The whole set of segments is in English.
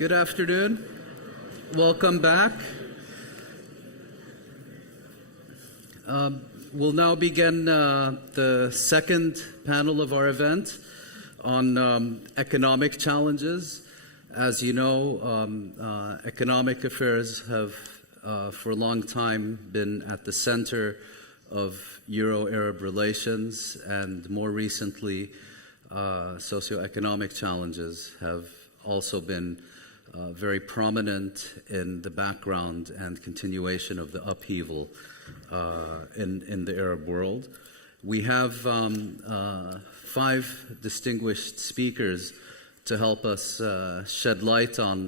Good afternoon. Welcome back. We'll now begin the second panel of our event on economic challenges. As you know, economic affairs have for a long time been at the center of Euro-Arab relations, and more recently, socioeconomic challenges have also been very prominent in the background and continuation of the upheaval in the Arab world. We have 5 distinguished speakers to help us shed light on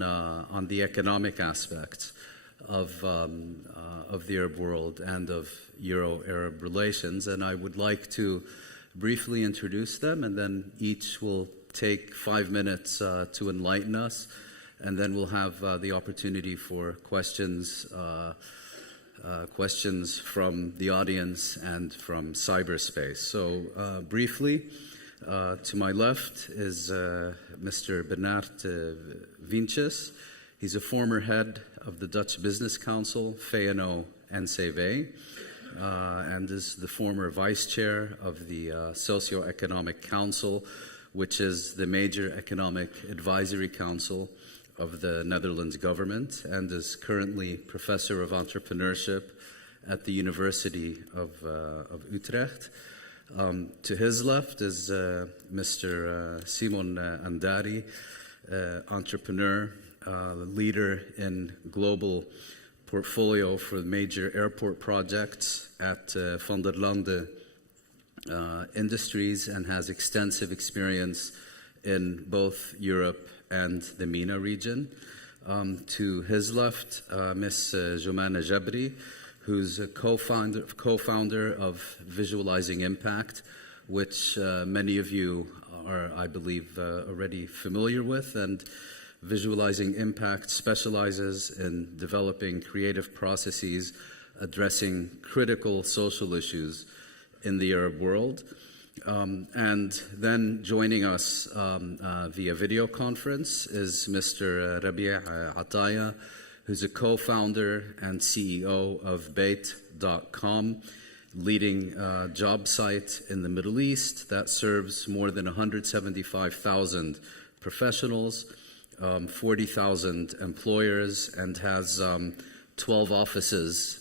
the economic aspects of the Arab world and of Euro-Arab relations, and I would like to briefly introduce them, and then each will take 5 minutes to enlighten us, and then we'll have the opportunity for questions from the audience and from cyberspace. So briefly, to my left is Mr. Bernard Wientjes. He's a former head of the Dutch Business Council, VNO-NCW, and is the former vice chair of the Socio-Economic Council, which is the major economic advisory council of the Netherlands government, and is currently professor of entrepreneurship at the University of Utrecht. To his left is Mr. Simon Andari, entrepreneur, leader in global portfolio for major airport projects at Van der Lande Industries, and has extensive experience in both Europe and the MENA region. To his left, Ms. Joumana Jabri, who's a co-founder of Visualizing Impact, which many of you are, I believe, already familiar with. And Visualizing Impact specializes in developing creative processes addressing critical social issues in the Arab world. And then joining us via video conference is Mr. Rabea Ataya, who's a co-founder and CEO of Bait.com, leading job site in the Middle East that serves more than 175,000 professionals, 40,000 employers, and has 12 offices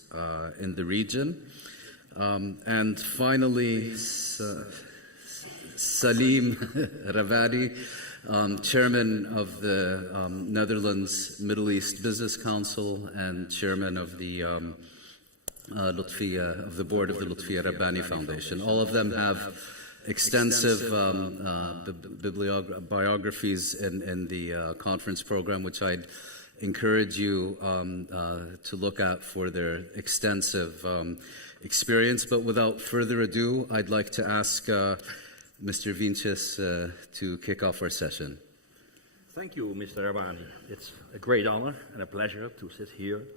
in the region. And finally, Salim Rabbani, chairman of the Netherlands Middle East Business Council and chairman of the board of the Lutfia Rabbani Foundation. All of them have extensive biographies in the conference program, which I'd encourage you to look at for their extensive experience. But without further ado, I'd like to ask Mr. Wientjes to kick off our session. Thank you, Mr. Rabbani. It's a great honor and a pleasure to sit here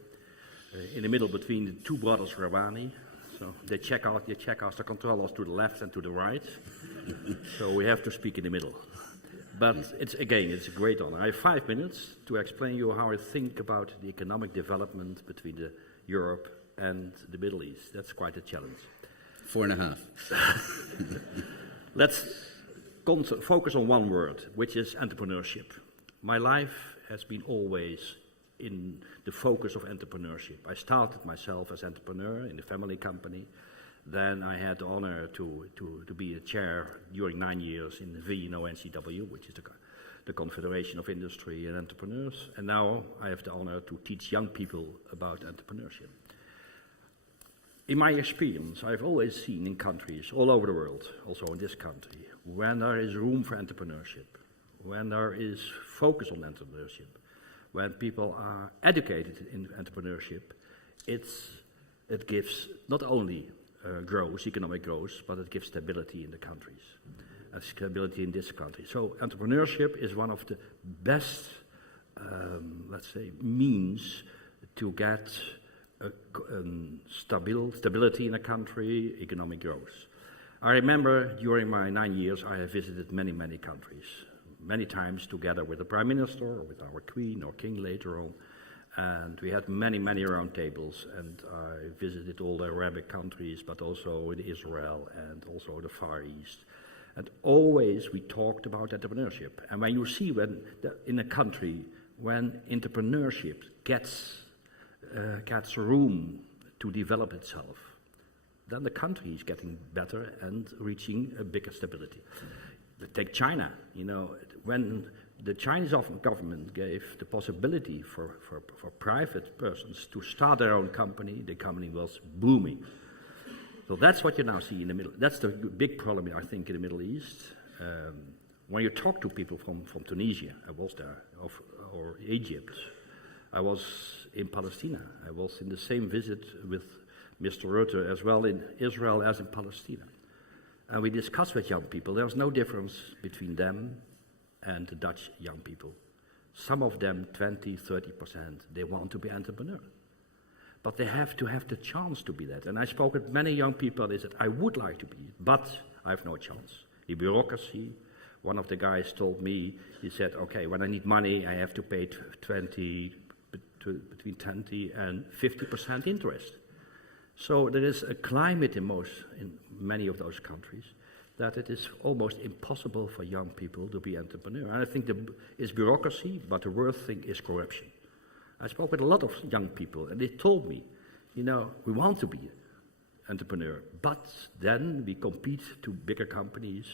in the middle between the two brothers Rabbani. So they check out the controllers to the left and to the right. So we have to speak in the middle. But it's a great honor. I have 5 minutes to explain you how I think about the economic development between Europe and the Middle East. That's quite a challenge. 4.5. Let's focus on one word, which is entrepreneurship. My life has been always in the focus of entrepreneurship. I started myself as entrepreneur in a family company. Then I had the honor to be a chair during 9 years in the VNO-NCW, which is the Confederation of Industry and Entrepreneurs. And now I have the honor to teach young people about entrepreneurship. In my experience, I've always seen in countries all over the world, also in this country, when there is room for entrepreneurship, when there is focus on entrepreneurship, when people are educated in entrepreneurship, it gives not only economic growth, but it gives stability in the countries, stability in this country. So entrepreneurship is one of the best, let's say, means to get stability in a country, economic growth. I remember during my 9 years I have visited many countries, many times together with the Prime Minister, or with our Queen or King later on. And we had many, many round tables, and I visited all the Arabic countries, but also in Israel and also the Far East. And always we talked about entrepreneurship. And when you see in a country, when entrepreneurship gets room to develop itself, then the country is getting better and reaching a bigger stability. Take China, when the Chinese government gave the possibility for private persons to start their own company, the company was booming. So that's what you now see in the Middle. That's the big problem, I think, in the Middle East. When you talk to people from Tunisia, I was there, or Egypt, I was in Palestine. I was in the same visit with Mr. Rutte as well in Israel as in Palestine. And we discussed with young people, there's no difference between them and the Dutch young people. Some of them, 20, 30%, they want to be entrepreneurs. But they have to have the chance to be that. And I spoke with many young people, they said, I would like to be, but I have no chance. The bureaucracy, one of the guys told me, he said, okay, when I need money, I have to pay between 20 and 50% interest. So there is a climate in many of those countries that it is almost impossible for young people to be entrepreneurs. And I think it's bureaucracy, but the worst thing is corruption. I spoke with a lot of young people, and they told me, we want to be entrepreneur, but then we compete to bigger companies,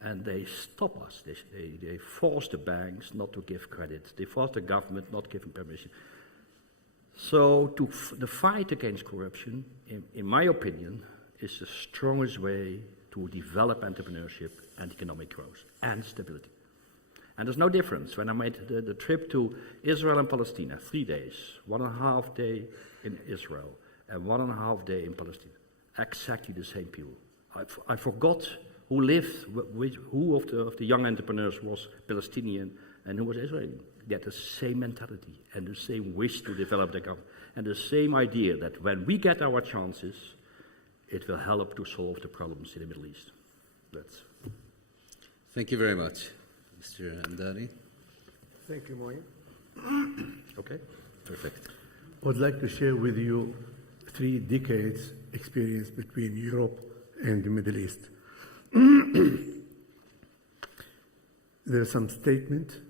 and they stop us. They force the banks not to give credit. They force the government not giving permission. So the fight against corruption, in my opinion, is the strongest way to develop entrepreneurship and economic growth and stability. And there's no difference. When I made the trip to Israel and Palestine, 3 days, 1.5 day in Israel and 1.5 day in Palestine, exactly the same people. I forgot who lived, who of the young entrepreneurs was Palestinian and who was Israeli. They had the same mentality and the same wish to develop their government and the same idea that when we get our chances, it will help to solve the problems in the Middle East. Thank you very much, Mr. Hamdani. Thank you, Mouin. Okay, perfect. I would like to share with you 3 decades experience between Europe and the Middle East. There's some statement.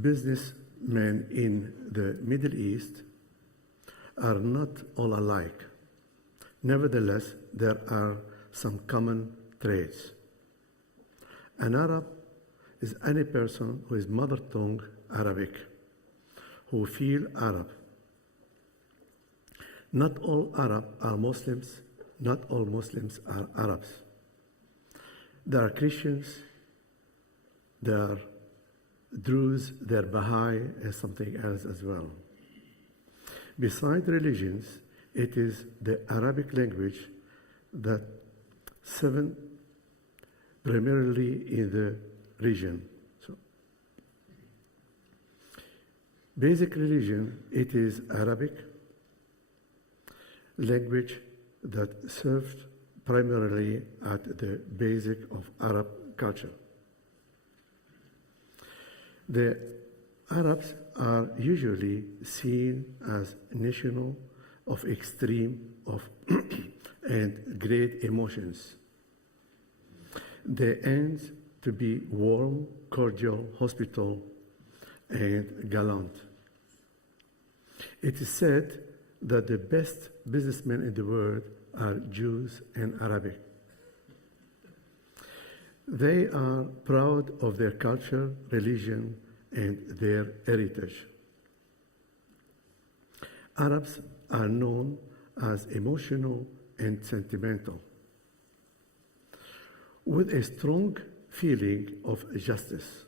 Businessmen in the Middle East are not all alike. Nevertheless, there are some common traits. An Arab is any person who is mother tongue Arabic, who feel Arab. Not all Arab are Muslims, not all Muslims are Arabs. There are Christians, there are Druze, there are Baha'i, and something else as well. Besides religions, it is the Arabic language that 7 primarily in the region. So, basic religion, it is Arabic language that served primarily at the basic of Arab culture. The Arabs are usually seen as national of extreme and great emotions. They end to be warm, cordial, hospitable, and gallant. It is said that the best businessmen in the world are Jews and Arabic. They are proud of their culture, religion, and their heritage. Arabs are known as emotional and sentimental, with a strong feeling of justice.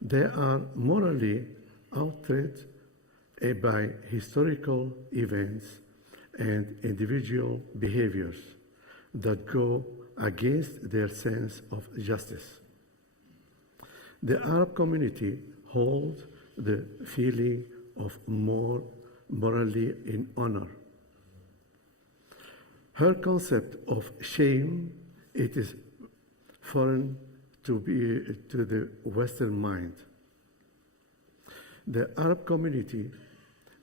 They are morally outraged by historical events and individual behaviors that go against their sense of justice. The Arab community holds the feeling of more morally in honor. Her concept of shame, it is foreign to the Western mind. The Arab community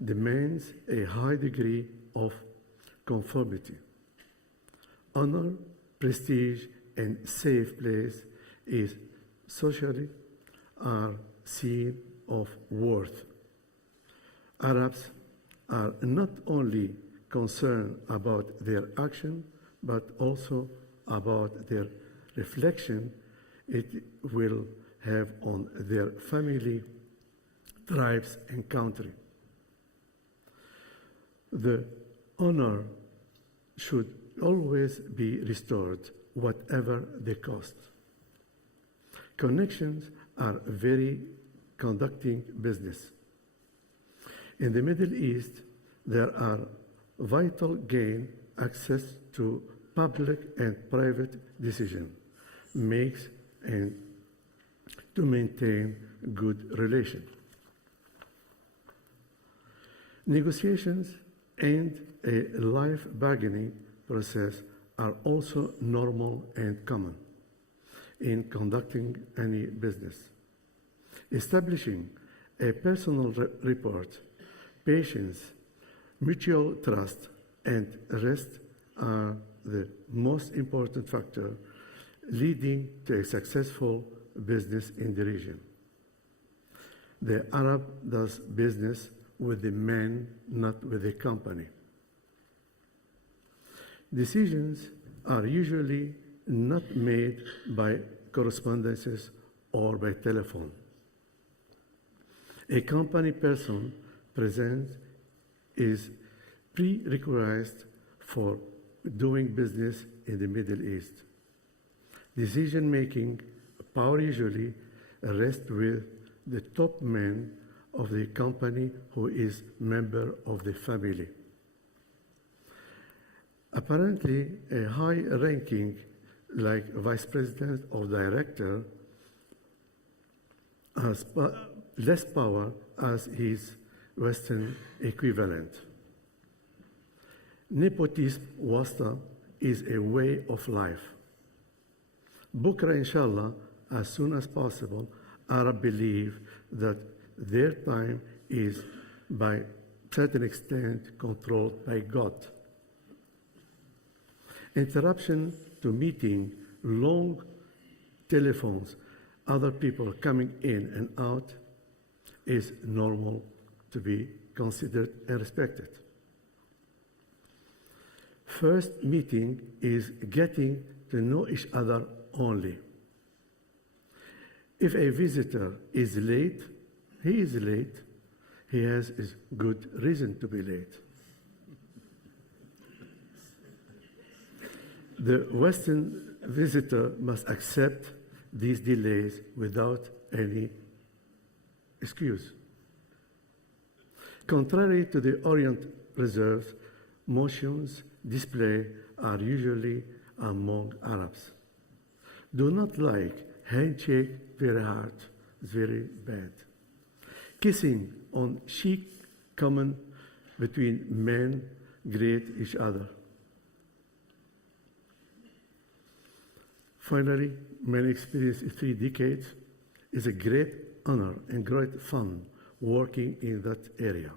demands a high degree of conformity. Honor, prestige, and safe place is socially are seen of worth. Arabs are not only concerned about their action, but also about their reflection it will have on their family, tribes, and country. The honor should always be restored, whatever the cost. Connections are very conducting business. In the Middle East, there are vital gain access to public and private decision makes and to maintain good relations. Negotiations and a life bargaining process are also normal and common in conducting any business. Establishing a personal report, patience, mutual trust, and rest are the most important factor leading to a successful business in the region. The Arab does business with the man, not with the company. Decisions are usually not made by correspondences or by telephone. A company person present is prerequisite for doing business in the Middle East. Decision-making power usually rests with the top man of the company who is member of the family. Apparently, a high-ranking like vice president or director has less power as his Western equivalent. Nepotism wasta is a way of life. Bukra, inshallah, as soon as possible, Arab believe that their time is, by a certain extent, controlled by God. Interruption to meeting, long telephones, other people coming in and out is normal to be considered and respected. First meeting is getting to know each other only. If a visitor is late, he is late. He has a good reason to be late. The Western visitor must accept these delays without any excuse. Contrary to the Orient reserves, motions display are usually among Arabs. Do not like handshake very hard, it's very bad. Kissing on cheek common between men greet each other. Finally, many experience in 3 decades is a great honor and great fun working in that area.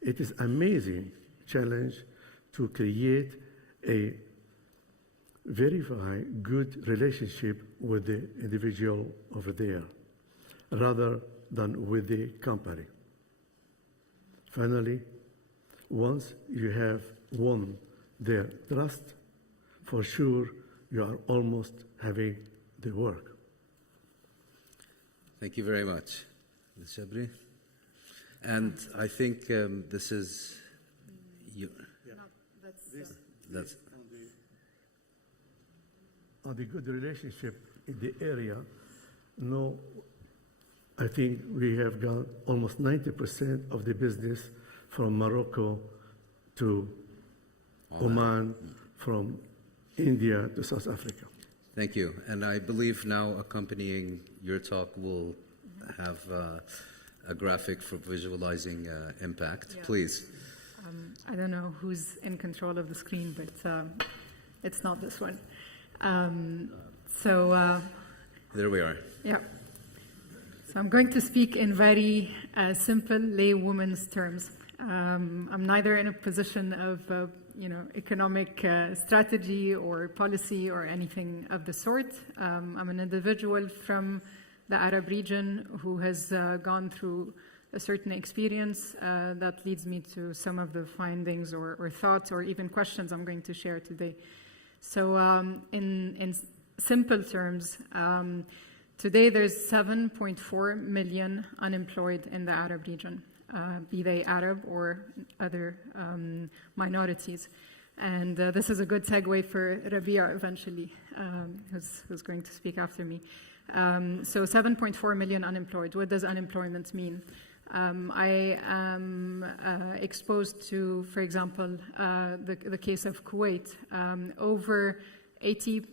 It is amazing challenge to create a very good relationship with the individual over there, rather than with the company. Finally, once you have won their trust, for sure you are almost having the work. Thank you very much, Ms. Jabri. And I think this is you. Yeah. No, that's on the good relationship in the area. No, I think we have got almost 90% of the business from Morocco to Oman, from India to South Africa. Thank you. And I believe now accompanying your talk will have a graphic for visualizing impact. Yeah. Please. I don't know who's in control of the screen, but it's not this one. There we are. Yeah. So I'm going to speak in very simple laywoman's terms. I'm neither in a position of, economic strategy or policy or anything of the sort. I'm an individual from the Arab region who has gone through a certain experience that leads me to some of the findings or thoughts or even questions I'm going to share today. So in simple terms, today there's 7.4 million unemployed in the Arab region, be they Arab or other minorities. And this is a good segue for Rabea eventually, who's going to speak after me. So 7.4 million unemployed. What does unemployment mean? I am exposed to, for example, the case of Kuwait. Over 80%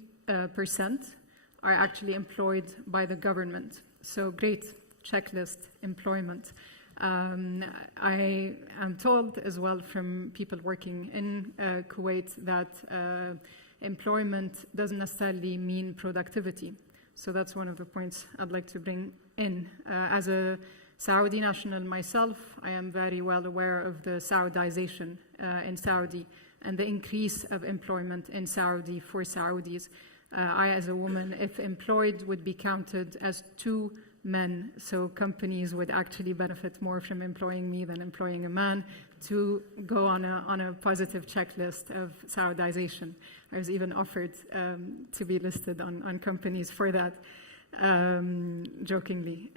are actually employed by the government. So great checklist, employment. I am told as well from people working in Kuwait that employment doesn't necessarily mean productivity. So that's one of the points I'd like to bring in. As a Saudi national myself, I am very well aware of the Saudization in Saudi and the increase of employment in Saudi for Saudis. I, as a woman, if employed, would be counted as 2 men, so companies would actually benefit more from employing me than employing a man to go on a positive checklist of Saudization. I was even offered to be listed on companies for that. Jokingly.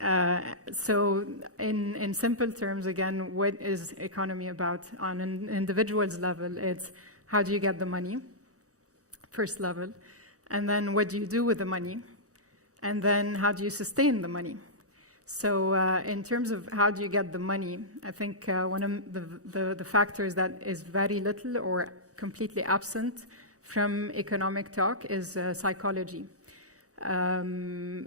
So in simple terms, again, what is economy about? On an individual's level, it's how do you get the money, first level, and then what do you do with the money, and then how do you sustain the money? So in terms of how do you get the money, I think one of the factors that is very little or completely absent from economic talk is psychology. In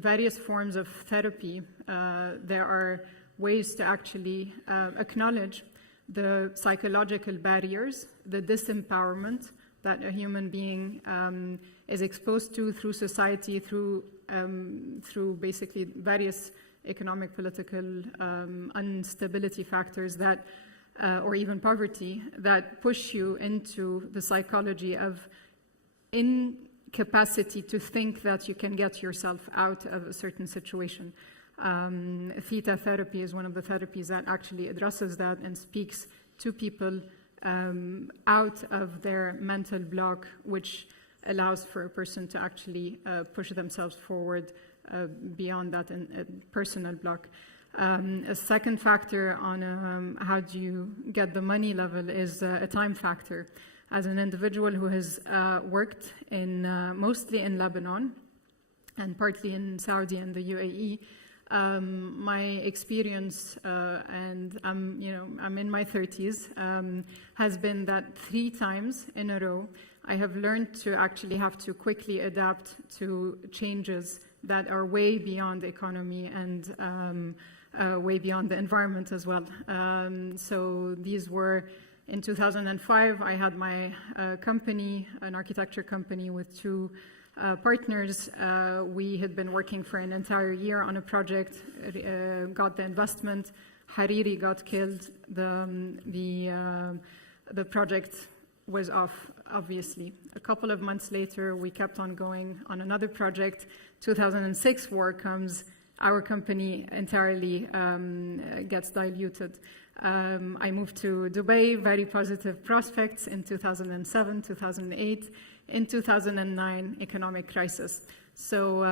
various forms of therapy, there are ways to actually acknowledge the psychological barriers, the disempowerment that a human being is exposed to through society, through basically various economic, political instability factors that, or even poverty, that push you into the psychology of incapacity to think that you can get yourself out of a certain situation. Theta therapy is one of the therapies that actually addresses that and speaks to people out of their mental block, which allows for a person to actually push themselves forward beyond that personal block. A second factor on how do you get the money level is a time factor. As an individual who has worked in mostly in Lebanon and partly in Saudi and the UAE, my experience, and I'm in my 30s, has been that 3 times in a row I have learned to actually have to quickly adapt to changes that are way beyond the economy and way beyond the environment as well. So these were in 2005, I had my company, an architecture company with 2 partners. We had been working for an entire year on a project, got the investment. Hariri got killed. The project was off, obviously. A couple of months later, we kept on going on another project. 2006 war comes. Our company entirely gets diluted. I moved to Dubai, very positive prospects in 2007, 2008. In 2009, economic crisis. So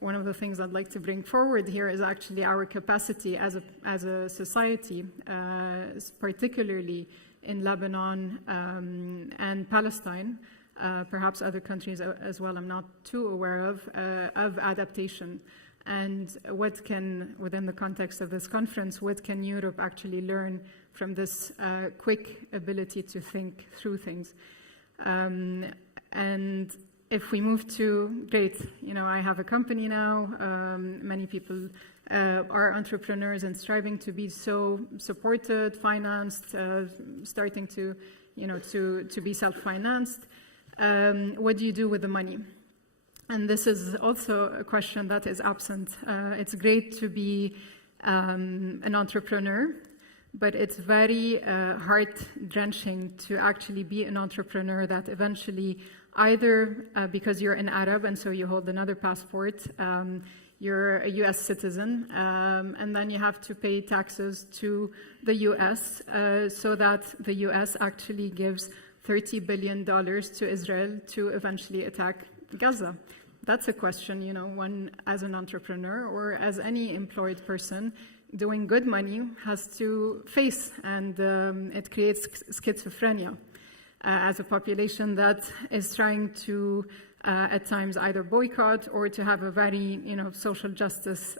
one of the things I'd like to bring forward here is actually our capacity as a society, particularly in Lebanon and Palestine, perhaps other countries as well, I'm not too aware of adaptation. And what can, within the context of this conference, what can Europe actually learn from this quick ability to think through things? And if we move to, great, I have a company now, many people are entrepreneurs and striving to be so supported, financed, starting to be self-financed. what do you do with the money? And this is also a question that is absent. It's great to be an entrepreneur, but it's very heart-drenching to actually be an entrepreneur that eventually either because you're an Arab and so you hold another passport, you're a US citizen, and then you have to pay taxes to the US so that the US actually gives $30 billion to Israel to eventually attack Gaza. That's a question, you know, one as an entrepreneur or as any employed person doing good money has to face, and it creates schizophrenia as a population that is trying to at times either boycott or to have a very, you know, social justice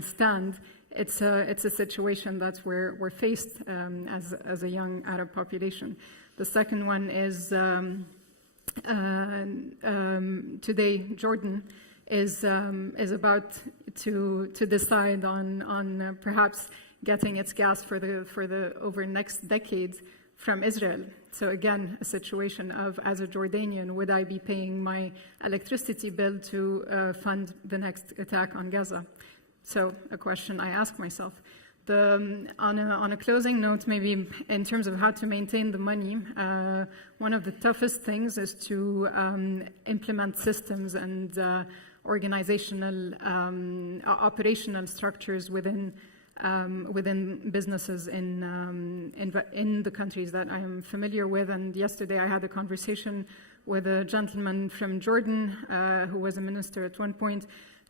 stand. It's a situation that we're faced as a young Arab population. The second one is today Jordan is about to decide on perhaps getting its gas for the over next decade from Israel. So again, a situation of, as a Jordanian, would I be paying my electricity bill to fund the next attack on Gaza? So a question I ask myself. On a closing note, maybe in terms of how to maintain the money, one of the toughest things is to implement systems and organizational, operational structures within businesses in the countries that I am familiar with. And yesterday I had a conversation with a gentleman from Jordan who was a minister at one point,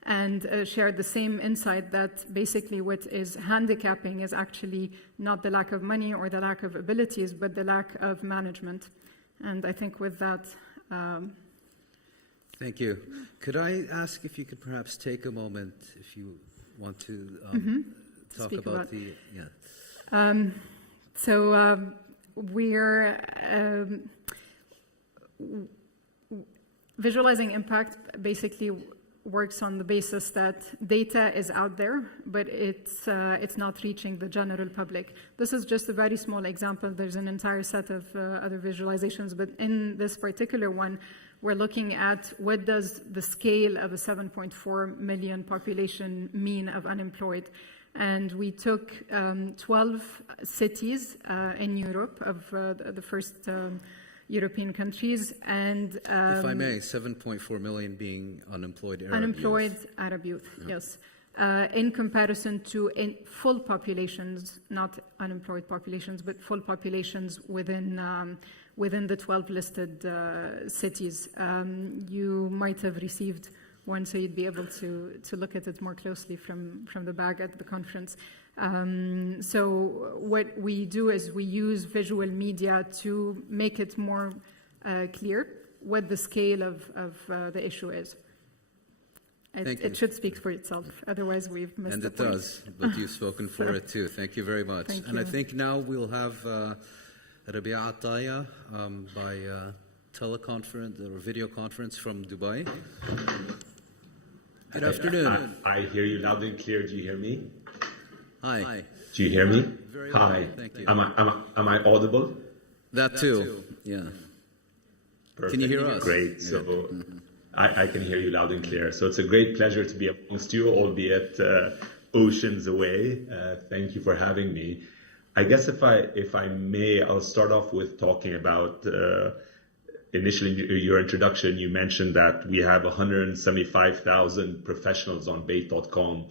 and shared the same insight that basically what is handicapping is actually not the lack of money or the lack of abilities, but the lack of management. And I think with that... Thank you. Could I ask if you could perhaps take a moment, if you want to talk Speak about about the... Yeah. We're... visualizing impact basically works on the basis that data is out there, but it's not reaching the general public. This is just a very small example. There's an entire set of other visualizations, but in this particular one, we're looking at what does the scale of a 7.4 million population mean of unemployed. And we took 12 cities in Europe of the first European countries, and if I may, 7.4 million being unemployed Arab unemployed youth. Arab youth, yes. In comparison to full populations, not unemployed populations, but full populations within the 12 listed cities. You might have received one, so you'd be able to look at it more closely from the bag at the conference. So what we do is we use visual media to make it more clear what the scale of the issue is. It should speak for itself, otherwise we've missed the point. And it does, but you've spoken for it too. Thank you very much. Thank and you. I think now we'll have Rabea Ataya by teleconference or video conference from Dubai. Good afternoon. I hear you loud and clear. Do you hear me? Hi. Do you hear me? Very Hi. well, thank you. Am I audible? That too. Yeah. Perfect. Can you hear us? Great. So I can hear you loud and clear. So it's a great pleasure to be amongst you, albeit oceans away. Thank you for having me. I guess if I may, I'll start off with talking about initially your introduction. You mentioned that we have 175,000 professionals on Bait.com.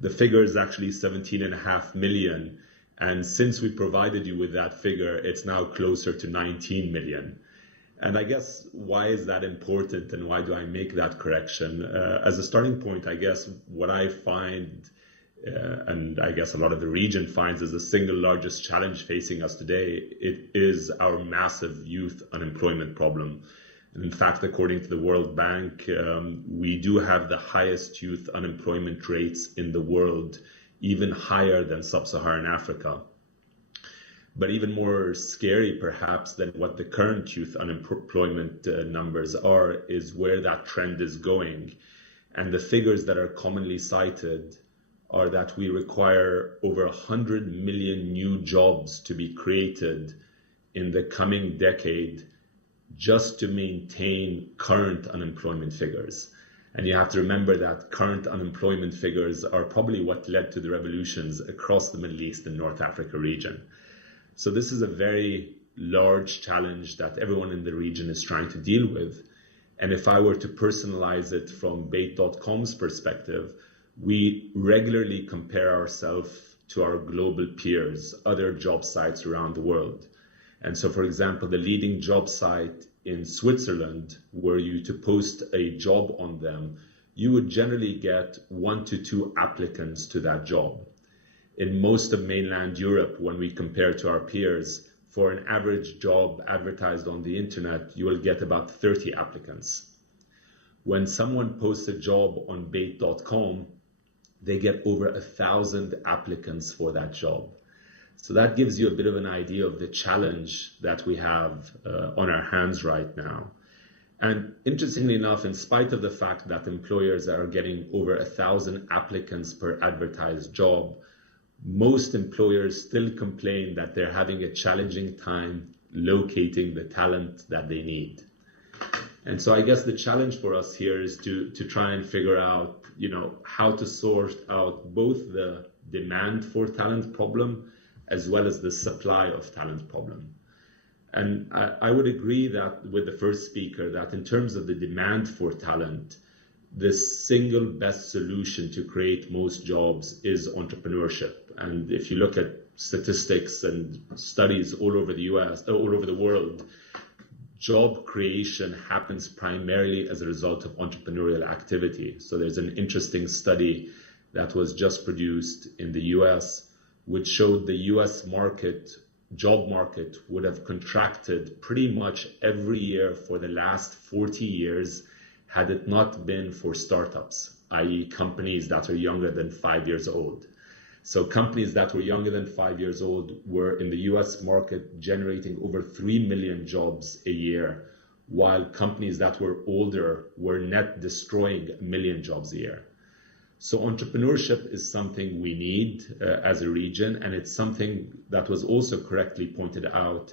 The figure is actually 17.5 million. And since we provided you with that figure, it's now closer to 19 million. And I guess, why is that important and why do I make that correction? As a starting point, I guess what I find, and I guess a lot of the region finds, is the single largest challenge facing us today. It is our massive youth unemployment problem. And in fact, according to the World Bank, we do have the highest youth unemployment rates in the world, even higher than sub-Saharan Africa. But even more scary, perhaps, than what the current youth unemployment numbers are, is where that trend is going. And the figures that are commonly cited are that we require over 100 million new jobs to be created in the coming decade just to maintain current unemployment figures. And you have to remember that current unemployment figures are probably what led to the revolutions across the Middle East and North Africa region. So this is a very large challenge that everyone in the region is trying to deal with. And if I were to personalize it from Bait.com's perspective, we regularly compare ourselves to our global peers, other job sites around the world. And so, for example, the leading job site in Switzerland, were you to post a job on them, you would generally get 1 to 2 applicants to that job. In most of mainland Europe, when we compare to our peers, for an average job advertised on the internet, you will get about 30 applicants. When someone posts a job on Bait.com, they get over 1,000 applicants for that job. So that gives you a bit of an idea of the challenge that we have on our hands right now. And interestingly enough, in spite of the fact that employers are getting over 1,000 applicants per advertised job, most employers still complain that they're having a challenging time locating the talent that they need. And so I guess the challenge for us here is to try and figure out, how to sort out both the demand for talent problem as well as the supply of talent problem. And I would agree that with the first speaker, that in terms of the demand for talent, the single best solution to create most jobs is entrepreneurship. And if you look at statistics and studies all over the US, all over the world, job creation happens primarily as a result of entrepreneurial activity. So there's an interesting study that was just produced in the US, which showed the US job market would have contracted pretty much every year for the last 40 years had it not been for startups, i.e. companies that are younger than 5 years old. So companies that were younger than 5 years old were in the US market generating over 3 million jobs a year, while companies that were older were net destroying 1 million jobs a year. So entrepreneurship is something we need as a region, and it's something that was also correctly pointed out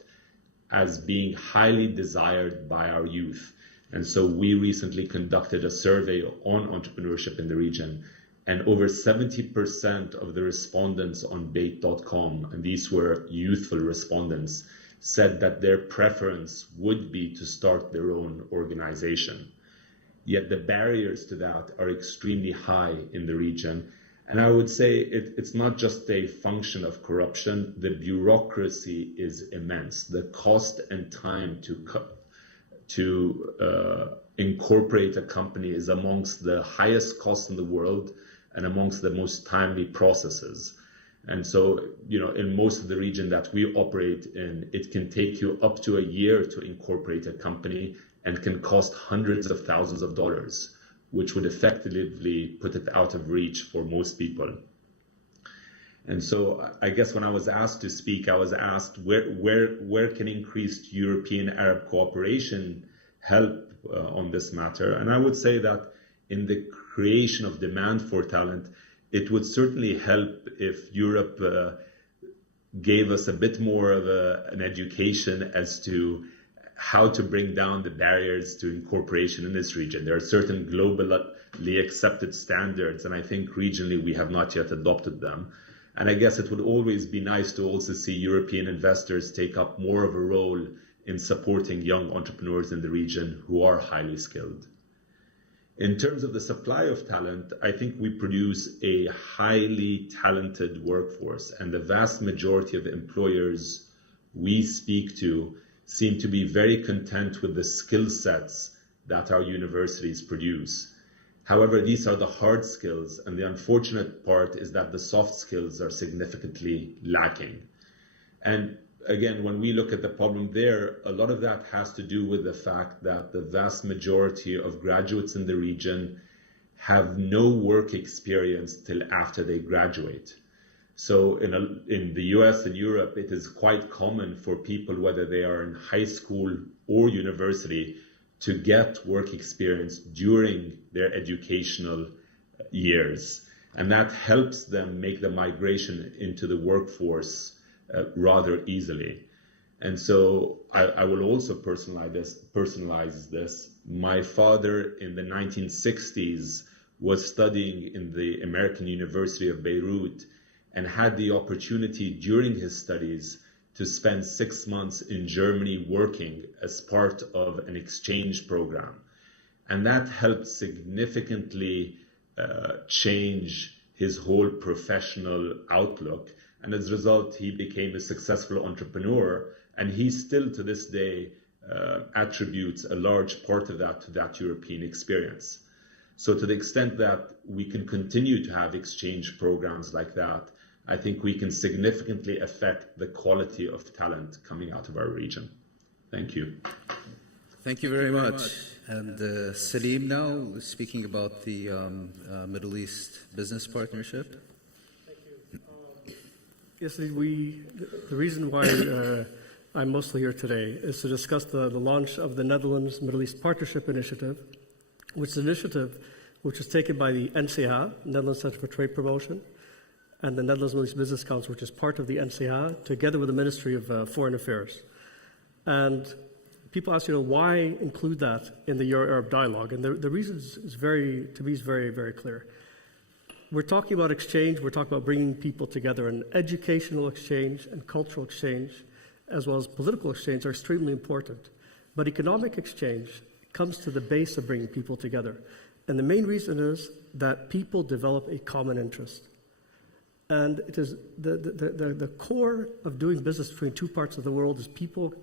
as being highly desired by our youth. And so we recently conducted a survey on entrepreneurship in the region, and over 70% of the respondents on Bait.com, and these were youthful respondents, said that their preference would be to start their own organization. Yet the barriers to that are extremely high in the region. And I would say it's not just a function of corruption. The bureaucracy is immense. The cost and time to incorporate a company is amongst the highest costs in the world and amongst the most timely processes. And so, in most of the region that we operate in, it can take you up to a year to incorporate a company and can cost hundreds of thousands of dollars, which would effectively put it out of reach for most people. And so I guess when I was asked to speak, I was asked where can increased European-Arab cooperation help on this matter? And I would say that in the creation of demand for talent, it would certainly help if Europe gave us a bit more of an education as to how to bring down the barriers to incorporation in this region. There are certain globally accepted standards, and I think regionally we have not yet adopted them. And I guess it would always be nice to also see European investors take up more of a role in supporting young entrepreneurs in the region who are highly skilled. In terms of the supply of talent, I think we produce a highly talented workforce, and the vast majority of employers we speak to seem to be very content with the skill sets that our universities produce. However, these are the hard skills, and the unfortunate part is that the soft skills are significantly lacking. And again, when we look at the problem there, a lot of that has to do with the fact that the vast majority of graduates in the region have no work experience till after they graduate. So in the US and Europe, it is quite common for people, whether they are in high school or university, to get work experience during their educational years. And that helps them make the migration into the workforce rather easily. And so I will also personalize this. My father in the 1960s was studying in the American University of Beirut and had the opportunity during his studies to spend 6 months in Germany working as part of an exchange program. And that helped significantly change his whole professional outlook. And as a result, he became a successful entrepreneur. And he still, to this day, attributes a large part of that to that European experience. So to the extent that we can continue to have exchange programs like that, I think we can significantly affect the quality of talent coming out of our region. Thank you. Thank you very much. And Salim now, speaking about the Middle East Business Partnership. Thank you. Yes, the reason why I'm mostly here today is to discuss the launch of the Netherlands Middle East Partnership Initiative, which is an initiative which was taken by the NCH, Netherlands Center for Trade Promotion, and the Netherlands Middle East Business Council, which is part of the NCH, together with the Ministry of Foreign Affairs. And people ask, why include that in the Euro-Arab dialogue? And the reason is very, very clear. We're talking about exchange, we're talking about bringing people together, and educational exchange and cultural exchange, as well as political exchange, are extremely important. But economic exchange comes to the base of bringing people together. And the main reason is that people develop a common interest. And it is the core of doing business between two parts of the world is people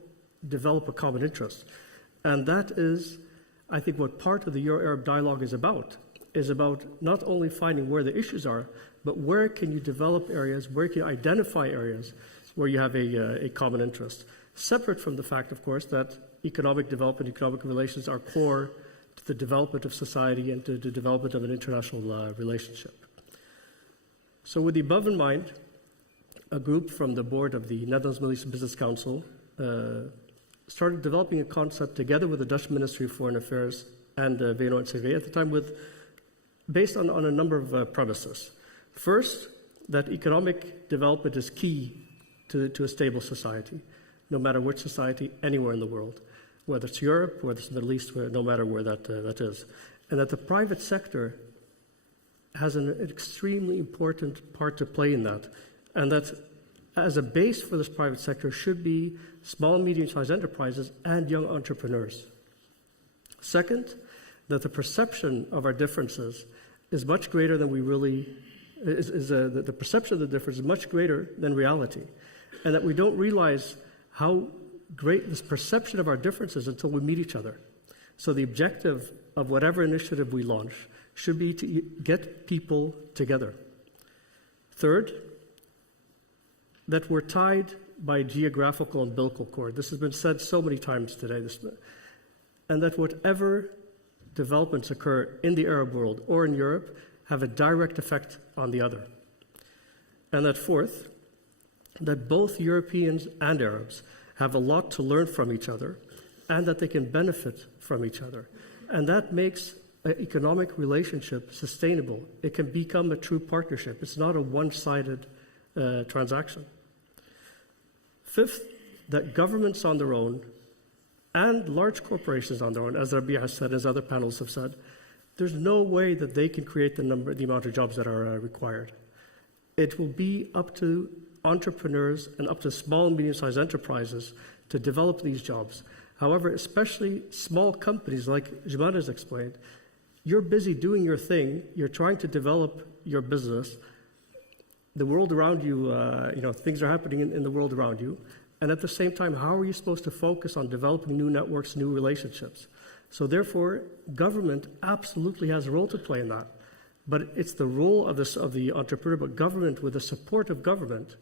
develop a common interest. And that is, I think, what part of the Euro-Arab dialogue is about not only finding where the issues are, but where can you develop areas, where can you identify areas where you have a common interest. Separate from the fact, of course, that economic development, economic relations are core to the development of society and to the development of an international relationship. So with the above in mind, a group from the board of the Netherlands Middle East Business Council started developing a concept together with the Dutch Ministry of Foreign Affairs and VNO-NCW at the time based on a number of premises. First, that economic development is key to a stable society, no matter which society, anywhere in the world, whether it's Europe, whether it's the Middle East, no matter where that is. And that the private sector has an extremely important part to play in that. And that as a base for this private sector should be small and medium-sized enterprises and young entrepreneurs. Second, that the perception of our differences is much greater than we really, the perception of the difference is much greater than reality. And that we don't realize how great this perception of our differences until we meet each other. So the objective of whatever initiative we launch should be to get people together. Third, that we're tied by geographical and umbilical cord. This has been said so many times today. And that whatever developments occur in the Arab world or in Europe have a direct effect on the other. And that fourth, that both Europeans and Arabs have a lot to learn from each other and that they can benefit from each other. And that makes an economic relationship sustainable. It can become a true partnership. It's not a one-sided transaction. Fifth, that governments on their own and large corporations on their own, as Rabea has said, as other panelists have said, there's no way that they can create the amount of jobs that are required. It will be up to entrepreneurs and up to small and medium-sized enterprises to develop these jobs. However, especially small companies like Joumana has explained, you're busy doing your thing, you're trying to develop your business, the world around you, things are happening in the world around you, and at the same time, how are you supposed to focus on developing new networks, new relationships? So therefore, government absolutely has a role to play in that. But it's the role of the entrepreneur, but government with the support of government.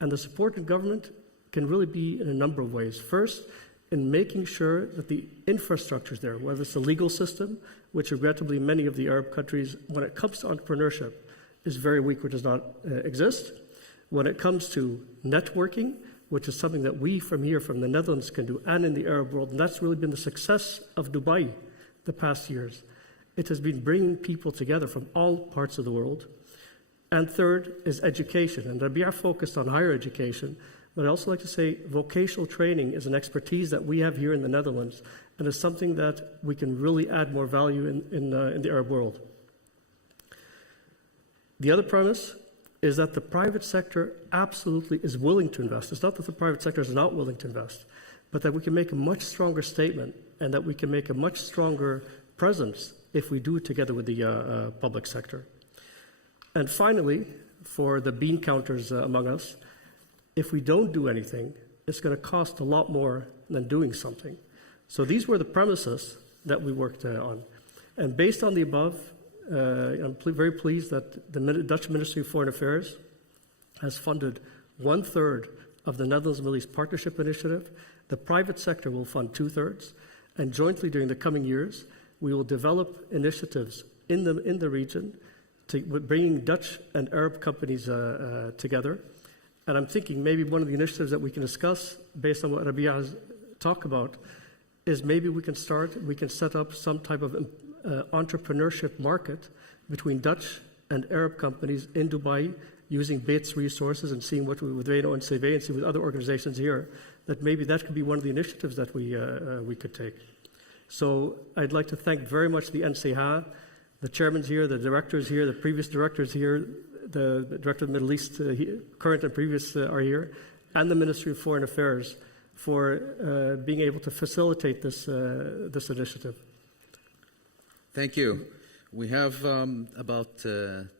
And the support of government can really be in a number of ways. First, in making sure that the infrastructure is there, whether it's the legal system, which regrettably many of the Arab countries, when it comes to entrepreneurship, is very weak or does not exist. When it comes to networking, which is something that we from here, from the Netherlands, can do, and in the Arab world, and that's really been the success of Dubai the past years. It has been bringing people together from all parts of the world. And third is education, and Rabea focused on higher education, But I'd also like to say vocational training is an expertise that we have here in the Netherlands, and is something that we can really add more value in the Arab world. The other premise is that the private sector absolutely is willing to invest. It's not that the private sector is not willing to invest, but that we can make a much stronger statement and that we can make a much stronger presence if we do it together with the public sector. And finally, for the bean counters among us, if we don't do anything, it's going to cost a lot more than doing something. So these were the premises that we worked on. And based on the above, I'm very pleased that the Dutch Ministry of Foreign Affairs has funded 1/3 of the Netherlands Middle East Partnership Initiative. The private sector will fund 2/3. And jointly during the coming years, we will develop initiatives in the region bringing Dutch and Arab companies together. And I'm thinking maybe one of the initiatives that we can discuss based on what Rabea has talked about is maybe we can set up some type of entrepreneurship market between Dutch and Arab companies in Dubai using BATE's resources and seeing what we with VNO-NCW and see with other organizations here, that maybe that could be one of the initiatives that we could take. So I'd like to thank very much the NCH, the chairman's here, the directors here, the previous directors here, the director of the Middle East, current and previous are here, and the Ministry of Foreign Affairs for being able to facilitate this initiative. Thank you. We have about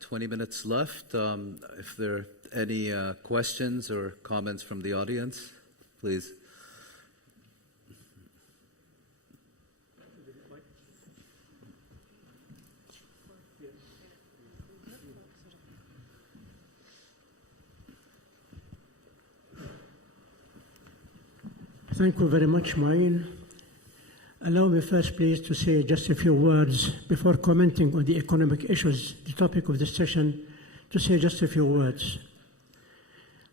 20 minutes left. If there are any questions or comments from the audience, please. Thank you very much, Mouin. Allow me first, please, to say just a few words before commenting on the economic issues, the topic of this session, to say just a few words.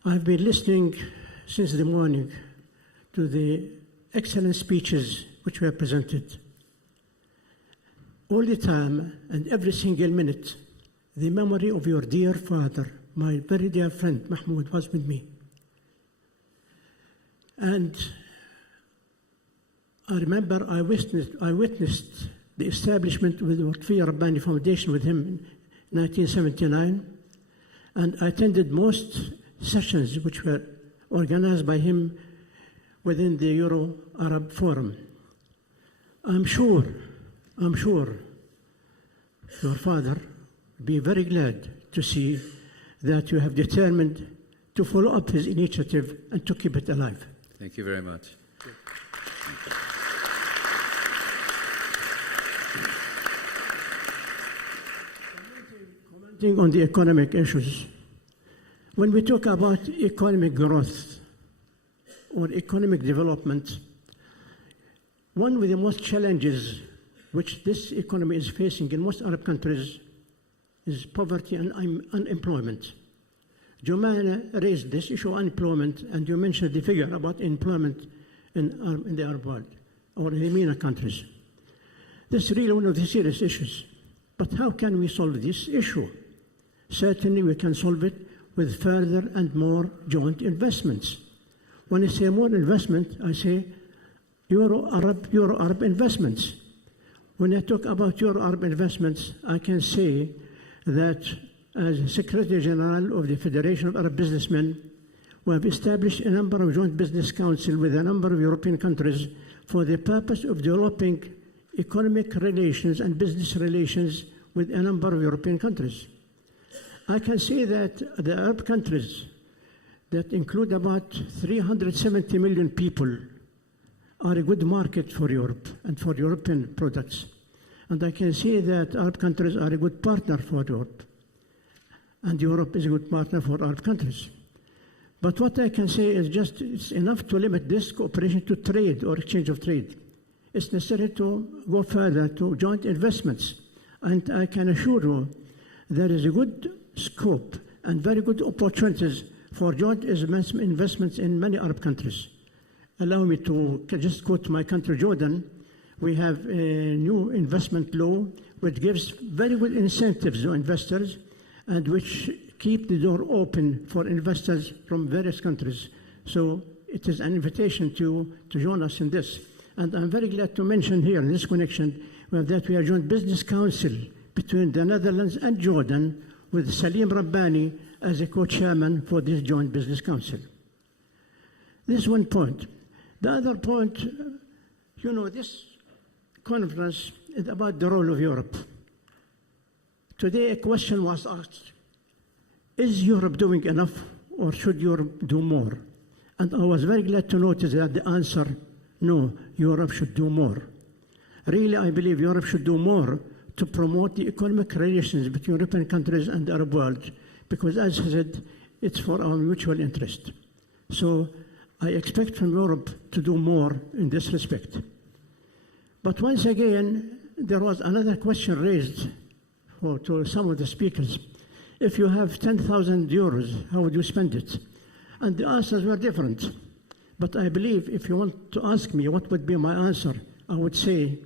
I've been listening since the morning to the excellent speeches which were presented. All the time and every single minute, the memory of your dear father, my very dear friend Mahmoud, was with me. And I remember I witnessed the establishment with the Lutfia Rabbani Foundation with him in 1979, and I attended most sessions which were organized by him within the Euro-Arab Forum. I'm sure your father will be very glad to see that you have determined to follow up his initiative and to keep it alive. Thank you very much. Commenting on the economic issues, when we talk about economic growth or economic development, one of the most challenges which this economy is facing in most Arab countries is poverty and unemployment. Joumana raised this issue of unemployment, and you mentioned the figure about employment in the Arab world or in the MENA countries. This is really one of the serious issues. But how can we solve this issue? Certainly we can solve it with further and more joint investments. When I say more investment, I say Euro-Arab investments. When I talk about Euro-Arab investments, I can say that as Secretary General of the Federation of Arab Businessmen, we have established a number of joint business councils with a number of European countries for the purpose of developing economic relations and business relations with a number of European countries. I can say that the Arab countries that include about 370 million people are a good market for Europe and for European products. And I can say that Arab countries are a good partner for Europe. And Europe is a good partner for Arab countries. But what I can say is just it's enough to limit this cooperation to trade or exchange of trade. It's necessary to go further to joint investments. And I can assure you there is a good scope and very good opportunities for joint investments in many Arab countries. Allow me to just quote my country, Jordan. We have a new investment law which gives very good incentives to investors and which keep the door open for investors from various countries. So it is an invitation to join us in this. And I'm very glad to mention here in this connection that we are joint business council between the Netherlands and Jordan with Salim Rabbani as a co-chairman for this joint business council. This is one point. The other point, this conference is about the role of Europe. Today a question was asked, is Europe doing enough or should Europe do more? And I was very glad to notice that the answer, no, Europe should do more. Really, I believe Europe should do more to promote the economic relations between European countries and the Arab world, because as I said, it's for our mutual interest. So I expect from Europe to do more in this respect. But once again, there was another question raised to some of the speakers. If you have 10,000 euros, how would you spend it? And the answers were different. But I believe if you want to ask me what would be my answer, I would say,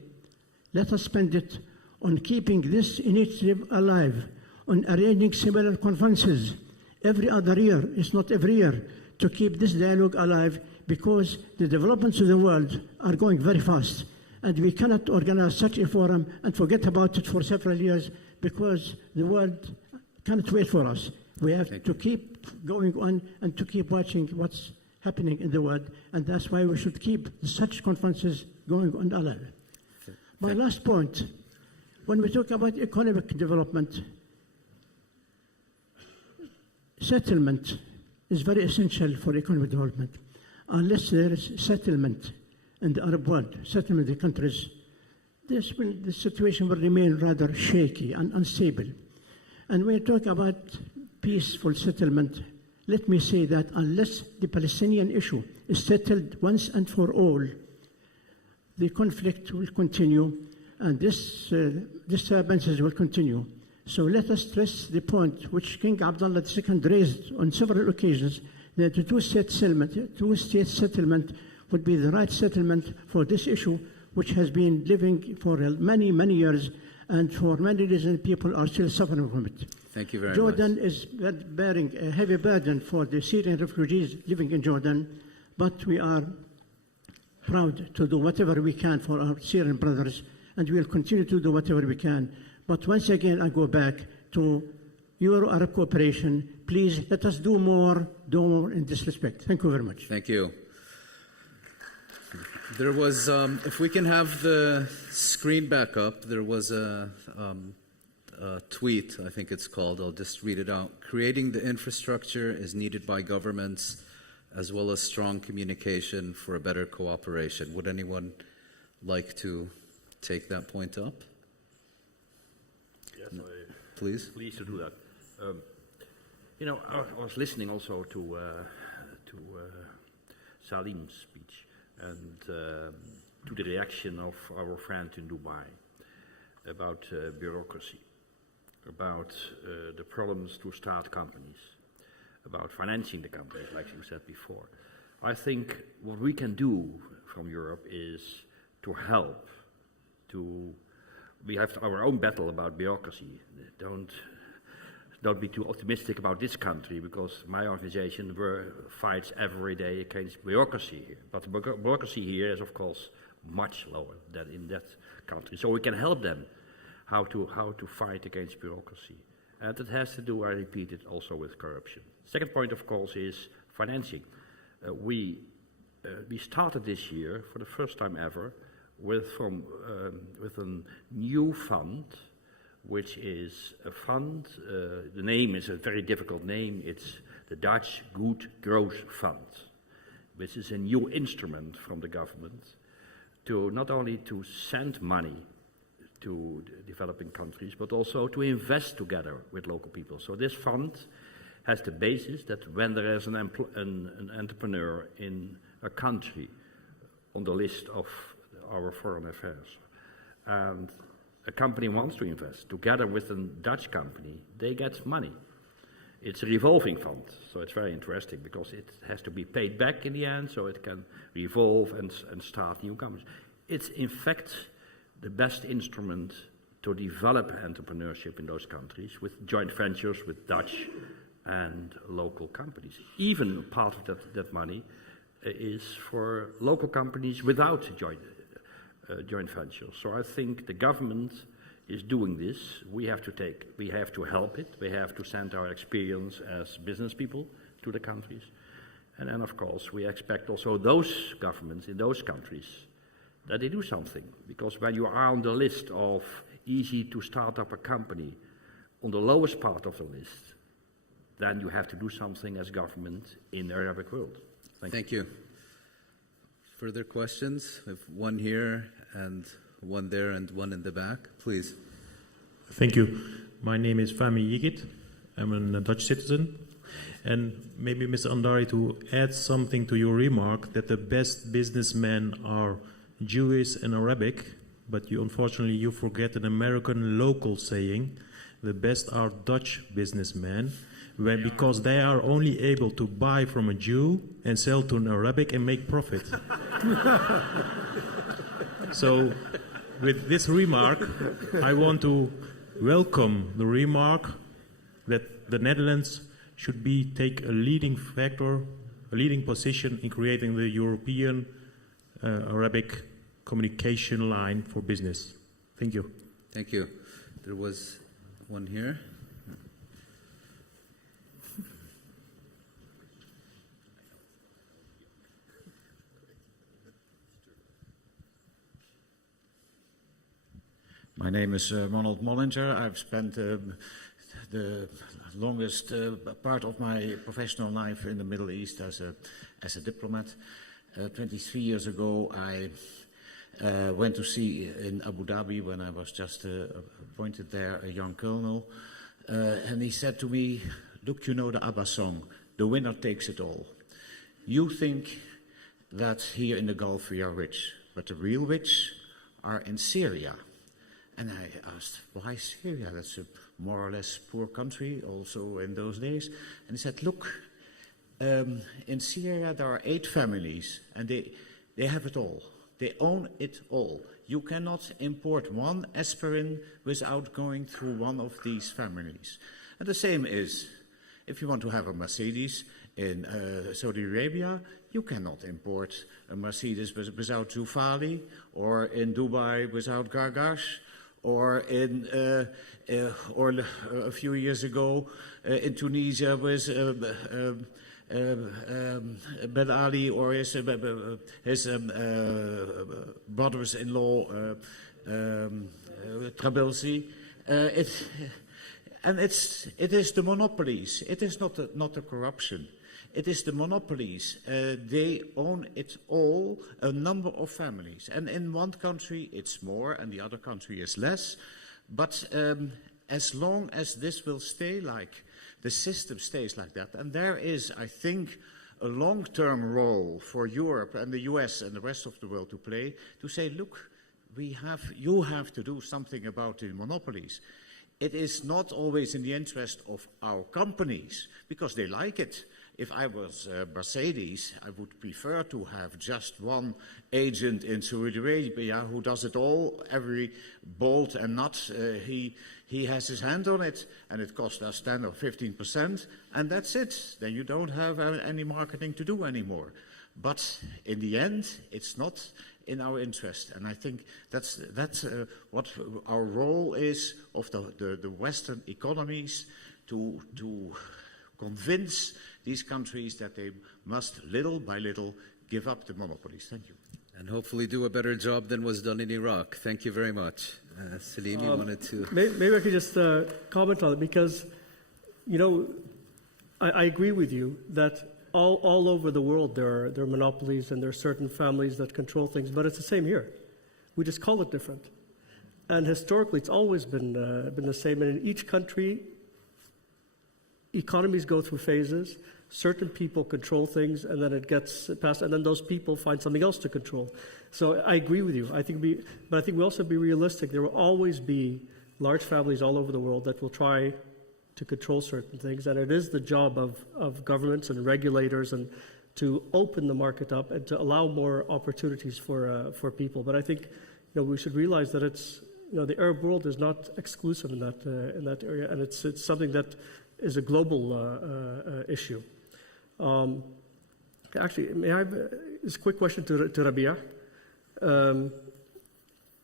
let us spend it on keeping this initiative alive, on arranging similar conferences every other year, it's not every year, to keep this dialogue alive, because the developments of the world are going very fast. And we cannot organize such a forum and forget about it for several years, because the world cannot wait for us. We have to keep going on and to keep watching what's happening in the world, and that's why we should keep such conferences going on alive. My last point, when we talk about economic development, settlement is very essential for economic development. Unless there is settlement in the Arab world, settlement in the countries, the situation will remain rather shaky and unstable. And when you talk about peaceful settlement, let me say that unless the Palestinian issue is settled once and for all, the conflict will continue and disturbances will continue. So let us stress the point which King Abdullah II raised on several occasions, that the two-state settlement would be the right settlement for this issue, which has been living for many, many years, and for many reasons people are still suffering from it. Thank you very much. Jordan is bearing a heavy burden for the Syrian refugees living in Jordan, but we are proud to do whatever we can for our Syrian brothers, and we will continue to do whatever we can. But once again, I go back to Euro-Arab cooperation. Please let us do more in this respect. Thank you very much. Thank you. There was, if we can have the screen back up, there was a tweet, I think it's called, I'll just read it out. Creating the infrastructure is needed by governments as well as strong communication for a better cooperation. Would anyone like to take that point up? Yes, please. Pleased to do that. I was listening also to Salim's speech and to the reaction of our friend in Dubai about bureaucracy, about the problems to start companies, about financing the companies, like you said before. I think what we can do from Europe is to help. We have our own battle about bureaucracy. Don't be too optimistic about this country, because my organization fights every day against bureaucracy here. But the bureaucracy here is, of course, much lower than in that country. So we can help them how to fight against bureaucracy. And it has to do, I repeat it, also with corruption. Second point, of course, is financing. We started this year, for the first time ever, with a new fund, which is a fund, the name is a very difficult name, it's the Dutch Good Growth Fund, which is a new instrument from the government to not only to send money to developing countries, but also to invest together with local people. So this fund has the basis that when there is an entrepreneur in a country on the list of our foreign affairs, and a company wants to invest together with a Dutch company, they get money. It's a revolving fund, so it's very interesting because it has to be paid back in the end, so it can revolve and start new companies. It's in fact the best instrument to develop entrepreneurship in those countries with joint ventures with Dutch and local companies. Even part of that money is for local companies without joint ventures. So I think the government is doing this. We have to help it. We have to send our experience as business people to the countries. And then, of course, we expect also those governments in those countries that they do something. Because when you are on the list of easy to start up a company, on the lowest part of the list, then you have to do something as government in the Arabic world. Thank you. Further questions? We have one here and one there and one in the back. Please. Thank you. My name is Fahmi Yigit. I'm a Dutch citizen. And maybe, Mr. Andari, to add something to your remark that the best businessmen are Jewish and Arabic, but unfortunately you forget an American local saying, the best are Dutch businessmen, because they are only able to buy from a Jew and sell to an Arabic and make profit. So, with this remark, I want to welcome the remark that the Netherlands should take a leading position in creating the European Arabic communication line for business. Thank you. Thank you. There was one here. My name is Ronald Mollinger. I've spent the longest part of my professional life in the Middle East as a diplomat. 23 years ago, I went to see in Abu Dhabi when I was just appointed there, a young colonel, and he said to me, "Look, you know the ABBA song, 'The winner takes it all.' You think that here in the Gulf we are rich, but the real rich are in Syria." And I asked, why Syria? That's a more or less poor country also in those days. And he said, look, in Syria there are 8 families and they have it all. They own it all. You cannot import one aspirin without going through one of these families. And the same is, if you want to have a Mercedes in Saudi Arabia, you cannot import a Mercedes without Zufali, or in Dubai without Gargash, or a few years ago in Tunisia with Ben Ali or his brothers-in-law Trabelsi. It is the monopolies. It is not the corruption. It is the monopolies. They own it all, a number of families. And in one country it's more and the other country is less. But as long as this will stay like, the system stays like that, and there is, I think, a long-term role for Europe and the US and the rest of the world to play, to say, look, you have to do something about the monopolies. It is not always in the interest of our companies, because they like it. If I was Mercedes, I would prefer to have just one agent in Saudi Arabia who does it all, every bolt and nut, he has his hand on it, and it costs us 10 or 15%, and that's it. Then you don't have any marketing to do anymore. But in the end, it's not in our interest, and I think that's what our role is of the Western economies, to convince these countries that they must, little by little, give up the monopolies. Thank you. And hopefully do a better job than was done in Iraq. Thank you very much. Salim, you wanted to... Maybe I could just comment on it, because, you know, I agree with you that all over the world there are monopolies and there are certain families that control things, but it's the same here. We just call it different. And historically, it's always been the same. And in each country, economies go through phases. Certain people control things, and then it gets passed, and then those people find something else to control. So I agree with you. But I think we also be realistic. There will always be large families all over the world that will try to control certain things, and it is the job of governments and regulators and to open the market up and to allow more opportunities for people. But I think we should realize that the Arab world is not exclusive in that area, and it's something that is a global issue. Actually, may I have this quick question to Rabea?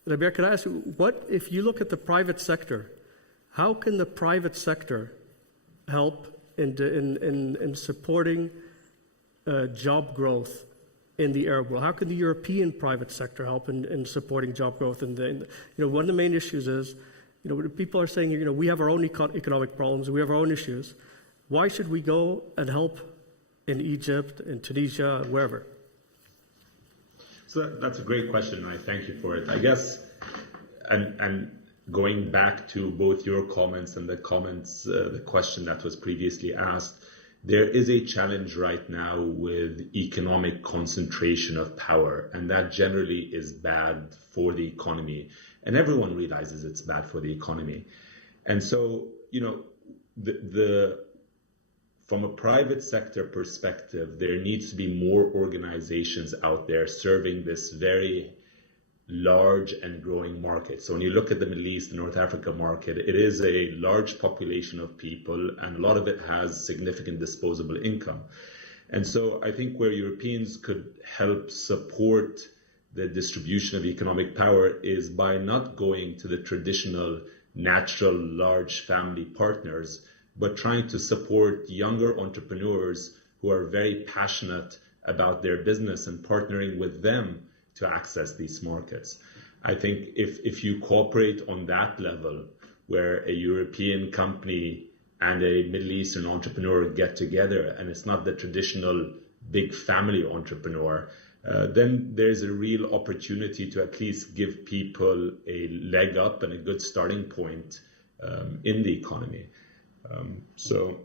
Rabea, can I ask you, what if you look at the private sector? How can the private sector help in supporting job growth in the Arab world? How can the European private sector help in supporting job growth? And one of the main issues is, people are saying, we have our own economic problems, we have our own issues. Why should we go and help in Egypt, in Tunisia, wherever? So that's a great question, and I thank you for it. I guess, and going back to both your comments and the question that was previously asked, there is a challenge right now with economic concentration of power, and that generally is bad for the economy. And everyone realizes it's bad for the economy. And so, from a private sector perspective, there needs to be more organizations out there serving this very large and growing market. So when you look at the Middle East, the North Africa market, it is a large population of people, and a lot of it has significant disposable income. And so I think where Europeans could help support the distribution of economic power is by not going to the traditional natural large family partners, but trying to support younger entrepreneurs who are very passionate about their business and partnering with them to access these markets. I think if you cooperate on that level, where a European company and a Middle Eastern entrepreneur get together, and it's not the traditional big family entrepreneur, then there's a real opportunity to at least give people a leg up and a good starting point in the economy. So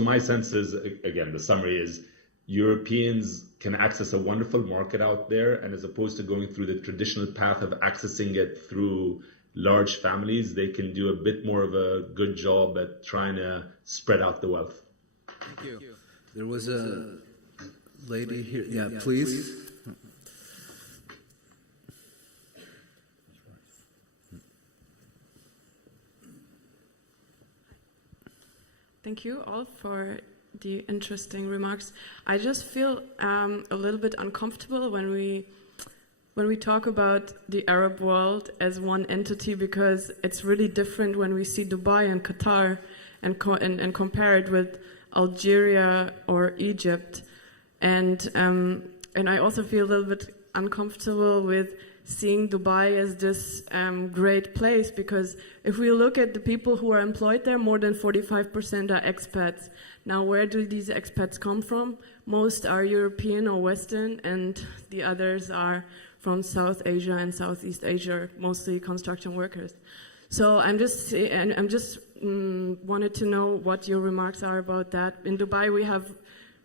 my sense is, again, the summary is Europeans can access a wonderful market out there, and as opposed to going through the traditional path of accessing it through large families, they can do a bit more of a good job at trying to spread out the wealth. Thank you. There was a lady here. Yeah, please. Thank you all for the interesting remarks. I just feel a little bit uncomfortable when we talk about the Arab world as one entity, because it's really different when we see Dubai and Qatar and compare it with Algeria or Egypt. And I also feel a little bit uncomfortable with seeing Dubai as this great place, because if we look at the people who are employed there, more than 45% are expats. Now, where do these expats come from? Most are European or Western, and the others are from South Asia and Southeast Asia, mostly construction workers. So I'm just wanted to know what your remarks are about that. In Dubai, we have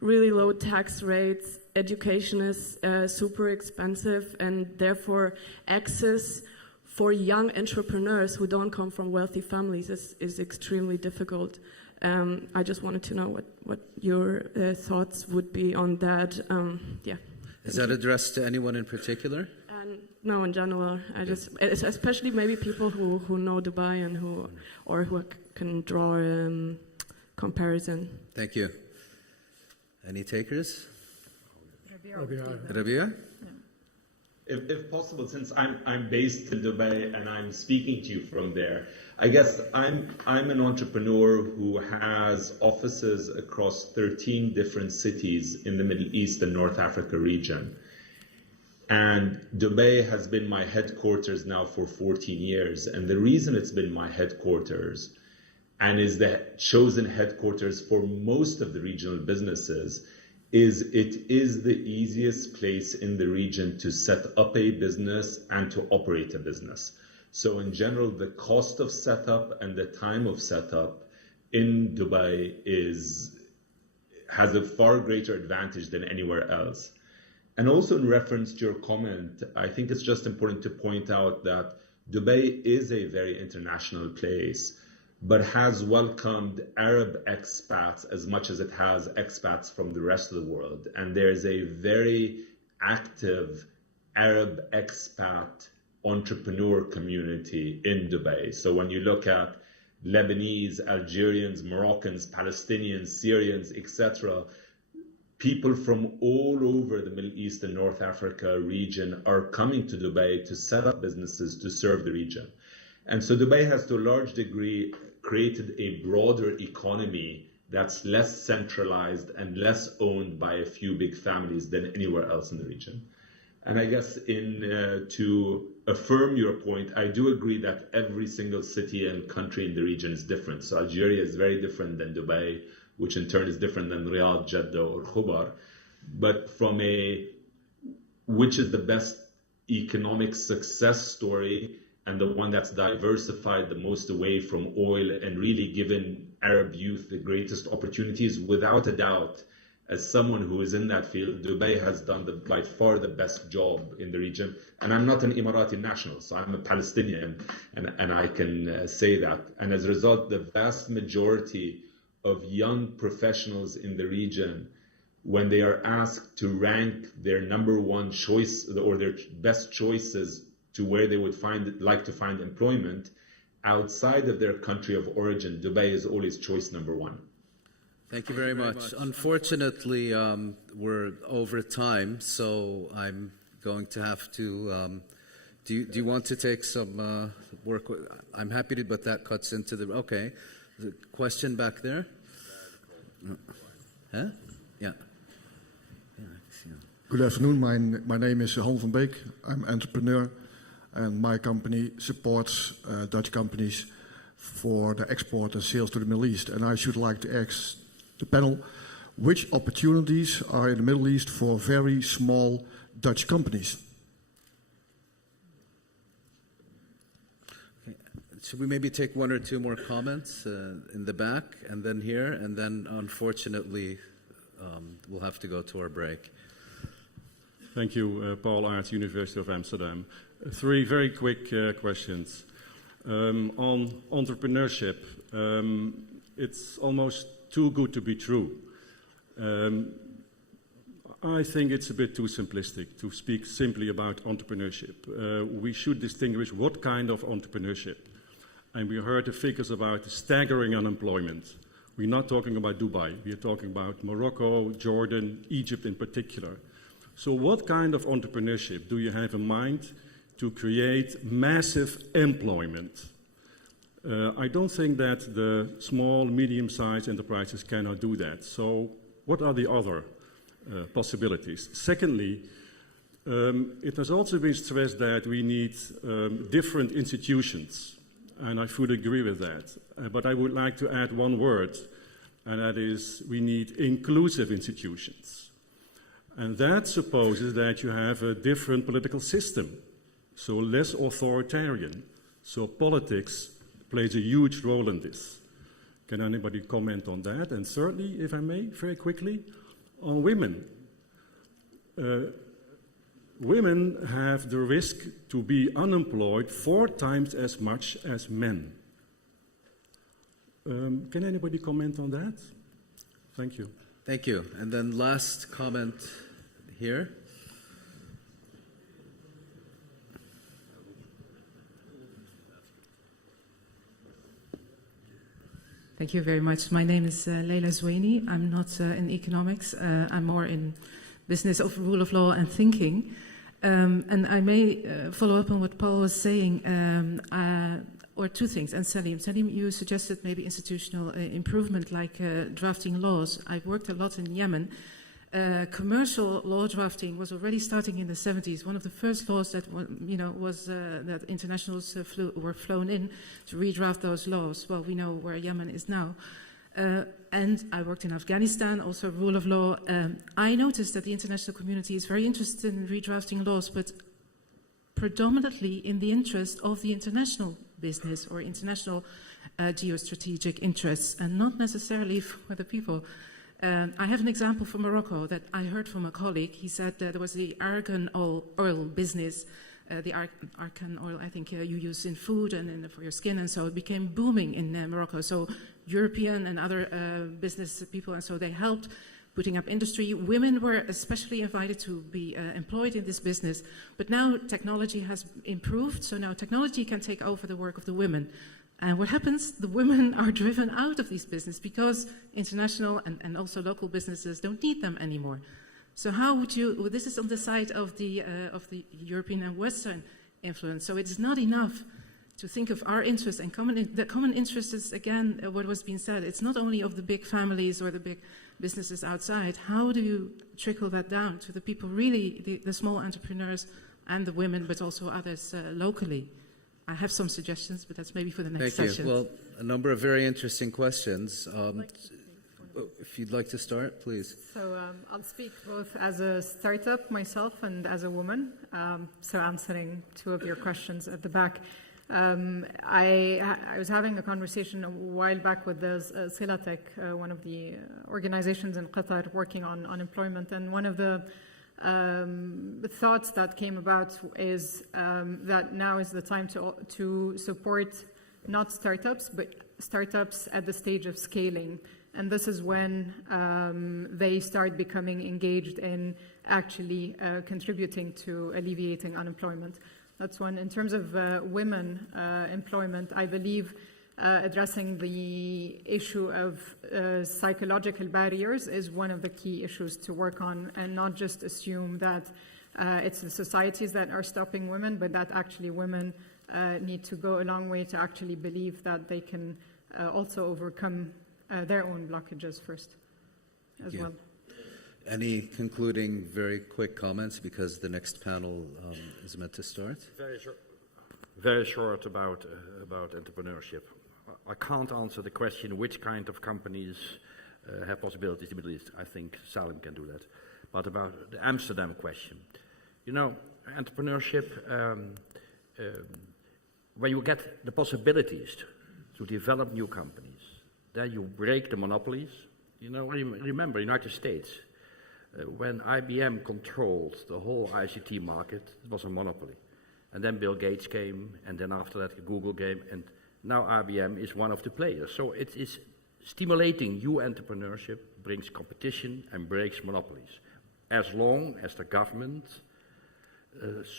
really low tax rates. Education is super expensive, and therefore access for young entrepreneurs who don't come from wealthy families is extremely difficult. I just wanted to know what your thoughts would be on that. Yeah. Is that addressed to anyone in particular? No, in general. Especially maybe people who know Dubai and who can draw a comparison. Thank you. Any takers? Rabea? If possible, since I'm based in Dubai and I'm speaking to you from there, I guess I'm an entrepreneur who has offices across 13 different cities in the Middle East and North Africa region. And Dubai has been my headquarters now for 14 years. And the reason it's been my headquarters and is the chosen headquarters for most of the regional businesses is it is the easiest place in the region to set up a business and to operate a business. So in general, the cost of setup and the time of setup in Dubai has a far greater advantage than anywhere else. And also in reference to your comment, I think it's just important to point out that Dubai is a very international place, but has welcomed Arab expats as much as it has expats from the rest of the world. And there's a very active Arab expat entrepreneur community in Dubai. So when you look at Lebanese, Algerians, Moroccans, Palestinians, Syrians, etc. People from all over the Middle East and North Africa region are coming to Dubai to set up businesses to serve the region. And so Dubai has, to a large degree, created a broader economy that's less centralized and less owned by a few big families than anywhere else in the region. And I guess to affirm your point, I do agree that every single city and country in the region is different. So Algeria is very different than Dubai, which in turn is different than Riyadh, Jeddah, or Khobar. But from which is the best economic success story and the one that's diversified the most away from oil and really given Arab youth the greatest opportunities, without a doubt, as someone who is in that field, Dubai has done by far the best job in the region. And I'm not an Emirati national, so I'm a Palestinian, and I can say that. And as a result, the vast majority of young professionals in the region, when they are asked to rank their number one choice or their best choices to where they would like to find employment, outside of their country of origin, Dubai is always choice number one. Thank you very much. Unfortunately, we're over time, so I'm going to have to. Do you want to take some work? I'm happy to, but that cuts into the. Okay, the question back there. Huh? Yeah. Good afternoon. My name is Han van Beek. I'm an entrepreneur, and my company supports Dutch companies for the export and sales to the Middle East. And I should like to ask the panel, which opportunities are in the Middle East for very small Dutch companies? Okay. Should we maybe take one or two more comments in the back, and then here, and then unfortunately we'll have to go to our break. Thank you, Paul Aerts, University of Amsterdam. Three very quick questions. On entrepreneurship, it's almost too good to be true. I think it's a bit too simplistic to speak simply about entrepreneurship. We should distinguish what kind of entrepreneurship. And we heard the figures about staggering unemployment. We're not talking about Dubai. We're talking about Morocco, Jordan, Egypt in particular. So what kind of entrepreneurship do you have in mind to create massive employment? I don't think that the small, medium-sized enterprises cannot do that. So what are the other possibilities? Secondly, it has also been stressed that we need different institutions, and I fully agree with that. But I would like to add one word, and that is we need inclusive institutions. And that supposes that you have a different political system, so less authoritarian. So politics plays a huge role in this. Can anybody comment on that? And thirdly, if I may, very quickly, on women. Women have the risk to be unemployed 4 times as much as men. Can anybody comment on that? Thank you. Thank you. And then last comment here. Thank you very much. My name is Leila Zoueni. I'm not in economics. I'm more in business of rule of law and thinking. And I may follow up on what Paul was saying, or two things. And Salim, you suggested maybe institutional improvement, like drafting laws. I've worked a lot in Yemen. Commercial law drafting was already starting in the 70s. One of the first laws that was that internationals were flown in to redraft those laws. Well, we know where Yemen is now. And I worked in Afghanistan, also rule of law. I noticed that the international community is very interested in redrafting laws, but predominantly in the interest of the international business or international geostrategic interests, and not necessarily for the people. I have an example from Morocco that I heard from a colleague. He said that there was the argan oil business, the argan oil I think you use in food and for your skin, and so it became booming in Morocco. So European and other business people, and so they helped putting up industry. Women were especially invited to be employed in this business, but now technology has improved, so now technology can take over the work of the women. And what happens? The women are driven out of these businesses because international and also local businesses don't need them anymore. So how would you? Well, this is on the side of the European and Western influence. So it is not enough to think of our interests and the common interest is, again, what was being said. It's not only of the big families or the big businesses outside. How do you trickle that down to the people, really, the small entrepreneurs and the women, but also others locally? I have some suggestions, but that's maybe for the next session. Thank you. Well, a number of very interesting questions. If you'd like to start, please. So I'll speak both as a startup myself and as a woman. So answering two of your questions at the back. I was having a conversation a while back with the Silatech, one of the organizations in Qatar working on unemployment, and one of the thoughts that came about is that now is the time to support not startups, but startups at the stage of scaling. And this is when they start becoming engaged in actually contributing to alleviating unemployment. That's one. In terms of women employment, I believe addressing the issue of psychological barriers is one of the key issues to work on, and not just assume that it's the societies that are stopping women, but that actually women need to go a long way to actually believe that they can also overcome their own blockages first as well. Any concluding very quick comments, because the next panel is meant to start? Very short about entrepreneurship. I can't answer the question which kind of companies have possibilities in the Middle East. I think Salim can do that. But about the Amsterdam question, you know, entrepreneurship, when you get the possibilities to develop new companies, then you break the monopolies. You know, remember, United States, when IBM controlled the whole ICT market, it was a monopoly. And then Bill Gates came, and then after that Google came, and now IBM is one of the players. So it is stimulating new entrepreneurship, brings competition and breaks monopolies, as long as the government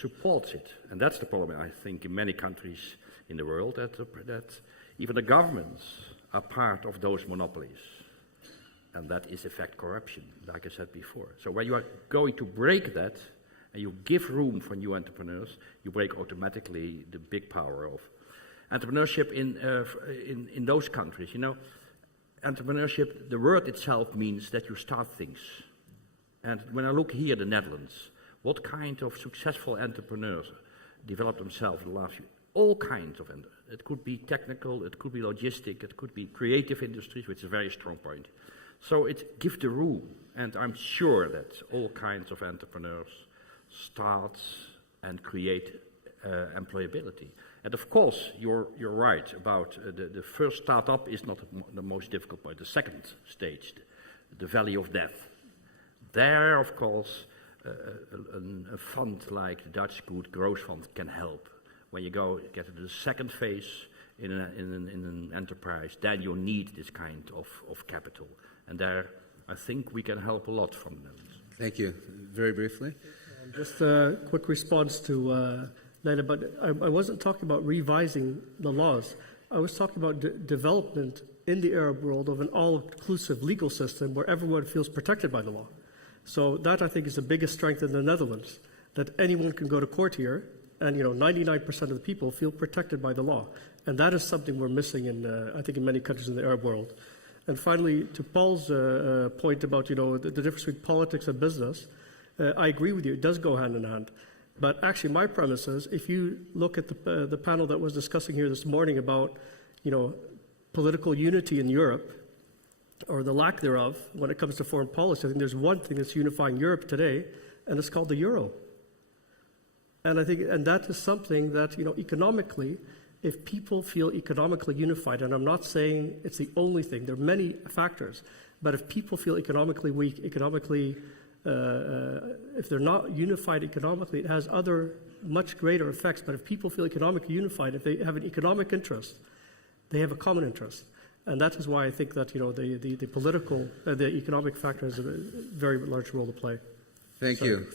supports it. And that's the problem, I think, in many countries in the world, that even the governments are part of those monopolies. And that is, in fact, corruption, like I said before. So when you are going to break that, and you give room for new entrepreneurs, you break automatically the big power of entrepreneurship in those countries. You know, entrepreneurship, the word itself means that you start things. And when I look here, the Netherlands, what kind of successful entrepreneurs developed themselves in the last few? All kinds of, it could be technical, it could be logistic, it could be creative industries, which is a very strong point. So it gives the room, and I'm sure that all kinds of entrepreneurs start and create employability. And of course, you're right about the first startup is not the most difficult point. The second stage, the valley of death. There, of course, a fund like the Dutch Good Growth Fund can help. When you get to the second phase in an enterprise, then you need this kind of capital. And there, I think we can help a lot from them. Thank you. Very briefly. Just a quick response to Leila, but I wasn't talking about revising the laws. I was talking about development in the Arab world of an all-inclusive legal system where everyone feels protected by the law. So that, I think, is the biggest strength in the Netherlands, that anyone can go to court here, and 99% of the people feel protected by the law. And that is something we're missing in, I think, in many countries in the Arab world. And finally, to Paul's point about, the difference between politics and business, I agree with you, it does go hand in hand. But actually, my premise is, if you look at the panel that was discussing here this morning about, political unity in Europe, or the lack thereof when it comes to foreign policy, I think there's one thing that's unifying Europe today, and it's called the euro. And I think, and that is something that, economically, if people feel economically unified, and I'm not saying it's the only thing, there are many factors, but if people feel economically weak, if they're not unified economically, it has other much greater effects. But if people feel economically unified, if they have an economic interest, they have a common interest. And that is why I think that, the political, the economic factor has a very large role to play. Thank you.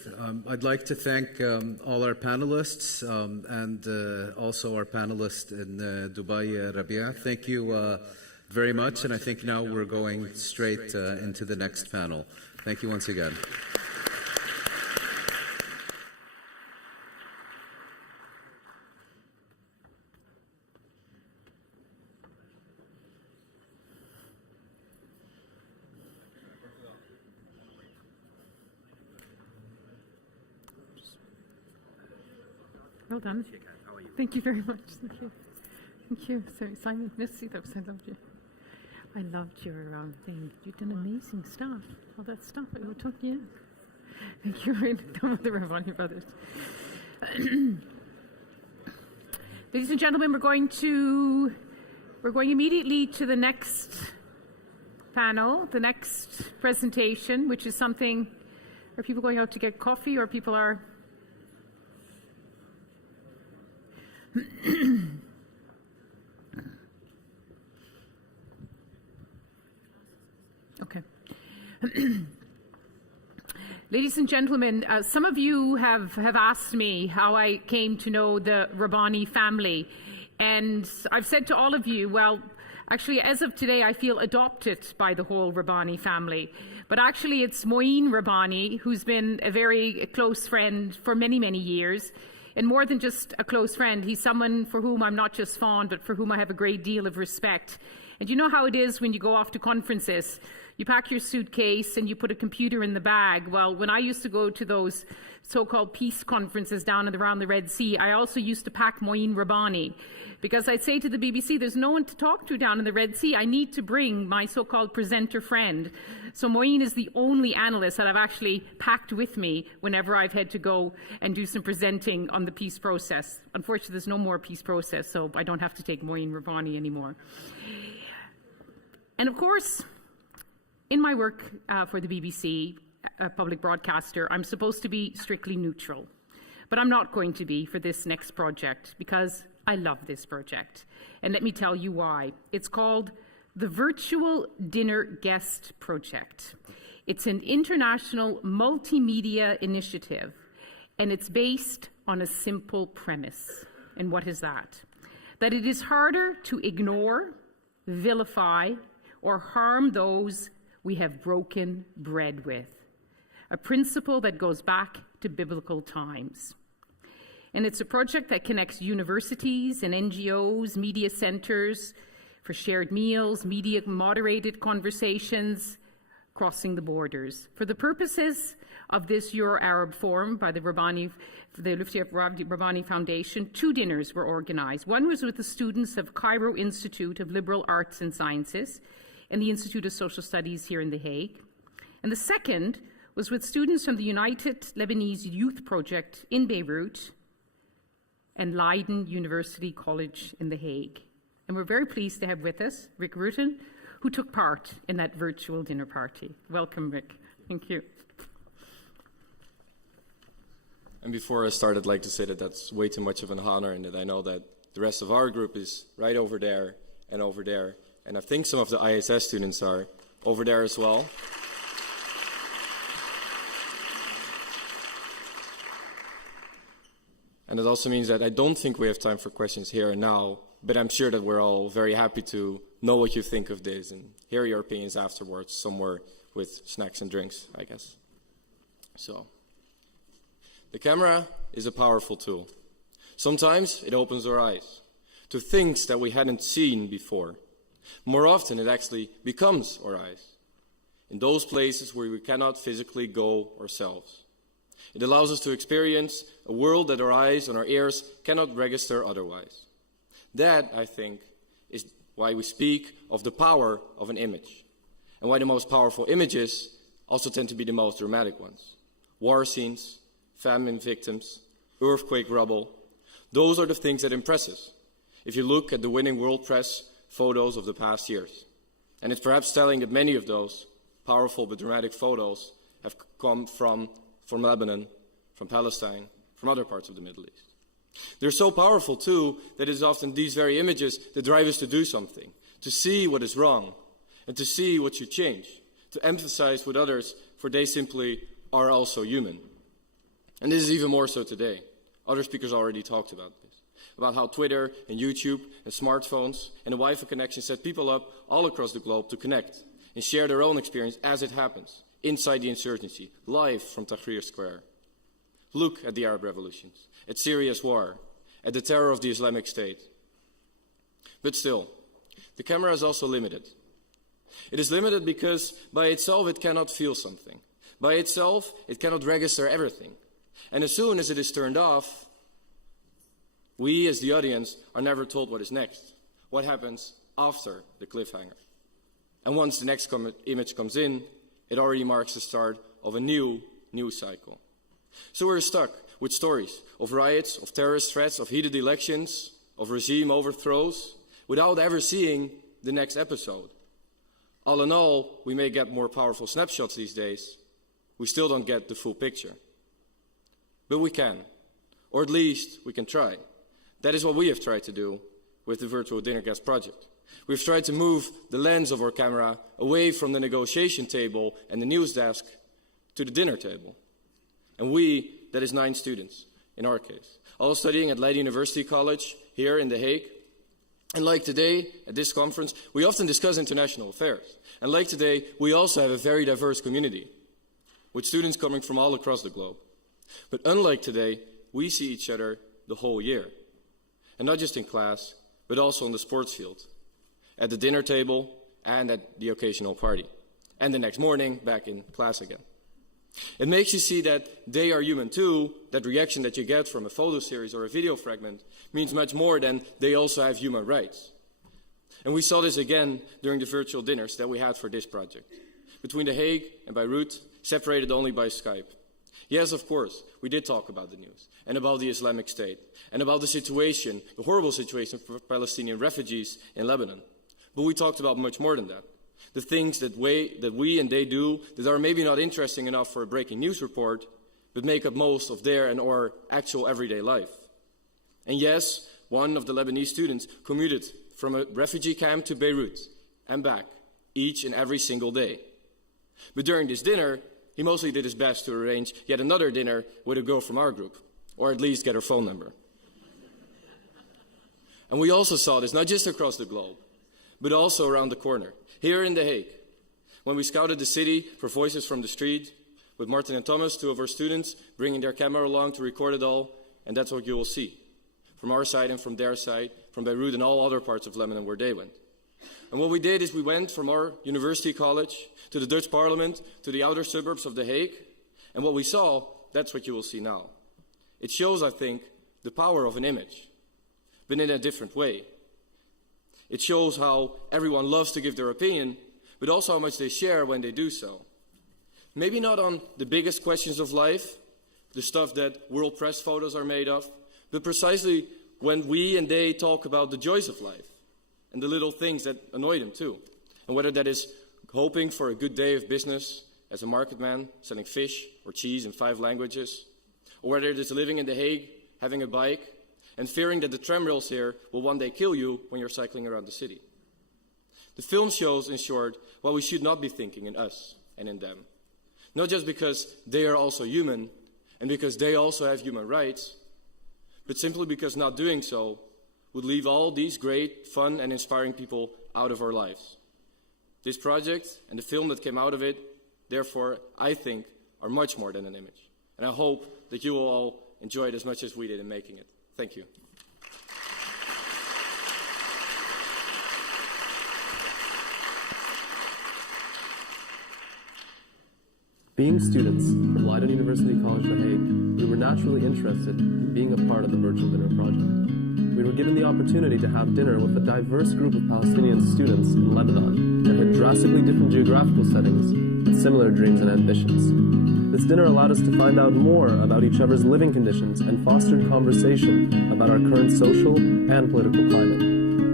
I'd like to thank all our panelists and also our panelist in Dubai, Rabea. Thank you very much, and I think now we're going straight into the next panel. Thank you once again. Well done. Thank you very much. Thank you. Thank you. So, Simon, merci. That was, I loved you. I loved your thing. You've done amazing stuff. All that stuff that we were talking about. Thank you. The Rabbani brothers. Ladies and gentlemen, we're going immediately to the next panel, the next presentation, which is something. Are people going out to get coffee, or people are? Okay. Ladies and gentlemen, some of you have asked me how I came to know the Rabbani family. And I've said to all of you, well, actually, as of today, I feel adopted by the whole Rabbani family. But actually, it's Mouin Rabbani, who's been a very close friend for many, many years. And more than just a close friend, he's someone for whom I'm not just fond, but for whom I have a great deal of respect. And you know how it is when you go off to conferences. You pack your suitcase and you put a computer in the bag. Well, when I used to go to those so-called peace conferences down around the Red Sea, I also used to pack Mouin Rabbani. Because I'd say to the BBC, there's no one to talk to down in the Red Sea. I need to bring my so-called presenter friend. So Mouin is the only analyst that I've actually packed with me whenever I've had to go and do some presenting on the peace process. Unfortunately, there's no more peace process, so I don't have to take Mouin Rabbani anymore. And of course, in my work for the BBC, a public broadcaster, I'm supposed to be strictly neutral. But I'm not going to be for this next project, because I love this project. And let me tell you why. It's called the Virtual Dinner Guest Project. It's an international multimedia initiative, and it's based on a simple premise. And what is that? That it is harder to ignore, vilify, or harm those we have broken bread with. A principle that goes back to biblical times. And it's a project that connects universities and NGOs, media centers for shared meals, media moderated conversations, crossing the borders. For the purposes of this Euro-Arab Forum by the Lutfia Rabbani Foundation, 2 dinners were organized. One was with the students of Cairo Institute of Liberal Arts and Sciences and the Institute of Social Studies here in The Hague. And the second was with students from the United Lebanese Youth Project in Beirut and Leiden University College in The Hague. And we're very pleased to have with us Rick Rutten, who took part in that virtual dinner party. Welcome, Rick. Thank you. And before I start, I'd like to say that that's way too much of an honor, and that I know that the rest of our group is right over there and over there. And I think some of the ISS students are over there as well. And it also means that I don't think we have time for questions here and now, but I'm sure that we're all very happy to know what you think of this and hear your opinions afterwards, somewhere with snacks and drinks, I guess. So, the camera is a powerful tool. Sometimes it opens our eyes to things that we hadn't seen before. More often, it actually becomes our eyes in those places where we cannot physically go ourselves. It allows us to experience a world that our eyes and our ears cannot register otherwise. That, I think, is why we speak of the power of an image, and why the most powerful images also tend to be the most dramatic ones. War scenes, famine victims, earthquake rubble, those are the things that impress us if you look at the winning world press photos of the past years. And it's perhaps telling that many of those powerful but dramatic photos have come from Lebanon, from Palestine, from other parts of the Middle East. They're so powerful, too, that it's often these very images that drive us to do something, to see what is wrong, and to see what should change, to emphasize with others, for they simply are also human. And this is even more so today. Other speakers already talked about this, about how Twitter and YouTube and smartphones and the Wi-Fi connection set people up all across the globe to connect and share their own experience as it happens, inside the insurgency, live from Tahrir Square. Look at the Arab revolutions, at Syria's war, at the terror of the Islamic State. But still, the camera is also limited. It is limited because by itself it cannot feel something. By itself it cannot register everything. And as soon as it is turned off, we as the audience are never told what is next, what happens after the cliffhanger. And once the next image comes in, it already marks the start of a new news cycle. So we're stuck with stories of riots, of terrorist threats, of heated elections, of regime overthrows, without ever seeing the next episode. All in all, we may get more powerful snapshots these days. We still don't get the full picture. But we can, or at least we can try. That is what we have tried to do with the Virtual Dinner Guest project. We've tried to move the lens of our camera away from the negotiation table and the news desk to the dinner table. And we, that is 9 students in our case, all studying at Leiden University College here in The Hague. And like today, at this conference, we often discuss international affairs. And like today, we also have a very diverse community, with students coming from all across the globe. But unlike today, we see each other the whole year. And not just in class, but also on the sports field, at the dinner table, and at the occasional party. And the next morning, back in class again. It makes you see that they are human too. That reaction that you get from a photo series or a video fragment means much more than they also have human rights. And we saw this again during the virtual dinners that we had for this project, between The Hague and Beirut, separated only by Skype. Yes, of course, we did talk about the news, and about the Islamic State, and about the situation, the horrible situation for Palestinian refugees in Lebanon. But we talked about much more than that. The things that we and they do that are maybe not interesting enough for a breaking news report, but make up most of their and our actual everyday life. And yes, one of the Lebanese students commuted from a refugee camp to Beirut and back each and every single day. But during this dinner, he mostly did his best to arrange yet another dinner with a girl from our group, or at least get her phone number. And we also saw this not just across the globe, but also around the corner, here in The Hague, when we scouted the city for voices from the street, with Martin and Thomas, 2 of our students, bringing their camera along to record it all, and that's what you will see, from our side and from their side, from Beirut and all other parts of Lebanon where they went. And what we did is we went from our university college to the Dutch parliament, to the outer suburbs of The Hague, and what we saw, that's what you will see now. It shows, I think, the power of an image, but in a different way. It shows how everyone loves to give their opinion, but also how much they share when they do so. Maybe not on the biggest questions of life, the stuff that world press photos are made of, but precisely when we and they talk about the joys of life and the little things that annoy them too. And whether that is hoping for a good day of business as a market man, selling fish or cheese in 5 languages, or whether it is living in The Hague, having a bike, and fearing that the tram rails here will one day kill you when you're cycling around the city. The film shows, in short, what we should not be thinking in us and in them. Not just because they are also human, and because they also have human rights, but simply because not doing so would leave all these great, fun, and inspiring people out of our lives. This project and the film that came out of it, therefore, I think, are much more than an image. And I hope that you will all enjoy it as much as we did in making it. Thank you. Being students from Leiden University College The Hague, we were naturally interested in being a part of the Virtual Dinner Project. We were given the opportunity to have dinner with a diverse group of Palestinian students in Lebanon that had drastically different geographical settings, but similar dreams and ambitions. This dinner allowed us to find out more about each other's living conditions and fostered conversation about our current social and political climate.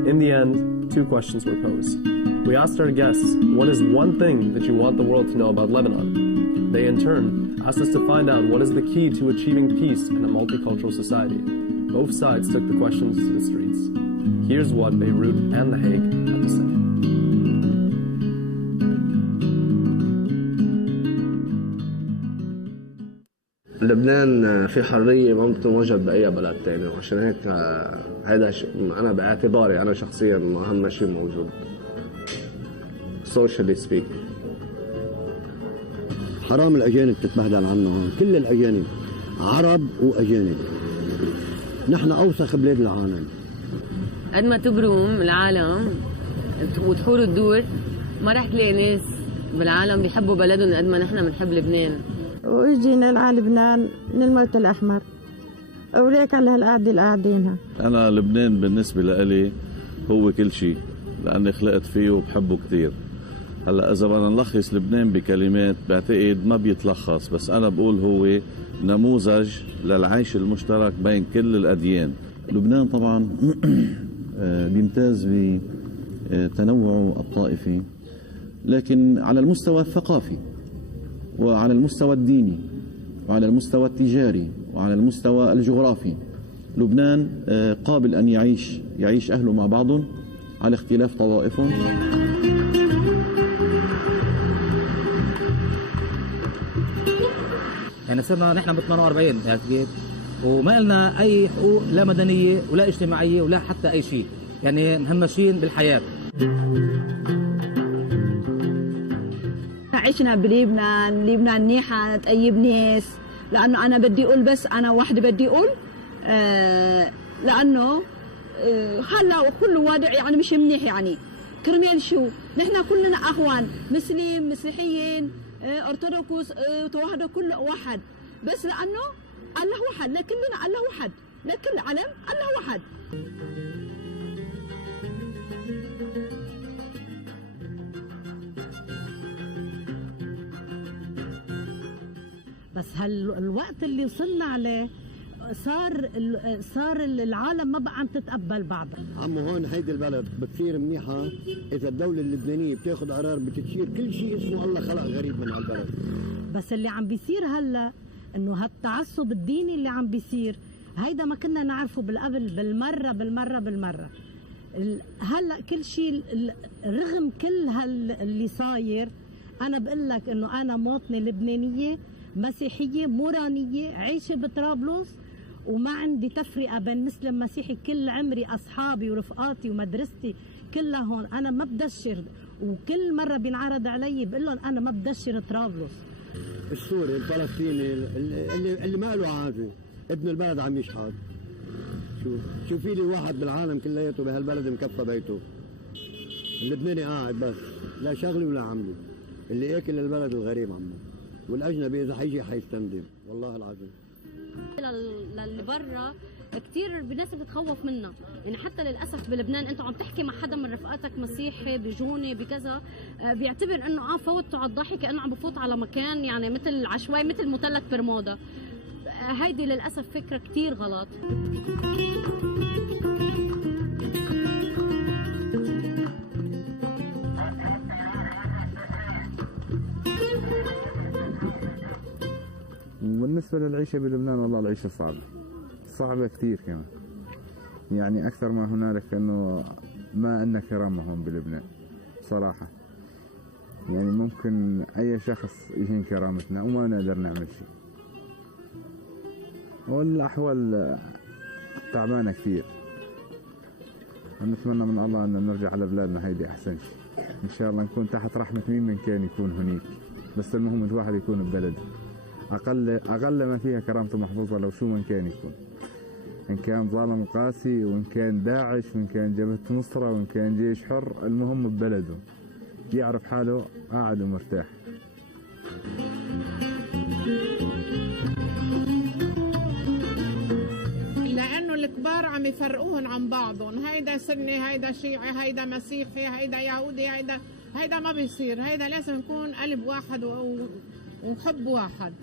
In the end, 2 questions were posed. We asked our guests, what is one thing that you want the world to know about Lebanon? They, in turn, asked us to find out what is the key to achieving peace in a multicultural society. Both sides took the questions to the streets. Here's what Beirut and The Hague had to say. لبنان في حرية ما بتنوجد بأي بلد تاني، وعشان هيك هذا أنا باعتباري أنا شخصيا أهم شيء موجود socially speaking. حرام الأجانب تتبهدل عنا هون، كل الأجانب عرب وأجانب، نحن أوسخ بلاد العالم. قد ما تبرم العالم وتحول الدور ما رح تلاقي ناس بالعالم بيحبوا بلدهم قد ما نحن بنحب لبنان. وإجينا على لبنان من الموت الأحمر وليك على هالقعدة اللي قاعدينها. أنا لبنان بالنسبة لإلي هو كل شيء، لأني خلقت فيه وبحبه كثير. هلا إذا بدنا نلخص لبنان بكلمات بعتقد ما بيتلخص، بس أنا بقول هو نموذج للعيش المشترك بين كل الأديان. لبنان طبعا بيمتاز بتنوعه الطائفي، لكن على المستوى الثقافي وعلى المستوى الديني وعلى المستوى التجاري وعلى المستوى الجغرافي لبنان قابل أن يعيش أهله مع بعضهم على اختلاف طوائفهم. يعني صرنا نحن ب 48 يا كبير وما لنا أي حقوق لا مدنية ولا اجتماعية ولا حتى أي شيء، يعني مهمشين بالحياة. عشنا بلبنان، لبنان منيحة تقيب ناس، لأنه أنا بدي أقول بس أنا وحدة بدي أقول لأنه هلا وكل وضع يعني مش منيح، يعني كرمال شو نحن كلنا أخوان، مسلم مسيحيين أرثوذكس توحدوا كل واحد، بس لأنه الله واحد لكلنا الله واحد لكل علم الله واحد. بس هالوقت اللي وصلنا عليه صار العالم ما بقى عم تتقبل بعضها. عمو هون هيدي البلد بتصير منيحة إذا الدولة اللبنانية بتاخذ قرار بتشير كل شيء اسمه الله خلق غريب من هالبلد. بس اللي عم بيصير هلا إنه هالتعصب الديني اللي عم بيصير هيدا ما كنا نعرفه بالقبل بالمرة. هلا كل شيء رغم كل اللي صاير أنا بقول لك إنه أنا مواطنة لبنانية مسيحية مورانية عايشة بطرابلس وما عندي تفرقة بين مسلم مسيحي، كل عمري أصحابي ورفقاتي ومدرستي كلها هون. أنا ما بدشر، وكل مرة بينعرض علي بقول لهم أنا ما بدشر طرابلس. السوري الفلسطيني اللي ما له عازة ابن البلد عم يشحت. شوفي لي واحد بالعالم كلياته بهالبلد مكفى بيته. اللبناني قاعد بس لا شغلي ولا عملي، اللي اكل البلد الغريب عمه، والاجنبي اذا حيجي حيستندم والله العظيم. للي برا كثير الناس بتتخوف منا، يعني حتى للاسف بلبنان انت عم تحكي مع حدا من رفقاتك مسيحي بيجوني بكذا بيعتبر انه فوتوا على الضحك كانه عم بفوت على مكان يعني مثل عشوائي مثل مثلث برمودا. هيدي للاسف فكره كثير غلط. بالنسبة للعيشة بلبنان والله العيشة صعبة كثير كمان، يعني أكثر ما هنالك أنه ما إن كرامة هون بلبنان صراحة، يعني ممكن أي شخص يهين كرامتنا وما نقدر نعمل شيء، والأحوال تعبانة كثير. نتمنى من الله أن نرجع على بلادنا هيدي أحسن شيء إن شاء الله، نكون تحت رحمة مين من كان يكون هنيك، بس المهم الواحد يكون ببلده أقل ما فيها كرامته محفوظة لو شو من كان يكون، إن كان ظالم قاسي وإن كان داعش وإن كان جبهة نصرة وإن كان جيش حر، المهم ببلده يعرف حاله قاعد ومرتاح. لأنه الكبار عم يفرقوهن عن بعضهم، هيدا سني هيدا شيعي هيدا مسيحي هيدا يهودي هيدا ما بيصير، هيدا لازم نكون قلب واحد وحب واحد.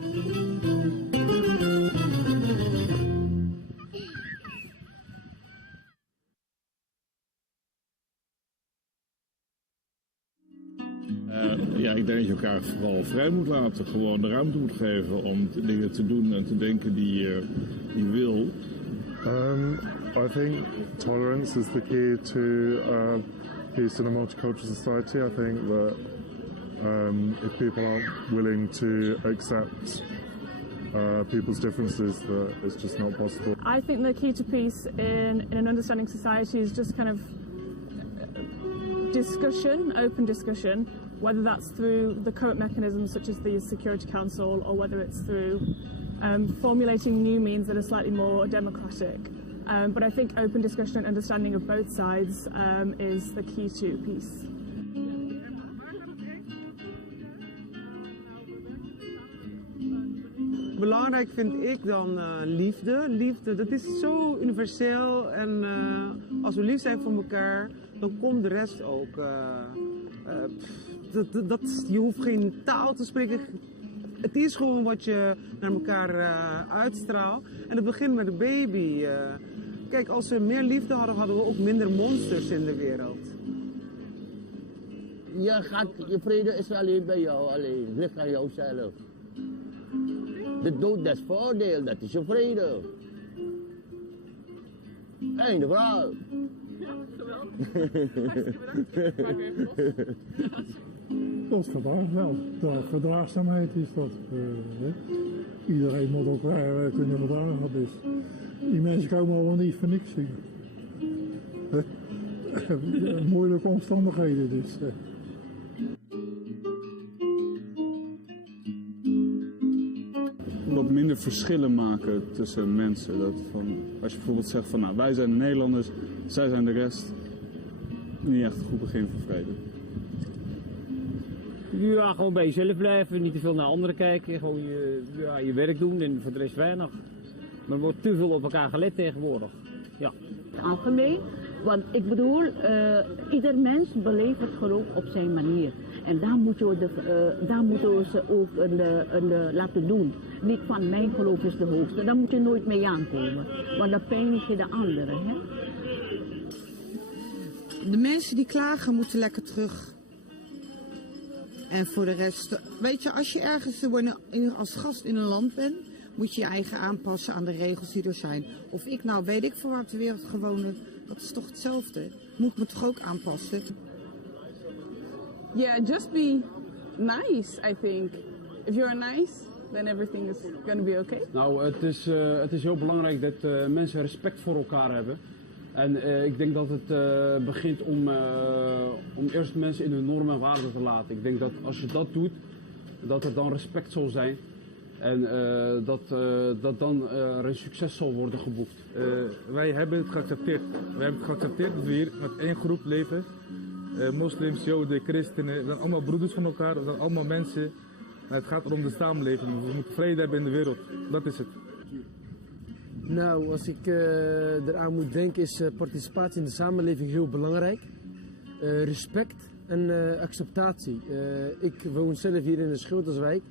Ja, ik denk dat je elkaar vooral vrij moet laten. Gewoon de ruimte moet geven om dingen te doen en te denken die je wil. I think tolerance is the key to peace in a multicultural society. I think that if people aren't willing to accept different cultures, then I think that there's a lot of people's differences that it's just not possible. I think the key to peace in an understanding society is just kind of discussion, open discussion, whether that's through the current mechanisms such as the Security Council or whether it's through formulating new means that are slightly more democratic. But I think open discussion and understanding of both sides is the key to peace. Belangrijk vind ik dan liefde. Liefde, dat is zo universeel. En als we lief zijn voor elkaar, dan komt de rest ook. Je hoeft geen taal te spreken. Het is gewoon wat je naar elkaar uitstraalt. En het begint met de baby. Kijk, als we meer liefde hadden, hadden we ook minder monsters in de wereld. Je vrede is alleen bij jou, alleen. Het ligt aan jouzelf. De dood des voordeel, dat is je vrede. Einde verhaal. Dat is vandaag wel. De verdraagzaamheid is dat. Iedereen moet elkaar kunnen verdragen. Dus die mensen komen allemaal niet voor niks zien. Moeilijke omstandigheden dus. Wat minder verschillen maken tussen mensen. Dat als je bijvoorbeeld zegt van nou, wij zijn de Nederlanders, zij zijn de rest. Niet echt een goed begin voor vrede. Ja, gewoon bij jezelf blijven, niet te veel naar anderen kijken, gewoon je werk doen en voor de rest weinig. Maar er wordt te veel op elkaar gelet tegenwoordig. Ja. Algemeen, want ik bedoel, ieder mens beleeft het geloof op zijn manier. En daar moeten we ze ook laten doen. Niet van mijn geloof is de hoogste, daar moet je nooit mee aankomen. Want dan pijnig je de anderen. Hè? De mensen die klagen moeten lekker terug. En voor de rest, weet je, als je ergens als gast in een land bent, moet je je eigen aanpassen aan de regels die er zijn. Of ik nou, weet ik voor waar op de wereld gewoon, dat is toch hetzelfde. Moet ik me toch ook aanpassen? Yeah, just be nice, I think. If you're nice, then everything is going to be okay. Nou, het is heel belangrijk dat mensen respect voor elkaar hebben. En ik denk dat het begint om eerst mensen in hun normen en waarden te laten. Ik denk dat als je dat doet, dat er dan respect zal zijn. En dat dan er een succes zal worden geboekt. Wij hebben het geaccepteerd. Wij hebben het geaccepteerd dat we hier met één groep leven. Moslims, Joden, christenen, we zijn allemaal broeders van elkaar. We zijn allemaal mensen. En het gaat om de samenleving. We moeten vrede hebben in de wereld. Dat is het. Nou, als ik eraan moet denken is participatie in de samenleving heel belangrijk. Respect en acceptatie. Ik woon zelf hier in de Schilderswijk,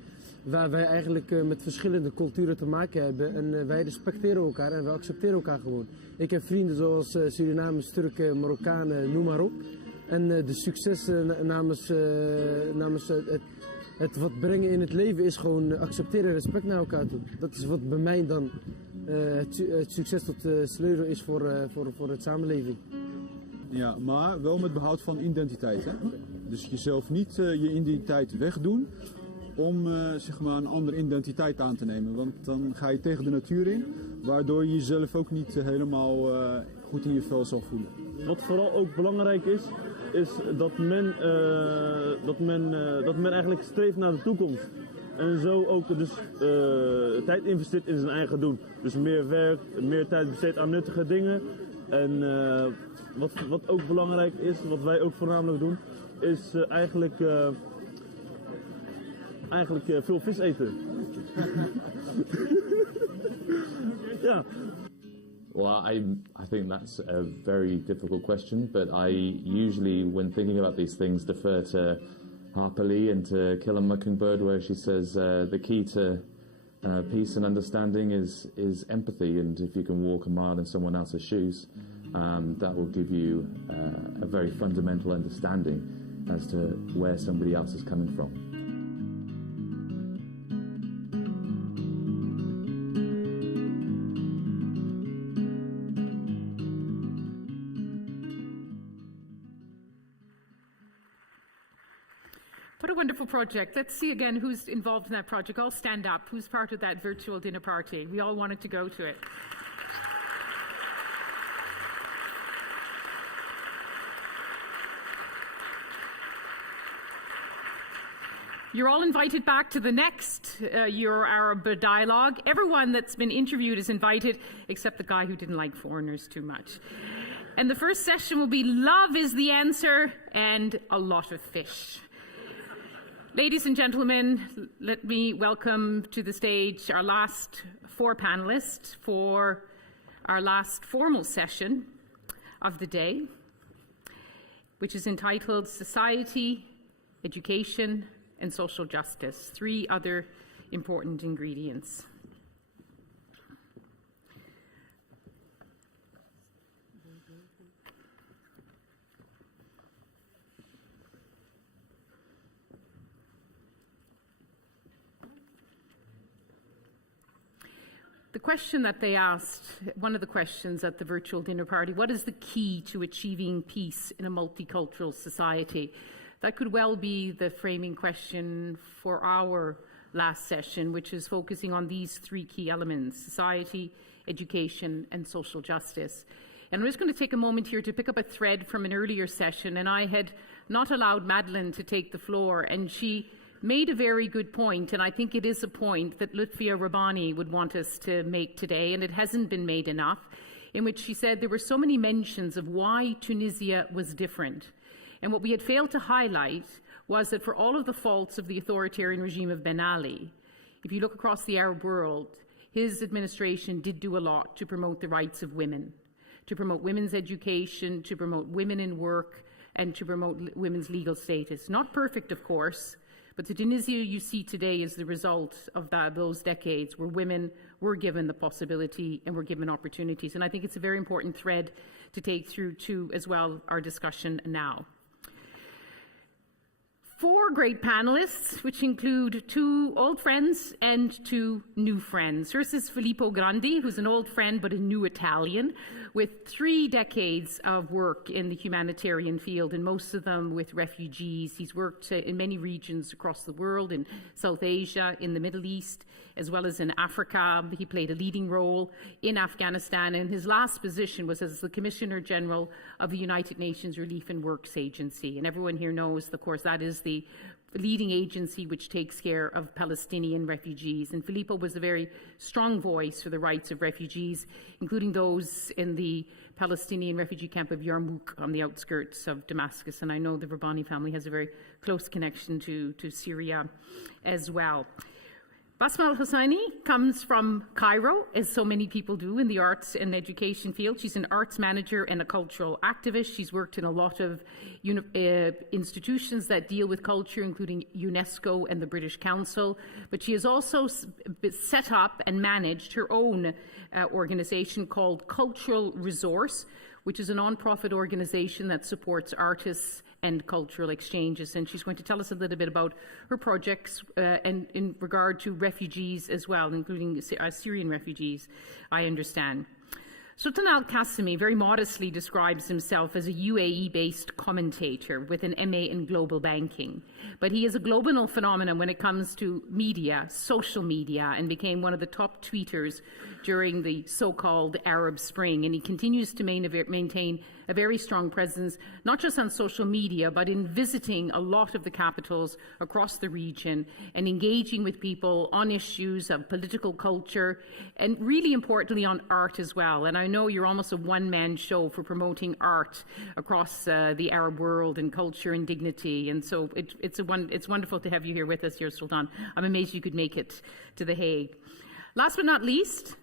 waar wij eigenlijk met verschillende culturen te maken hebben. En wij respecteren elkaar en wij accepteren elkaar gewoon. Ik heb vrienden zoals Surinamers, Turken, Marokkanen, noem maar op. En de succes namens het wat brengen in het leven is gewoon accepteren en respect naar elkaar toe. Dat is wat bij mij dan het succes tot sleutel is voor het samenleving. Ja, maar wel met behoud van identiteit. Hè? Dus jezelf niet je identiteit wegdoen om zeg maar een andere identiteit aan te nemen. Want dan ga je tegen de natuur in, waardoor je jezelf ook niet helemaal goed in je vel zal voelen. Wat vooral ook belangrijk is dat men eigenlijk streeft naar de toekomst. En zo ook dus tijd investeert in zijn eigen doen. Dus meer werk, meer tijd besteedt aan nuttige dingen. En wat ook belangrijk is, wat wij ook voornamelijk doen, is eigenlijk veel vis eten. Ja. Well, I think that's a very difficult question, but I usually, when thinking about these things, defer to Harper Lee and to Kill a Mockingbird, where she says the key to peace and understanding is empathy, and if you can walk a mile in someone else's shoes, that will give you a very fundamental understanding as to where somebody else is coming from. What a wonderful project. Let's see again who's involved in that project. All stand up. Who's part of that virtual dinner party? We all wanted to go to it. You're all invited back to the next Euro-Arab dialogue. Everyone that's been interviewed is invited, except the guy who didn't like foreigners too much. And the first session will be Love is the Answer and a Lot of Fish. Ladies and gentlemen, let me welcome to the stage our last 4 panelists for our last formal session of the day, which is entitled Society, Education, and Social Justice, 3 other important ingredients. The question that they asked, one of the questions at the virtual dinner party, what is the key to achieving peace in a multicultural society? That could well be the framing question for our last session, which is focusing on these 3 key elements: society, education, and social justice. And I'm just going to take a moment here to pick up a thread from an earlier session, and I had not allowed Madeleine to take the floor, and she made a very good point, and I think it is a point that Lutfia Rabbani would want us to make today, and it hasn't been made enough, in which she said there were so many mentions of why Tunisia was different. And what we had failed to highlight was that for all of the faults of the authoritarian regime of Ben Ali, if you look across the Arab world, his administration did do a lot to promote the rights of women, to promote women's education, to promote women in work, and to promote women's legal status. Not perfect, of course, but the Tunisia you see today is the result of those decades where women were given the possibility and were given opportunities. And I think it's a very important thread to take through to, as well, our discussion now. 4 great panelists, which include 2 old friends and 2 new friends. First is Filippo Grandi, who's an old friend but a new Italian, with 3 decades of work in the humanitarian field, and most of them with refugees. He's worked in many regions across the world, in South Asia, in the Middle East, as well as in Africa. He played a leading role in Afghanistan, and his last position was as the Commissioner General of the United Nations Relief and Works Agency. And everyone here knows, of course, that is the leading agency which takes care of Palestinian refugees. And Filippo was a very strong voice for the rights of refugees, including those in the Palestinian refugee camp of Yarmouk on the outskirts of Damascus. And I know the Rabbani family has a very close connection to Syria as well. Basma Al-Husseini comes from Cairo, as so many people do in the arts and education field. She's an arts manager and a cultural activist. She's worked in a lot of institutions that deal with culture, including UNESCO and the British Council. But she has also set up and managed her own organization called Cultural Resource, which is a non-profit organization that supports artists and cultural exchanges. And she's going to tell us a little bit about her projects and in regard to refugees as well, including Syrian refugees, I understand. Sultan Al-Qasimi very modestly describes himself as a UAE-based commentator with an MA in global banking. But he is a global phenomenon when it comes to media, social media, and became one of the top tweeters during the so-called Arab Spring. And he continues to maintain a very strong presence, not just on social media, but in visiting a lot of the capitals across the region and engaging with people on issues of political culture and really importantly on art as well. And I know you're almost a one-man show for promoting art across the Arab world and culture and dignity. And so it's wonderful to have you here with us here, Sultan. I'm amazed you could make it to The Hague. Last but not least,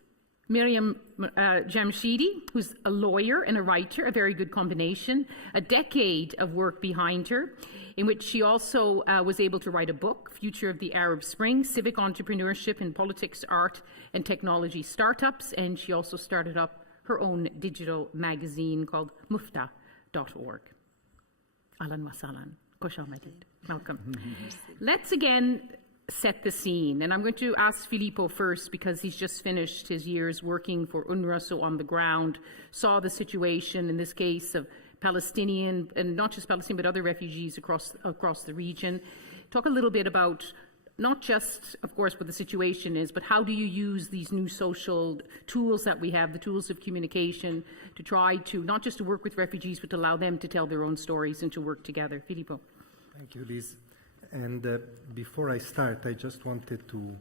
Miriam Jamshidi, who's a lawyer and a writer, a very good combination, a decade of work behind her, in which she also was able to write a book, Future of the Arab Spring, Civic Entrepreneurship in Politics, Art and Technology Startups, and she also started up her own digital magazine called mufta.org. Ahlan wa sahlan. Khosh aamadid. Welcome. Let's again set the scene. And I'm going to ask Filippo first because he's just finished his years working for UNRWA, so on the ground, saw the situation, in this case, of Palestinian, and not just Palestinian, but other refugees across the region. talk a little bit about not just, of course, what the situation is, but how do you use these new social tools that we have, the tools of communication, to try to, not just to work with refugees, but to allow them to tell their own stories and to work together. Filippo. Thank you, Liz. And before I start, I just wanted to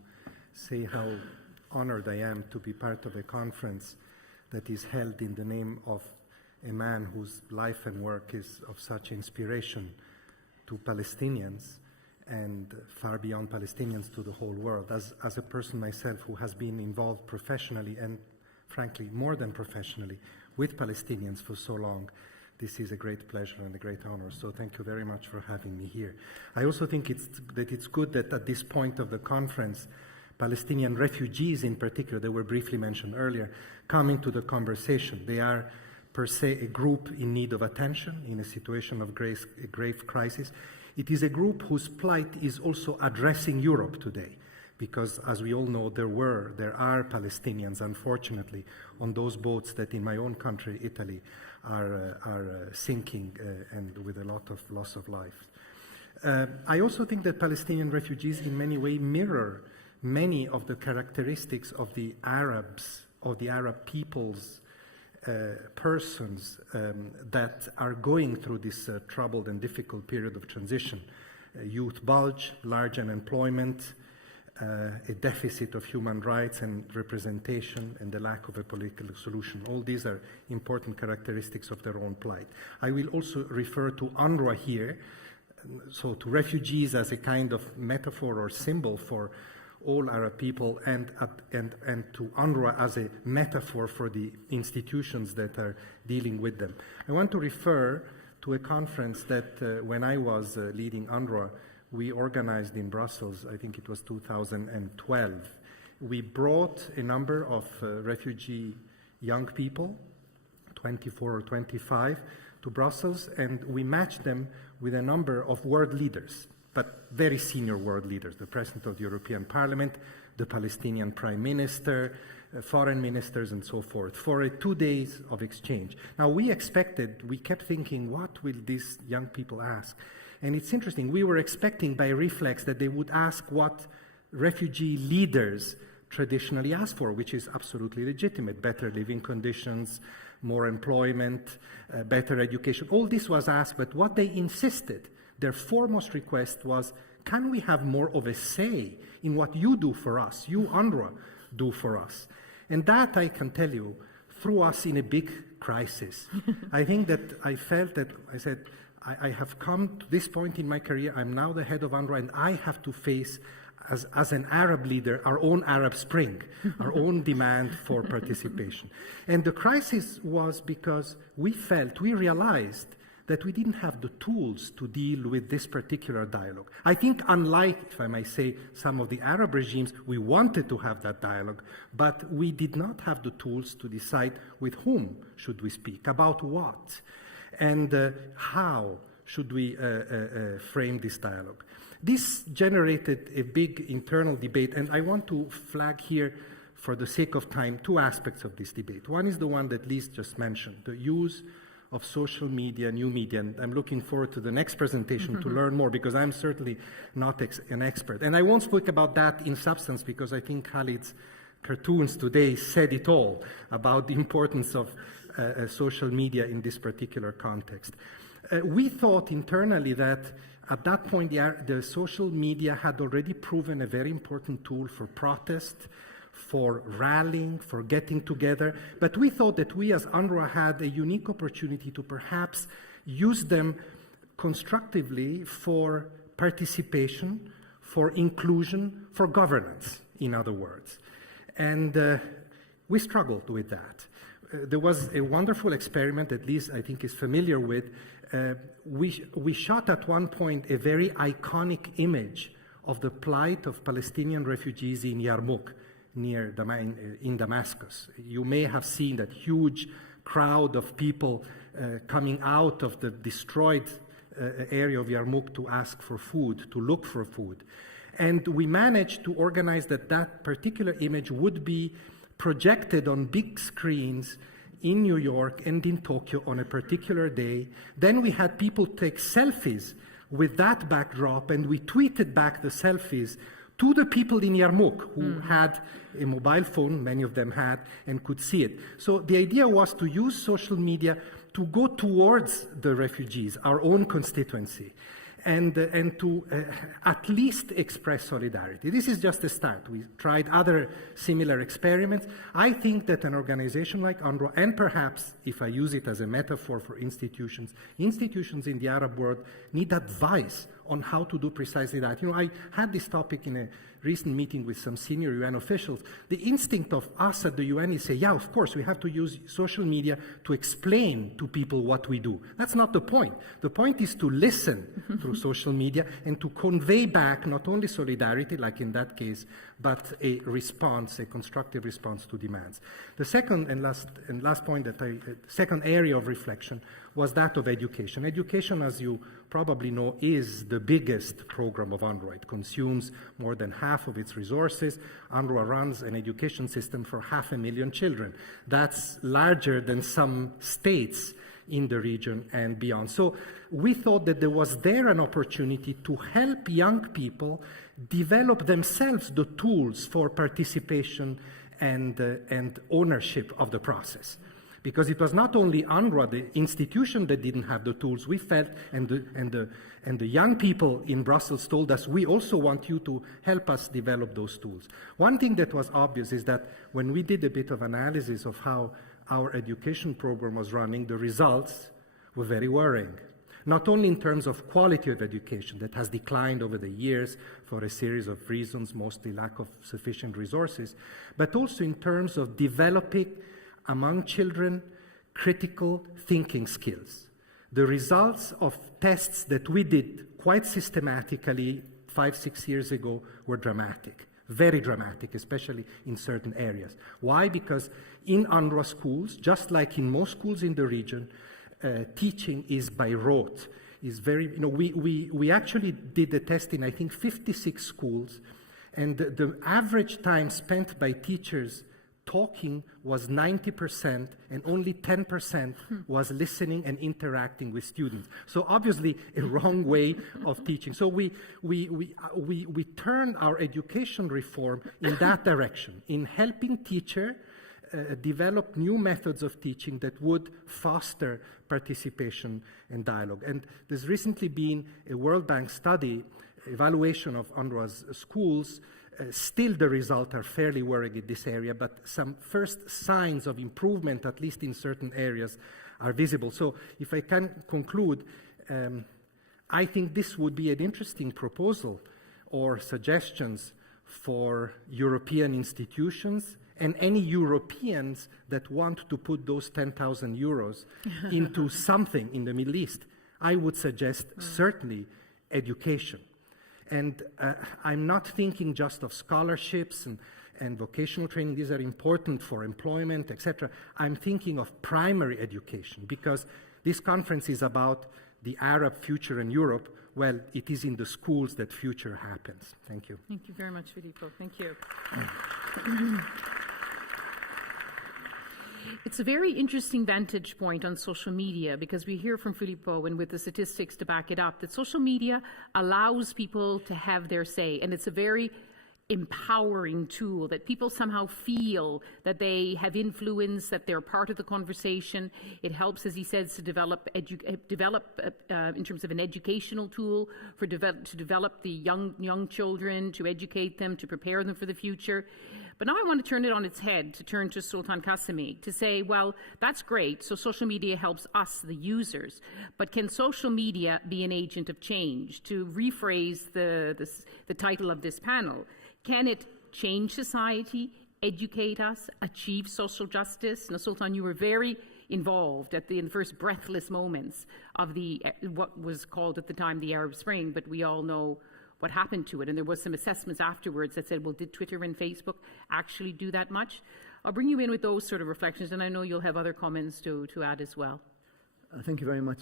say how honored I am to be part of a conference that is held in the name of a man whose life and work is of such inspiration to Palestinians and far beyond Palestinians to the whole world. As a person myself who has been involved professionally and frankly more than professionally with Palestinians for so long, this is a great pleasure and a great honor. So thank you very much for having me here. I also think it's good that at this point of the conference, Palestinian refugees in particular, they were briefly mentioned earlier, come into the conversation. They are per se a group in need of attention in a situation of grave crisis. It is a group whose plight is also addressing Europe today, because as we all know, there are Palestinians, unfortunately, on those boats that in my own country, Italy, are sinking and with a lot of loss of life. I also think that Palestinian refugees in many ways mirror many of the characteristics of the Arabs, of the Arab peoples, persons that are going through this troubled and difficult period of transition. Youth bulge, large unemployment, a deficit of human rights and representation, and the lack of a political solution. All these are important characteristics of their own plight. I will also refer to UNRWA here, so to refugees as a kind of metaphor or symbol for all Arab people, and to UNRWA as a metaphor for the institutions that are dealing with them. I want to refer to a conference that when I was leading UNRWA, we organized in Brussels. I think it was 2012. We brought a number of refugee young people, 24 or 25, to Brussels, and we matched them with a number of world leaders, but very senior world leaders, the President of the European Parliament, the Palestinian Prime Minister, foreign ministers, and so forth, for 2 days of exchange. Now, we kept thinking, what will these young people ask? And it's interesting, we were expecting by reflex that they would ask what refugee leaders traditionally ask for, which is absolutely legitimate: better living conditions, more employment, better education. All this was asked, but what they insisted, their foremost request was, can we have more of a say in what you do for us, you UNRWA do for us? And that, I can tell you, threw us in a big crisis. I think that I felt that, I said, I have come to this point in my career, I'm now the head of UNRWA, and I have to face, as an Arab leader, our own Arab Spring, our own demand for participation. And the crisis was because we realized that we didn't have the tools to deal with this particular dialogue. I think unlike, if I may say, some of the Arab regimes, we wanted to have that dialogue, but we did not have the tools to decide with whom should we speak, about what, and how should we frame this dialogue. This generated a big internal debate, and I want to flag here, for the sake of time, two aspects of this debate. One is the one that Lyse just mentioned, the use of social media, new media, and I'm looking forward to the next presentation to learn more, because I'm certainly not an expert. And I won't speak about that in substance, because I think Khalid's cartoons today said it all about the importance of social media in this particular context. We thought internally that at that point the social media had already proven a very important tool for protest, for rallying, for getting together, but we thought that we as UNRWA had a unique opportunity to perhaps use them constructively for participation, for inclusion, for governance, in other words. And we struggled with that. There was a wonderful experiment that Lyse, I think, is familiar with. We shot at one point a very iconic image of the plight of Palestinian refugees in Yarmouk, in Damascus. You may have seen that huge crowd of people coming out of the destroyed area of Yarmouk to ask for food, to look for food. And we managed to organize that particular image would be projected on big screens in New York and in Tokyo on a particular day. Then we had people take selfies with that backdrop, and we tweeted back the selfies to the people in Yarmouk who had a mobile phone, many of them had, and could see it. So the idea was to use social media to go towards the refugees, our own constituency, and to at least express solidarity. This is just a start. We tried other similar experiments. I think that an organization like UNRWA, and perhaps, if I use it as a metaphor for institutions in the Arab world need advice on how to do precisely that. You know, I had this topic in a recent meeting with some senior UN officials. The instinct of us at the UN is say, yeah, of course, we have to use social media to explain to people what we do. That's not the point. The point is to listen through social media and to convey back not only solidarity, like in that case, but a response, a constructive response to demands. The second and last point second area of reflection was that of education. Education, as you probably know, is the biggest program of UNRWA. It consumes more than half of its resources. UNRWA runs an education system for 500,000 children. That's larger than some states in the region and beyond. So we thought that there was there an opportunity to help young people develop themselves the tools for participation and ownership of the process. Because it was not only UNRWA, the institution, that didn't have the tools. We felt, and the young people in Brussels told us, we also want you to help us develop those tools. One thing that was obvious is that when we did a bit of analysis of how our education program was running, the results were very worrying. Not only in terms of quality of education that has declined over the years for a series of reasons, mostly lack of sufficient resources, but also in terms of developing among children critical thinking skills. The results of tests that we did quite systematically 5-6 years ago were dramatic, very dramatic, especially in certain areas. Why? Because in UNRWA schools, just like in most schools in the region, teaching is by rote. Is very, you know, we actually did the test in, I think, 56 schools, and the average time spent by teachers talking was 90%, and only 10% was listening and interacting with students. So obviously a wrong way of teaching. So we turned our education reform in that direction, in helping teachers develop new methods of teaching that would foster participation and dialogue. And there's recently been a World Bank study, evaluation of UNRWA's schools. Still the results are fairly worrying in this area, but some first signs of improvement, at least in certain areas, are visible. So if I can conclude, I think this would be an interesting proposal or suggestions for European institutions and any Europeans that want to put those 10,000 euros into something in the Middle East. I would suggest certainly education. And I'm not thinking just of scholarships and vocational training. These are important for employment, etc. I'm thinking of primary education, because this conference is about the Arab future in Europe. Well, it is in the schools that future happens. Thank you. Thank you very much, Filippo. Thank you. It's a very interesting vantage point on social media, because we hear from Filippo, and with the statistics to back it up, that social media allows people to have their say, and it's a very empowering tool, that people somehow feel that they have influence, that they're part of the conversation. It helps, as he says, to develop in terms of an educational tool to develop the young children, to educate them, to prepare them for the future. But now I want to turn it on its head, to turn to Sultan Qasimi, to say, well, that's great, so social media helps us, the users, but can social media be an agent of change? To rephrase the title of this panel, can it change society, educate us, achieve social justice? Now, Sultan, you were very involved in the first breathless moments of what was called at the time the Arab Spring, but we all know what happened to it, and there was some assessments afterwards that said, well, did Twitter and Facebook actually do that much? I'll bring you in with those sort of reflections, and I know you'll have other comments to add as well. Thank you very much.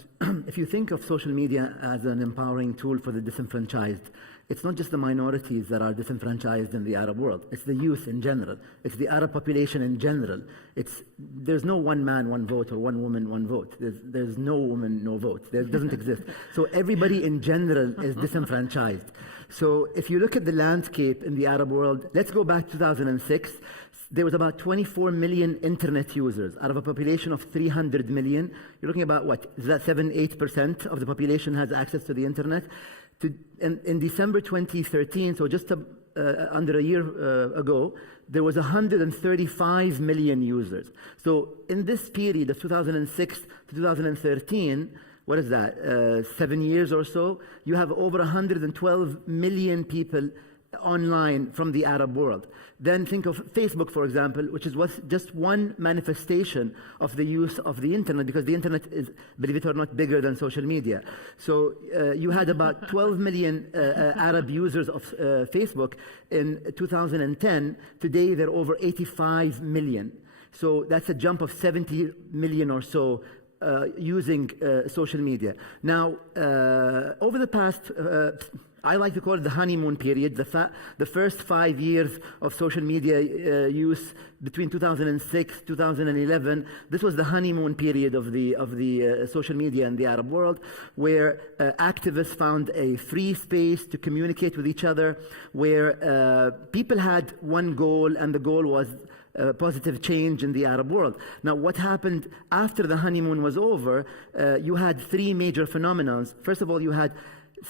If you think of social media as an empowering tool for the disenfranchised, it's not just the minorities that are disenfranchised in the Arab world. It's the youth in general. It's the Arab population in general. There's no one man, one vote, or one woman, one vote. There's no woman, no vote. It doesn't exist. So everybody in general is disenfranchised. So if you look at the landscape in the Arab world, let's go back to 2006. There was about 24 million internet users out of a population of 300 million. You're looking about what? Is that 7-8% of the population has access to the internet? In December 2013, so just under a year ago, there was 135 million users. So in this period of 2006 to 2013, what is that, 7 years or so, you have over 112 million people online from the Arab world. Then think of Facebook, for example, which was just one manifestation of the use of the internet, because the internet is, believe it or not, bigger than social media. So you had about 12 million Arab users of Facebook in 2010. Today they're over 85 million. So that's a jump of 70 million or so using social media. Now, over the past I like to call it the honeymoon period, the first 5 years of social media use between 2006, 2011. This was the honeymoon period of the social media in the Arab world, where activists found a free space to communicate with each other, where people had one goal, and the goal was positive change in the Arab world. Now, what happened after the honeymoon was over, you had three major phenomena. First of all, you had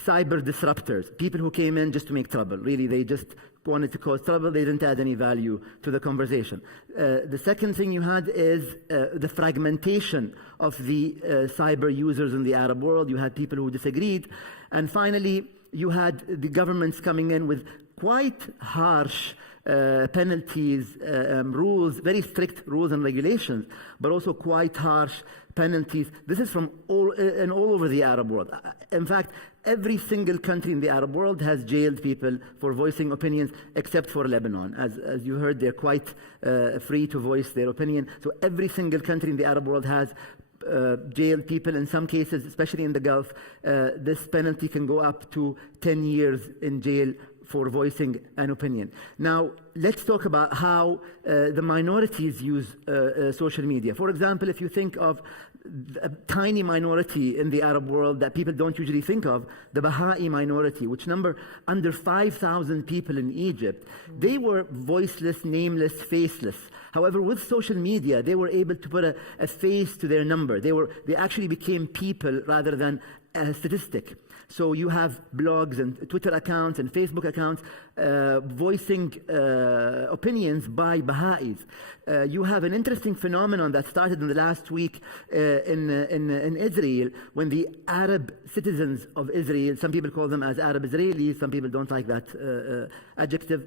cyber disruptors, people who came in just to make trouble. Really, they just wanted to cause trouble. They didn't add any value to the conversation. The second thing you had is the fragmentation of the cyber users in the Arab world. You had people who disagreed. And finally, you had the governments coming in with quite harsh penalties, rules, very strict rules and regulations, but also quite harsh penalties. This is from all over the Arab world. In fact, every single country in the Arab world has jailed people for voicing opinions, except for Lebanon. As you heard, they're quite free to voice their opinion. So every single country in the Arab world has jailed people. In some cases, especially in the Gulf, this penalty can go up to 10 years in jail for voicing an opinion. Now, let's talk about how the minorities use social media. For example, if you think of a tiny minority in the Arab world that people don't usually think of, the Baha'i minority, which number under 5,000 people in Egypt. They were voiceless, nameless, faceless. However, with social media, they were able to put a face to their number. They actually became people rather than a statistic. So you have blogs and Twitter accounts and Facebook accounts voicing opinions by Baha'is. You have an interesting phenomenon that started in the last week in Israel, when the Arab citizens of Israel, some people call them as Arab Israelis, some people don't like that adjective,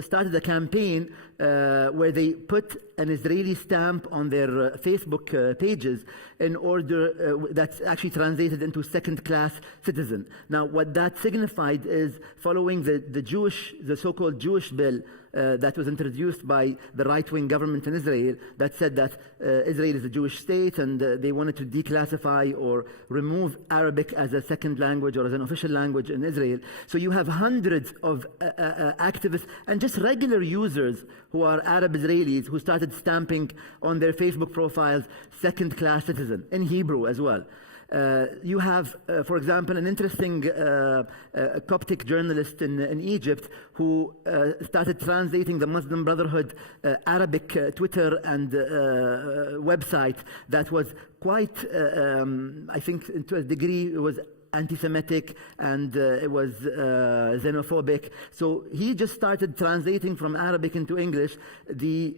started a campaign where they put an Israeli stamp on their Facebook pages in order, that's actually translated into second-class citizen. Now, what that signified is following the so-called Jewish bill that was introduced by the right-wing government in Israel that said that Israel is a Jewish state, and they wanted to declassify or remove Arabic as a second language or as an official language in Israel. So you have hundreds of activists and just regular users who are Arab Israelis who started stamping on their Facebook profiles second-class citizen, in Hebrew as well. You have, for example, an interesting Coptic journalist in Egypt who started translating the Muslim Brotherhood Arabic Twitter and website that was quite, I think, to a degree, it was anti-Semitic and it was xenophobic. So he just started translating from Arabic into English the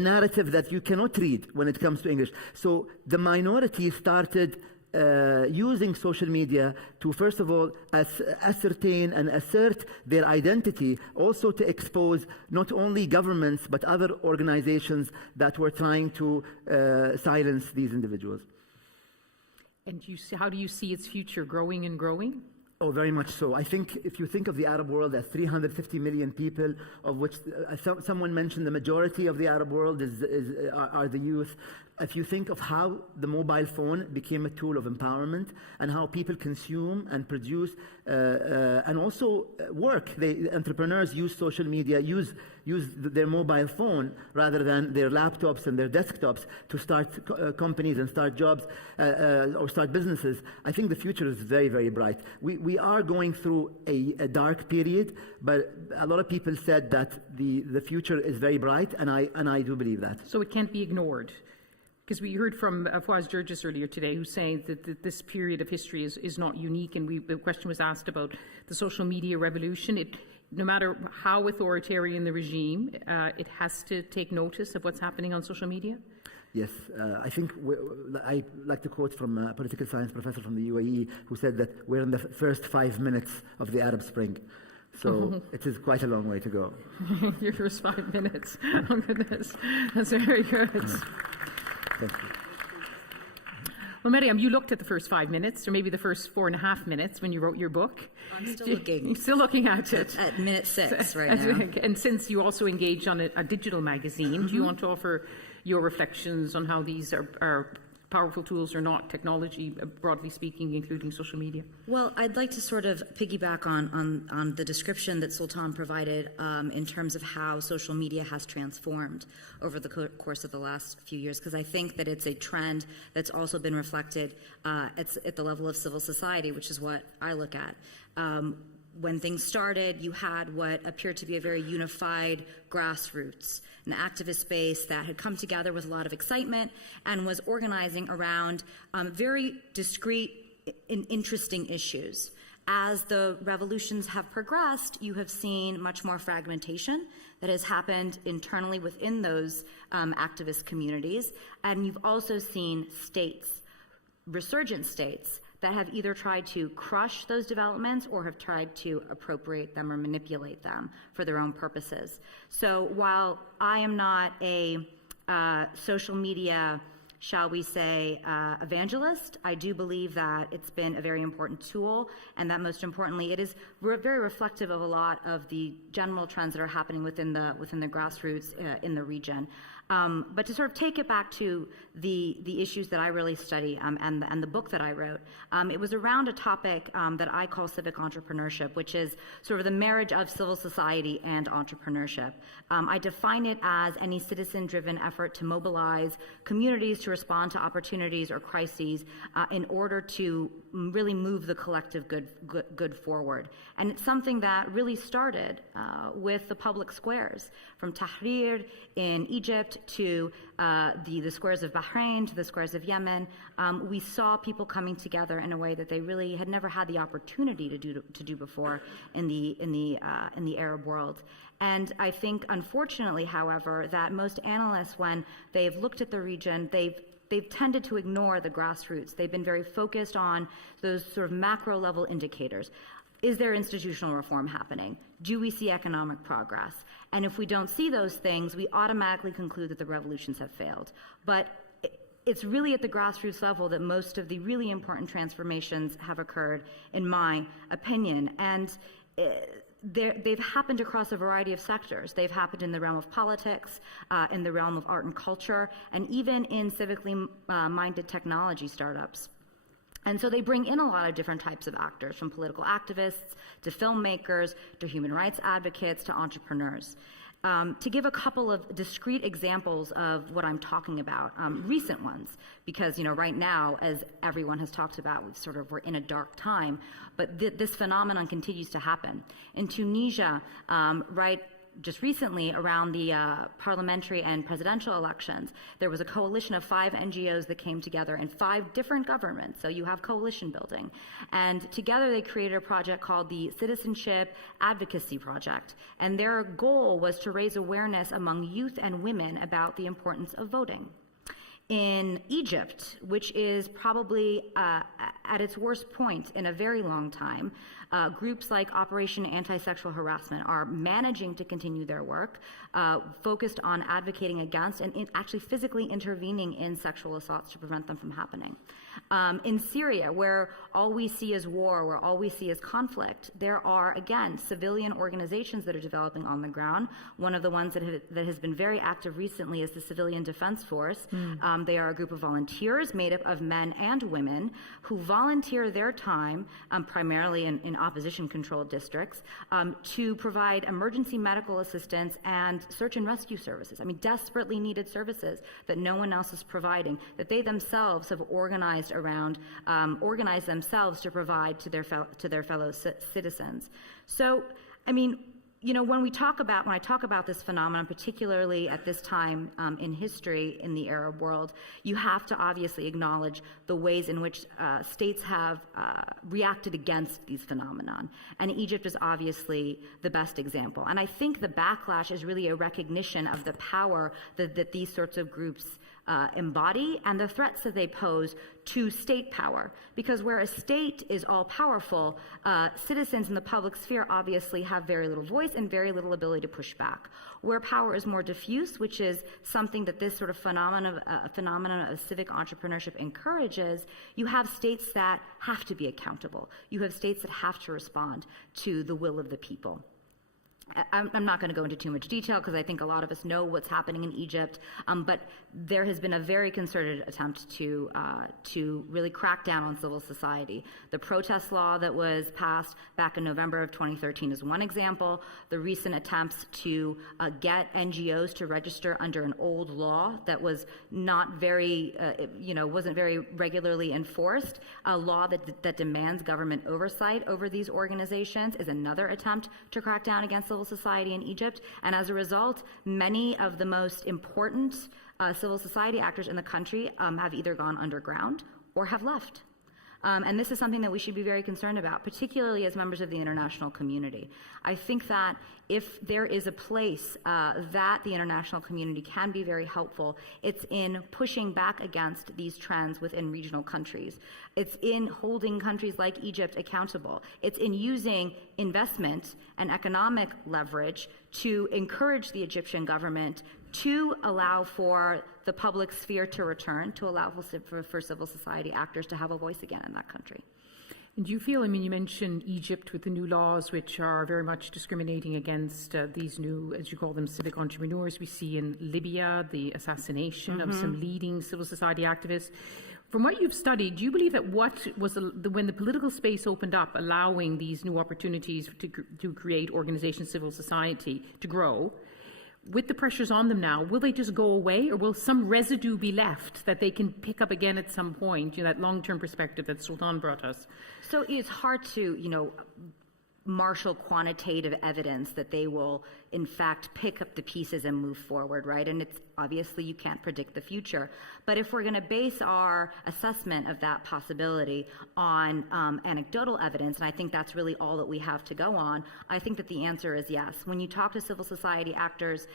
narrative that you cannot read when it comes to English. So the minority started using social media to, first of all, ascertain and assert their identity, also to expose not only governments but other organizations that were trying to silence these individuals. And how do you see its future growing and growing? Oh, very much so. I think if you think of the Arab world as 350 million people, of which someone mentioned the majority of the Arab world are the youth. if you think of how the mobile phone became a tool of empowerment and how people consume and produce and also work, entrepreneurs use social media, use their mobile phone rather than their laptops and their desktops to start companies and start jobs or start businesses. I think the future is very, very bright. We are going through a dark period, but a lot of people said that the future is very bright, and I do believe that. So it can't be ignored. Because we heard from Fawaz Jurgis earlier today, who's saying that this period of history is not unique, and the question was asked about the social media revolution. No matter how authoritarian the regime, it has to take notice of what's happening on social media? Yes, I think I like to quote from a political science professor from the UAE who said that we're in the first 5 minutes of the Arab Spring. So it is quite a long way to go. Your first 5 minutes. Oh, goodness. That's very good. Thank you. Well, Mariam, you looked at the first 5 minutes, or maybe the first 4.5 minutes when you wrote your book. I'm still looking. You're still looking at it. At minute 6 right now. And since you also engaged on a digital magazine, do you want to offer your reflections on how these are powerful tools or not, technology, broadly speaking, including social media? Well, I'd like to sort of piggyback on the description that Sultan provided in terms of how social media has transformed over the course of the last few years, because I think that it's a trend that's also been reflected at the level of civil society, which is what I look at. When things started, you had what appeared to be a very unified grassroots, an activist space that had come together with a lot of excitement and was organizing around very discrete and interesting issues. As the revolutions have progressed, you have seen much more fragmentation that has happened internally within those activist communities, and you've also seen states, resurgent states, that have either tried to crush those developments or have tried to appropriate them or manipulate them for their own purposes. So while I am not a social media, shall we say, evangelist, I do believe that it's been a very important tool, and that most importantly, it is very reflective of a lot of the general trends that are happening within the grassroots in the region. But to sort of take it back to the issues that I really study and the book that I wrote, it was around a topic that I call civic entrepreneurship, which is sort of the marriage of civil society and entrepreneurship. I define it as any citizen-driven effort to mobilize communities to respond to opportunities or crises in order to really move the collective good forward. And it's something that really started with the public squares, from Tahrir in Egypt to the squares of Bahrain to the squares of Yemen. We saw people coming together in a way that they really had never had the opportunity to do before in the Arab world. And I think, unfortunately, however, that most analysts, when they've looked at the region, they've tended to ignore the grassroots. They've been very focused on those sort of macro level indicators. Is there institutional reform happening? Do we see economic progress? And if we don't see those things, we automatically conclude that the revolutions have failed. But it's really at the grassroots level that most of the really important transformations have occurred, in my opinion. And they've happened across a variety of sectors. They've happened in the realm of politics, in the realm of art and culture, and even in civically minded technology startups. And so they bring in a lot of different types of actors, from political activists to filmmakers to human rights advocates to entrepreneurs. To give a couple of discrete examples of what I'm talking about, recent ones, because right now, as everyone has talked about, we're in a dark time, but this phenomenon continues to happen. In Tunisia, just recently, around the parliamentary and presidential elections, there was a coalition of 5 NGOs that came together in 5 different governments. So you have coalition building. And together they created a project called the Citizenship Advocacy Project. And their goal was to raise awareness among youth and women about the importance of voting. In Egypt, which is probably at its worst point in a very long time, groups like Operation Anti-Sexual Harassment are managing to continue their work, focused on advocating against and actually physically intervening in sexual assaults to prevent them from happening. In Syria, where all we see is war, where all we see is conflict, there are, again, civilian organizations that are developing on the ground. One of the ones that has been very active recently is the Civilian Defense Force. They are a group of volunteers made up of men and women who volunteer their time, primarily in opposition-controlled districts, to provide emergency medical assistance and search and rescue services. I mean, desperately needed services that no one else is providing, that they themselves have organized themselves to provide to their fellow citizens. So, I mean, you know, when I talk about this phenomenon, particularly at this time in history in the Arab world, you have to obviously acknowledge the ways in which states have reacted against these phenomenon. And Egypt is obviously the best example. And I think the backlash is really a recognition of the power that these sorts of groups embody and the threats that they pose to state power. Because where a state is all-powerful, citizens in the public sphere obviously have very little voice and very little ability to push back. Where power is more diffuse, which is something that this sort of phenomenon of civic entrepreneurship encourages, you have states that have to be accountable. You have states that have to respond to the will of the people. I'm not going to go into too much detail because I think a lot of us know what's happening in Egypt, but there has been a very concerted attempt to really crack down on civil society. The protest law that was passed back in November of 2013 is one example. The recent attempts to get NGOs to register under an old law that was not very, wasn't very regularly enforced, a law that demands government oversight over these organizations is another attempt to crack down against civil society in Egypt. And as a result, many of the most important civil society actors in the country have either gone underground or have left. And this is something that we should be very concerned about, particularly as members of the international community. I think that if there is a place that the international community can be very helpful, it's in pushing back against these trends within regional countries. It's in holding countries like Egypt accountable. It's in using investment and economic leverage to encourage the Egyptian government to allow for the public sphere to return, to allow for civil society actors to have a voice again in that country. And do you feel, I mean, you mentioned Egypt with the new laws, which are very much discriminating against these new, as you call them, civic entrepreneurs. We see in Libya the assassination of some leading civil society activists. From what you've studied, do you believe that what was when the political space opened up, allowing these new opportunities to create organizations, civil society to grow, with the pressures on them now, will they just go away, or will some residue be left that they can pick up again at some point, that long-term perspective that Sultan brought us? So it's hard to, marshal quantitative evidence that they will, in fact, pick up the pieces and move forward, right? And it's obviously you can't predict the future. But if we're going to base our assessment of that possibility on anecdotal evidence, and I think that's really all that we have to go on, I think that the answer is yes. When you talk to civil society actors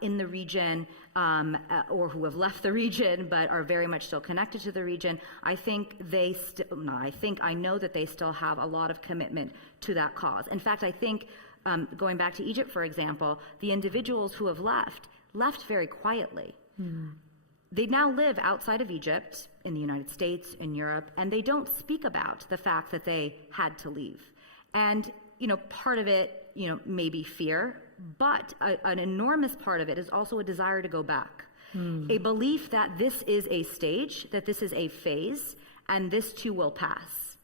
in the region or who have left the region but are very much still connected to the region, I know that they still have a lot of commitment to that cause. In fact, I think, going back to Egypt, for example, the individuals who have left very quietly. They now live outside of Egypt, in the United States, in Europe, and they don't speak about the fact that they had to leave. And, part of it, may be fear, but an enormous part of it is also a desire to go back. A belief that this is a stage, that this is a phase, and this too will pass.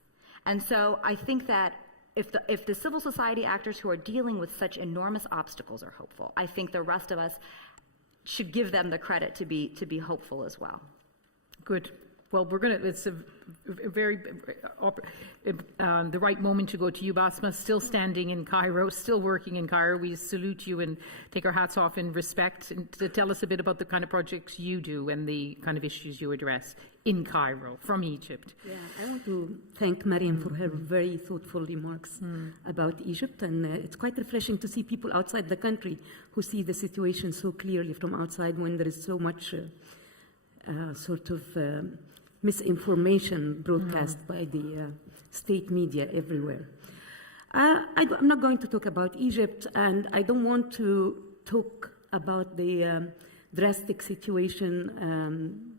And so I think that if the civil society actors who are dealing with such enormous obstacles are hopeful, I think the rest of us should give them the credit to be hopeful as well. Good. Well, it's a very, the right moment to go to you, Basma, still standing in Cairo, still working in Cairo. We salute you and take our hats off in respect, and to tell us a bit about the kind of projects you do and the kind of issues you address in Cairo, from Egypt. Yeah, I want to thank Mariam for her very thoughtful remarks about Egypt, and it's quite refreshing to see people outside the country who see the situation so clearly from outside when there is so much misinformation broadcast by the state media everywhere. I'm not going to talk about Egypt, and I don't want to talk about the drastic situation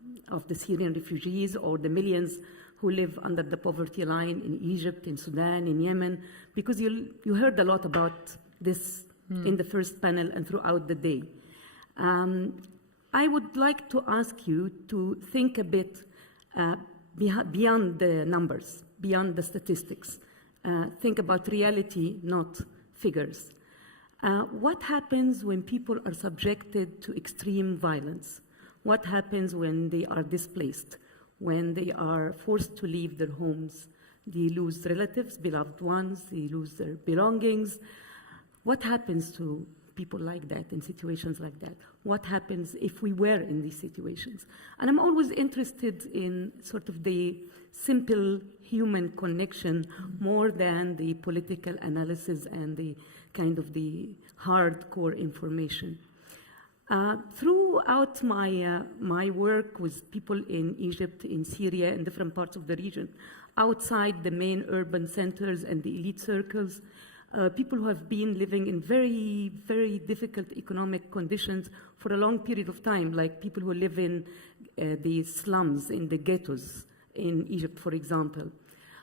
the Syrian refugees or the millions who live under the poverty line in Egypt, in Sudan, in Yemen, because you heard a lot about this in the first panel and throughout the day. I would like to ask you to think a bit beyond the numbers, beyond the statistics. Think about reality, not figures. What happens when people are subjected to extreme violence? What happens when they are displaced, when they are forced to leave their homes? They lose relatives, beloved ones, they lose their belongings. What happens to people like that in situations like that? What happens if we were in these situations? And I'm always interested in sort of the simple human connection more than the political analysis and the kind of the hardcore information. Throughout my work with people in Egypt, in Syria, in different parts of the region, outside the main urban centers and the elite circles, people who have been living in very, very difficult economic conditions for a long period of time, like people who live in the slums, in the ghettos in Egypt, for example.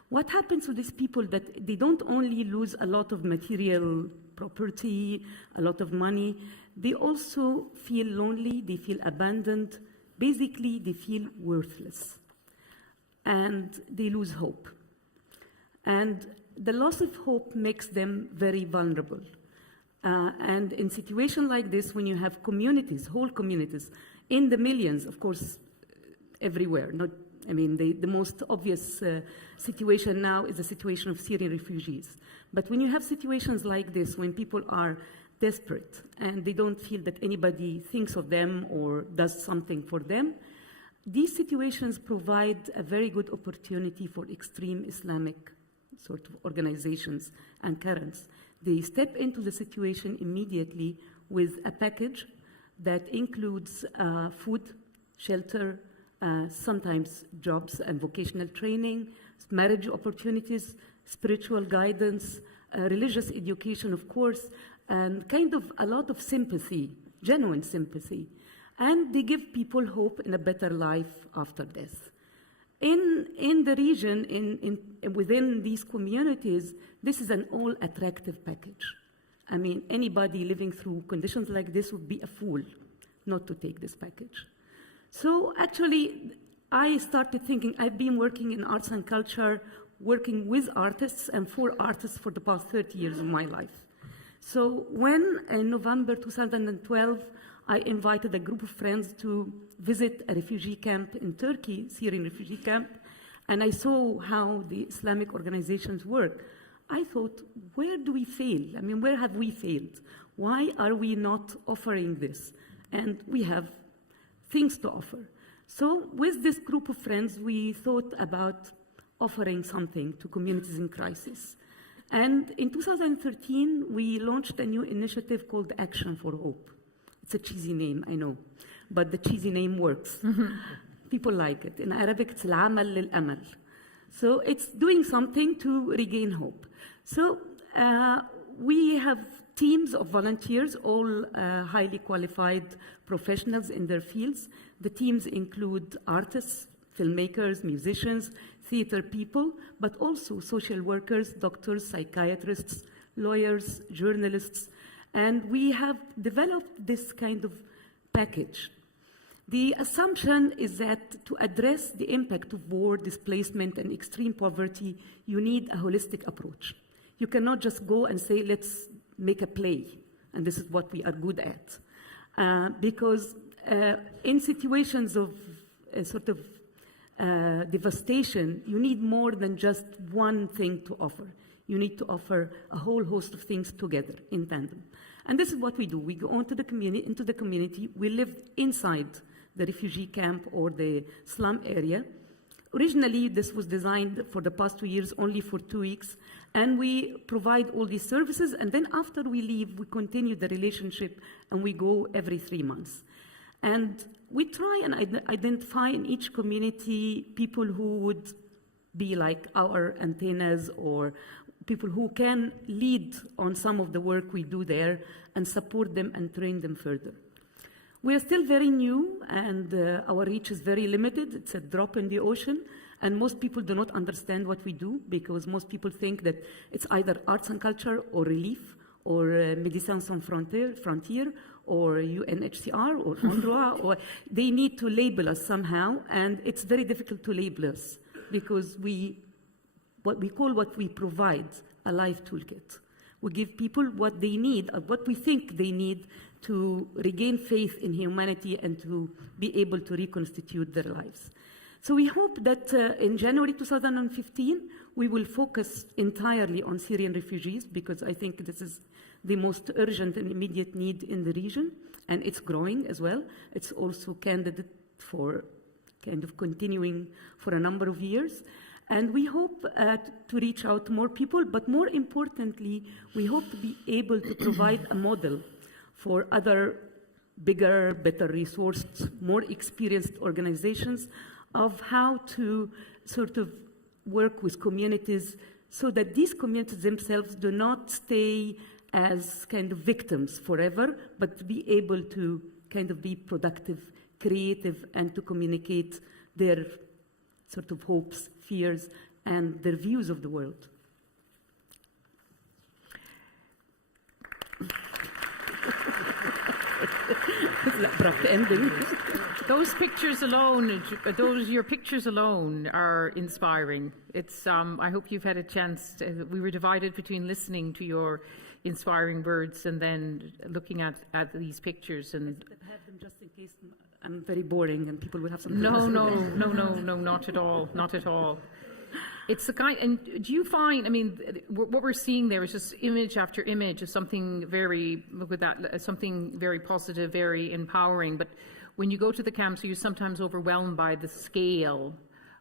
What happens to these people that they don't only lose a lot of material property, a lot of money, they also feel lonely, they feel abandoned, basically they feel worthless, and they lose hope. And the loss of hope makes them very vulnerable. And in situations like this, when you have communities, whole communities, in the millions, of course, everywhere, the most obvious situation now is the situation of Syrian refugees. But when you have situations like this, when people are desperate and they don't feel that anybody thinks of them or does something for them, these situations provide a very good opportunity for extreme Islamic sort of organizations and currents. They step into the situation immediately with a package that includes food, shelter, sometimes jobs and vocational training, marriage opportunities, spiritual guidance, religious education, of course, and kind of a lot of sympathy, genuine sympathy. And they give people hope in a better life after death. In the region, within these communities, this is an all-attractive package. I mean, anybody living through conditions like this would be a fool not to take this package. So actually, I started thinking, I've been working in arts and culture, working with artists and for artists for the past 30 years of my life. So when in November 2012, I invited a group of friends to visit a refugee camp in Turkey, Syrian refugee camp, and I saw how the Islamic organizations work. I thought, where do we fail? I mean, where have we failed? Why are we not offering this? And we have things to offer. So with this group of friends, we thought about offering something to communities in crisis. And in 2013, we launched a new initiative called Action for Hope. It's a cheesy name, I know, but the cheesy name works. People like it. In Arabic, it's العمل للأمل. So it's doing something to regain hope. So we have teams of volunteers, all highly qualified professionals in their fields. The teams include artists, filmmakers, musicians, theater people, but also social workers, doctors, psychiatrists, lawyers, journalists. And we have developed this kind of package. The assumption is that to address the impact of war, displacement, and extreme poverty, you need a holistic approach. You cannot just go and say, let's make a play, and this is what we are good at. Because in situations of devastation, you need more than just one thing to offer. You need to offer a whole host of things together in tandem. And this is what we do. We go into the community. We live inside the refugee camp or the slum area. Originally, this was designed for the past 2 years only for 2 weeks. And we provide all these services. And then after we leave, we continue the relationship and we go every 3 months. And we try and identify in each community people who would be like our antennas or people who can lead on some of the work we do there and support them and train them further. We are still very new, and our reach is very limited. It's a drop in the ocean, and most people do not understand what we do, because most people think that it's either arts and culture or relief or Médecins Sans Frontières or UNHCR or UNRWA, or they need to label us somehow, and it's very difficult to label us because what we provide a life toolkit. We give people what they need, what we think they need to regain faith in humanity and to be able to reconstitute their lives. So we hope that in January 2015, we will focus entirely on Syrian refugees, because I think this is the most urgent and immediate need in the region, and it's growing as well. It's also candidate for kind of continuing for a number of years. And we hope to reach out to more people, but more importantly, we hope to be able to provide a model for other bigger, better resourced, more experienced organizations of how to sort of work with communities so that these communities themselves do not stay as kind of victims forever, but to be able to kind of be productive, creative, and to communicate their sort of hopes, fears, and their views of the world. Abrupt ending. Those pictures alone, your pictures alone are inspiring. It's, I hope you've had a chance we were divided between listening to your inspiring words and then looking at these pictures. And I have them just in case I'm very boring and people will have something no, to say. No, not at all, not at all. It's the kind, and do you find, I mean, what we're seeing there is just image after image of something very, look at that, something very positive, very empowering. But when you go to the camps, you're sometimes overwhelmed by the scale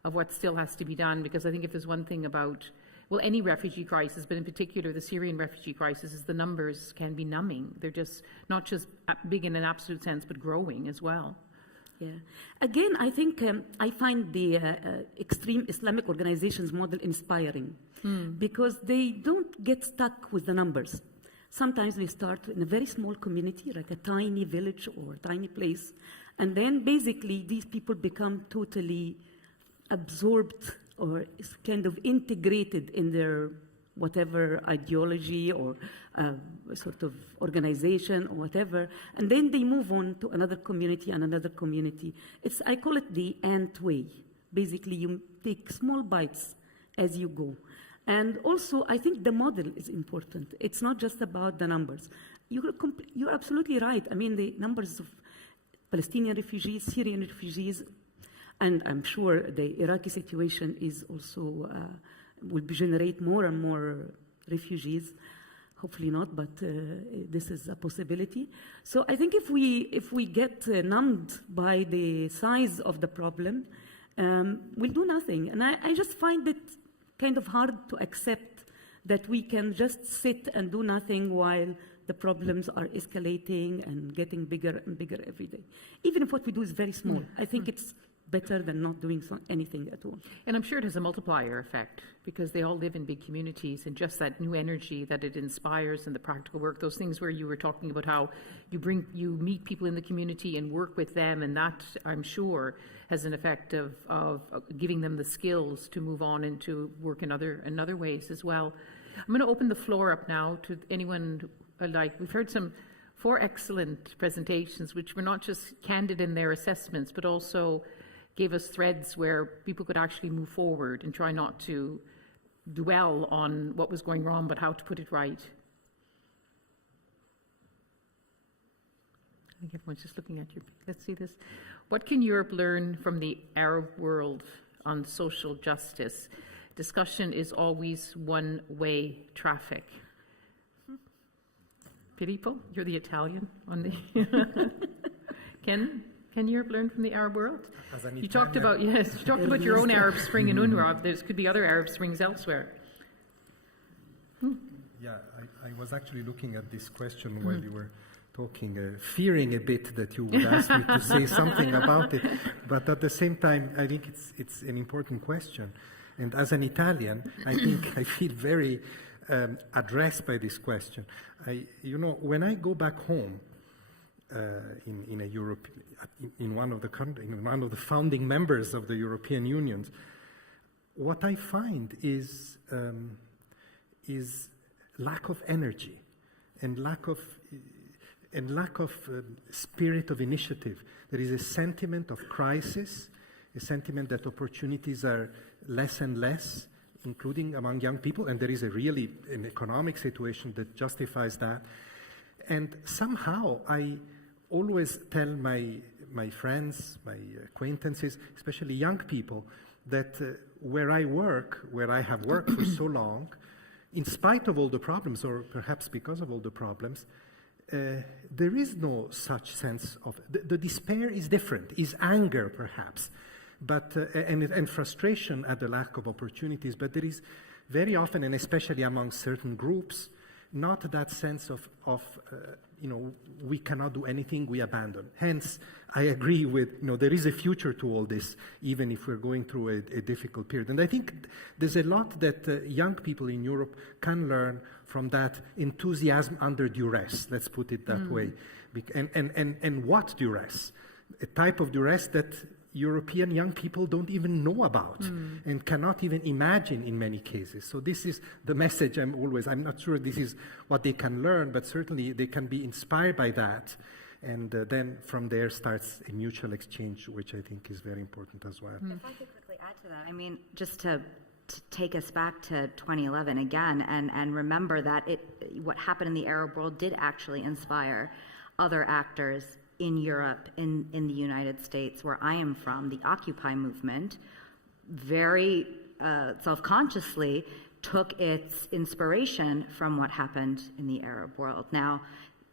of what still has to be done. Because I think if there's one thing about, well, any refugee crisis, but in particular the Syrian refugee crisis, is the numbers can be numbing. They're just not just big in an absolute sense, but growing as well. Yeah. Again, I think I find the extreme Islamic organizations model inspiring because they don't get stuck with the numbers. Sometimes they start in a very small community, like a tiny village or a tiny place, and then basically these people become totally absorbed or is kind of integrated in their whatever ideology or sort of organization or whatever, and then they move on to another community and another community. I call it the ant way. Basically, you take small bites as you go. And also, I think the model is important. It's not just about the numbers. You're absolutely right. I mean, the numbers of Palestinian refugees, Syrian refugees, and I'm sure the Iraqi situation is also will generate more and more refugees. Hopefully not, but this is a possibility. So I think if we get numbed by the size of the problem, we'll do nothing. And I just find it kind of hard to accept that we can just sit and do nothing while the problems are escalating and getting bigger and bigger every day. Even if what we do is very small, I think it's better than not doing anything at all. And I'm sure it has a multiplier effect because they all live in big communities, and just that new energy that it inspires and the practical work, those things where you were talking about how you meet people in the community and work with them, and that I'm sure has an effect of giving them the skills to move on and to work in other ways as well. I'm going to open the floor up now to anyone. We've heard 4 excellent presentations, which were not just candid in their assessments, but also gave us threads where people could actually move forward and try not to dwell on what was going wrong, but how to put it right. I think everyone's just looking at let's see this. What can Europe learn from the Arab world on social justice? Discussion is always one-way traffic. Filippo, you're the Italian on the... Can Europe learn from the Arab world? You talked about your own Arab Spring in UNRWA. There could be other Arab Springs elsewhere. Yeah, I was actually looking at this question while you were talking, fearing a bit that you would ask me to say something about it. But at the same time, I think it's an important question. And as an Italian, I think I feel very addressed by this question. When I go back home, in a Europe, in one of the founding members of the European Union, what I find is lack of energy and lack of spirit of initiative. There is a sentiment of crisis, a sentiment that opportunities are less and less, including among young people, and there is an economic situation that justifies that. And somehow I always tell my friends, my acquaintances, especially young people, that where I have worked for so long, in spite of all the problems, or perhaps because of all the problems, there is no such sense of, the despair is different, is anger perhaps, but and frustration at the lack of opportunities, but there is very often, and especially among certain groups, not that sense of we cannot do anything, we abandon. Hence, I agree with, there is a future to all this, even if we're going through a difficult period. And I think there's a lot that young people in Europe can learn from that enthusiasm under duress, let's put it that way. And what duress? A type of duress that European young people don't even know about and cannot even imagine in many cases. So this is the message I'm not sure this is what they can learn, but certainly they can be inspired by that. And then from there starts a mutual exchange, which I think is very important as well. If I could quickly add to that, I mean, just to take us back to 2011 again and remember that what happened in the Arab world did actually inspire other actors in Europe, in the United States, where I am from. The Occupy movement very self-consciously took its inspiration from what happened in the Arab world. Now,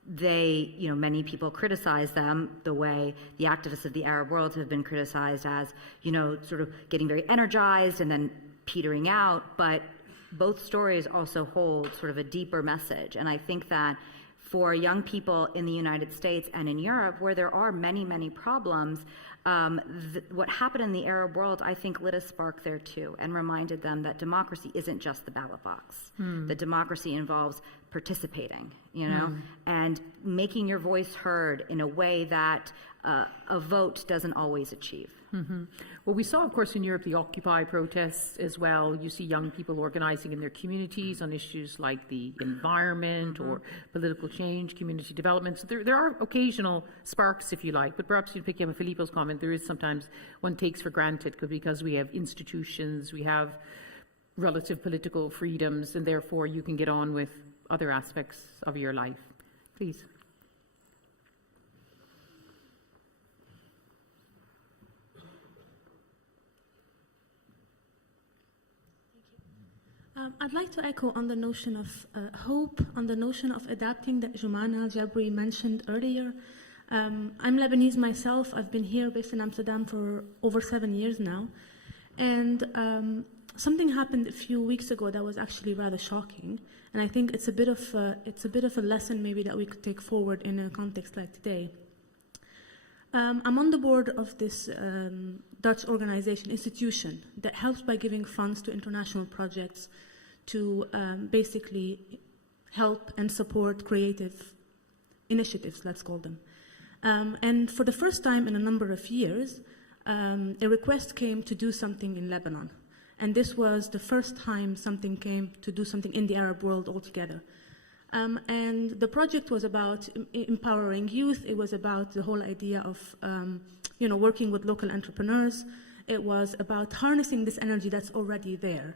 many people criticize them the way the activists of the Arab world have been criticized as, sort of getting very energized and then petering out, but both stories also hold sort of a deeper message. And I think that for young people in the United States and in Europe, where there are many, many problems, what happened in the Arab world, I think, lit a spark there too, and reminded them that democracy isn't just the ballot box. That democracy involves participating, and making your voice heard in a way that a vote doesn't always achieve. Well, we saw, of course, in Europe the Occupy protests as well. You see young people organizing in their communities on issues like the environment or political change, community development. So there are occasional sparks, if you like, but perhaps you pick up on Filippo's comment, there is sometimes one takes for granted because we have institutions, we have relative political freedoms, and therefore you can get on with other aspects of your life. Please. I'd like to echo on the notion of hope, on the notion of adapting that Joumana, Jabri mentioned earlier. I'm Lebanese myself. I've been here based in Amsterdam for over 7 years now. And something happened a few weeks ago that was actually rather shocking. And I think it's a bit of a lesson maybe that we could take forward in a context like today. I'm on the board of this Dutch institution that helps by giving funds to international projects to basically help and support creative initiatives, let's call them. And for the first time in a number of years, a request came to do something in Lebanon. And this was the first time something came to do something in the Arab world altogether. And the project was about empowering youth. It was about the whole idea of working with local entrepreneurs. It was about harnessing this energy that's already there.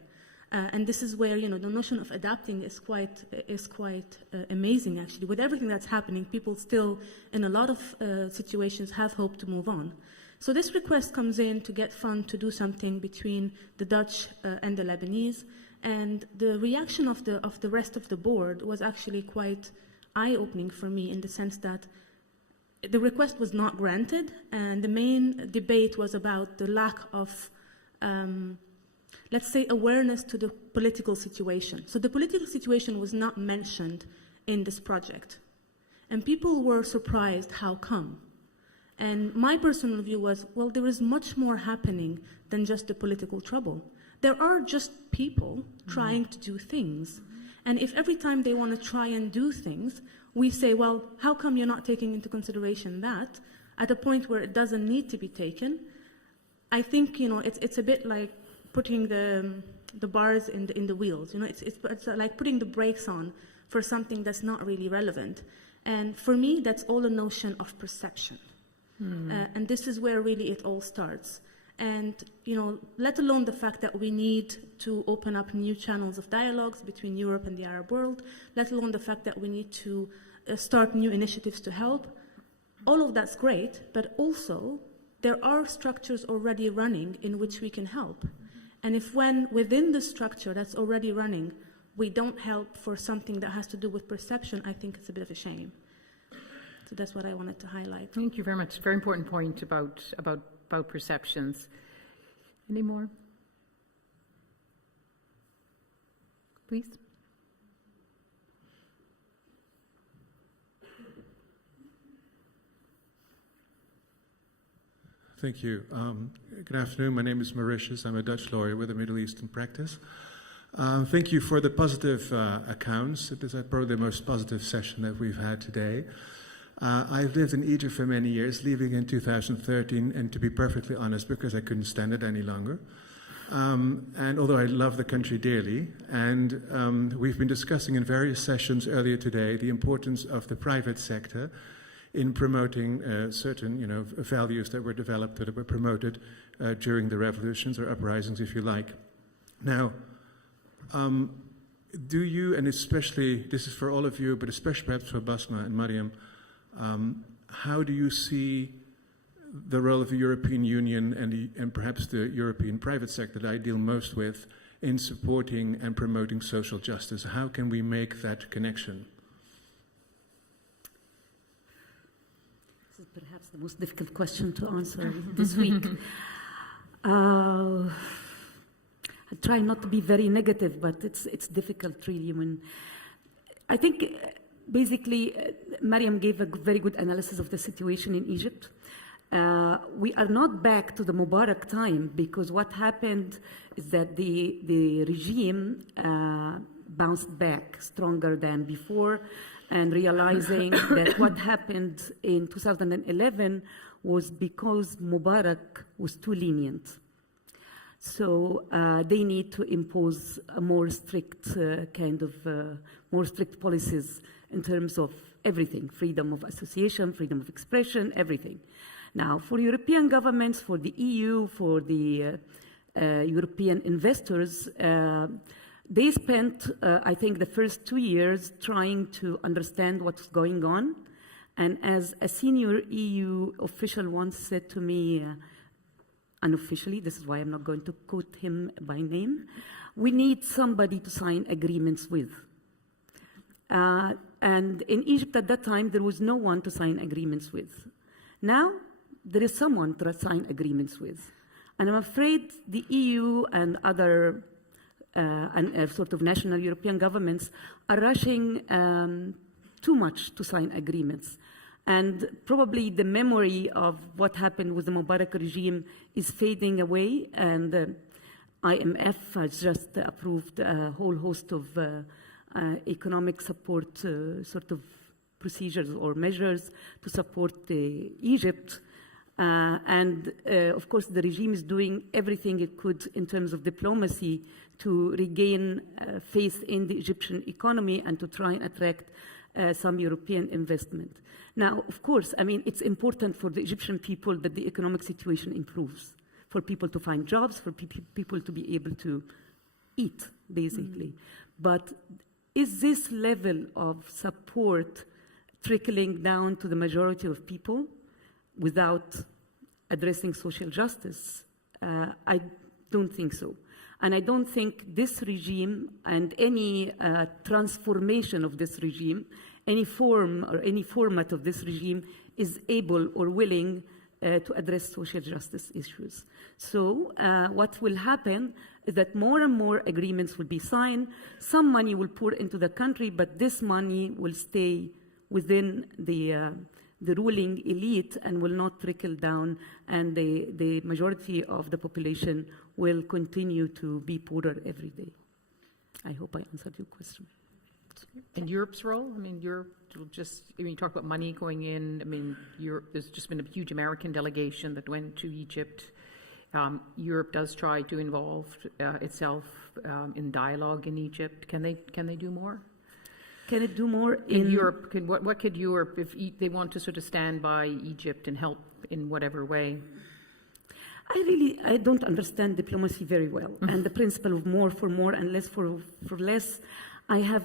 And this is where the notion of adapting is quite amazing, actually. With everything that's happening, people still, in a lot of situations, have hope to move on. So this request comes in to get funds to do something between the Dutch and the Lebanese. And the reaction of the rest of the board was actually quite eye-opening for me, in the sense that the request was not granted, and the main debate was about the lack of, let's say, awareness to the political situation. So the political situation was not mentioned in this project. And people were surprised, how come? And my personal view was, well, there is much more happening than just the political trouble. There are just people trying to do things. And if every time they want to try and do things, we say, well, how come you're not taking into consideration that at a point where it doesn't need to be taken? I think, it's a bit like putting the bars in the wheels. It's like putting the brakes on for something that's not really relevant. And for me, that's all a notion of perception. And this is where really it all starts. And, let alone the fact that we need to open up new channels of dialogues between Europe and the Arab world, let alone the fact that we need to start new initiatives to help. All of that's great, but also there are structures already running in which we can help. And if when within the structure that's already running, we don't help for something that has to do with perception, I think it's a bit of a shame. So that's what I wanted to highlight. Thank you very much. Very important point about perceptions. Any more? Please. Thank you. Good afternoon. My name is Mauritius. I'm a Dutch lawyer with a Middle Eastern practice. Thank you for the positive accounts. It is probably the most positive session that we've had today. I've lived in Egypt for many years, leaving in 2013, and to be perfectly honest, because I couldn't stand it any longer. And although I love the country dearly, and we've been discussing in various sessions earlier today the importance of the private sector in promoting certain, values that were developed, that were promoted during the revolutions or uprisings, if you like. Now, do you, and especially, this is for all of you, but especially perhaps for Basma and Mariam, how do you see the role of the European Union and perhaps the European private sector that I deal most with in supporting and promoting social justice? How can we make that connection? This is perhaps the most difficult question to answer this week. I try not to be very negative, but it's difficult really. I think basically Mariam gave a very good analysis of the situation in Egypt. We are not back to the Mubarak time, because what happened is that the regime bounced back stronger than before, and realizing that what happened in 2011 was because Mubarak was too lenient. So they need to impose a more strict more strict policies in terms of everything: freedom of association, freedom of expression, everything. Now, for European governments, for the EU, for the European investors, they spent, I think, the first 2 years trying to understand what's going on. And as a senior EU official once said to me, unofficially, this is why I'm not going to quote him by name, we need somebody to sign agreements with. And in Egypt at that time, there was no one to sign agreements with. Now, there is someone to sign agreements with. And I'm afraid the EU and other sort of national European governments are rushing too much to sign agreements. And probably the memory of what happened with the Mubarak regime is fading away, and IMF has just approved a whole host of economic support sort of procedures or measures to support Egypt. And of course, the regime is doing everything it could in terms of diplomacy to regain faith in the Egyptian economy and to try and attract some European investment. Now, of course, I mean, it's important for the Egyptian people that the economic situation improves, for people to find jobs, for people to be able to eat, basically. But is this level of support trickling down to the majority of people without addressing social justice? I don't think so. And I don't think this regime and any transformation of this regime, any form or any format of this regime is able or willing to address social justice issues. So what will happen is that more and more agreements will be signed. Some money will pour into the country, but this money will stay within the ruling elite and will not trickle down, and the majority of the population will continue to be poorer every day. I hope I answered your question. And Europe's role? I mean, Europe will you talk about money going in. I mean, there's just been a huge American delegation that went to Egypt. Europe does try to involve itself in dialogue in Egypt. Can they do more? Can it do more in Europe? What could Europe, if they want to sort of stand by Egypt and help in whatever way? I don't understand diplomacy very well, and the principle of more for more and less for less. I have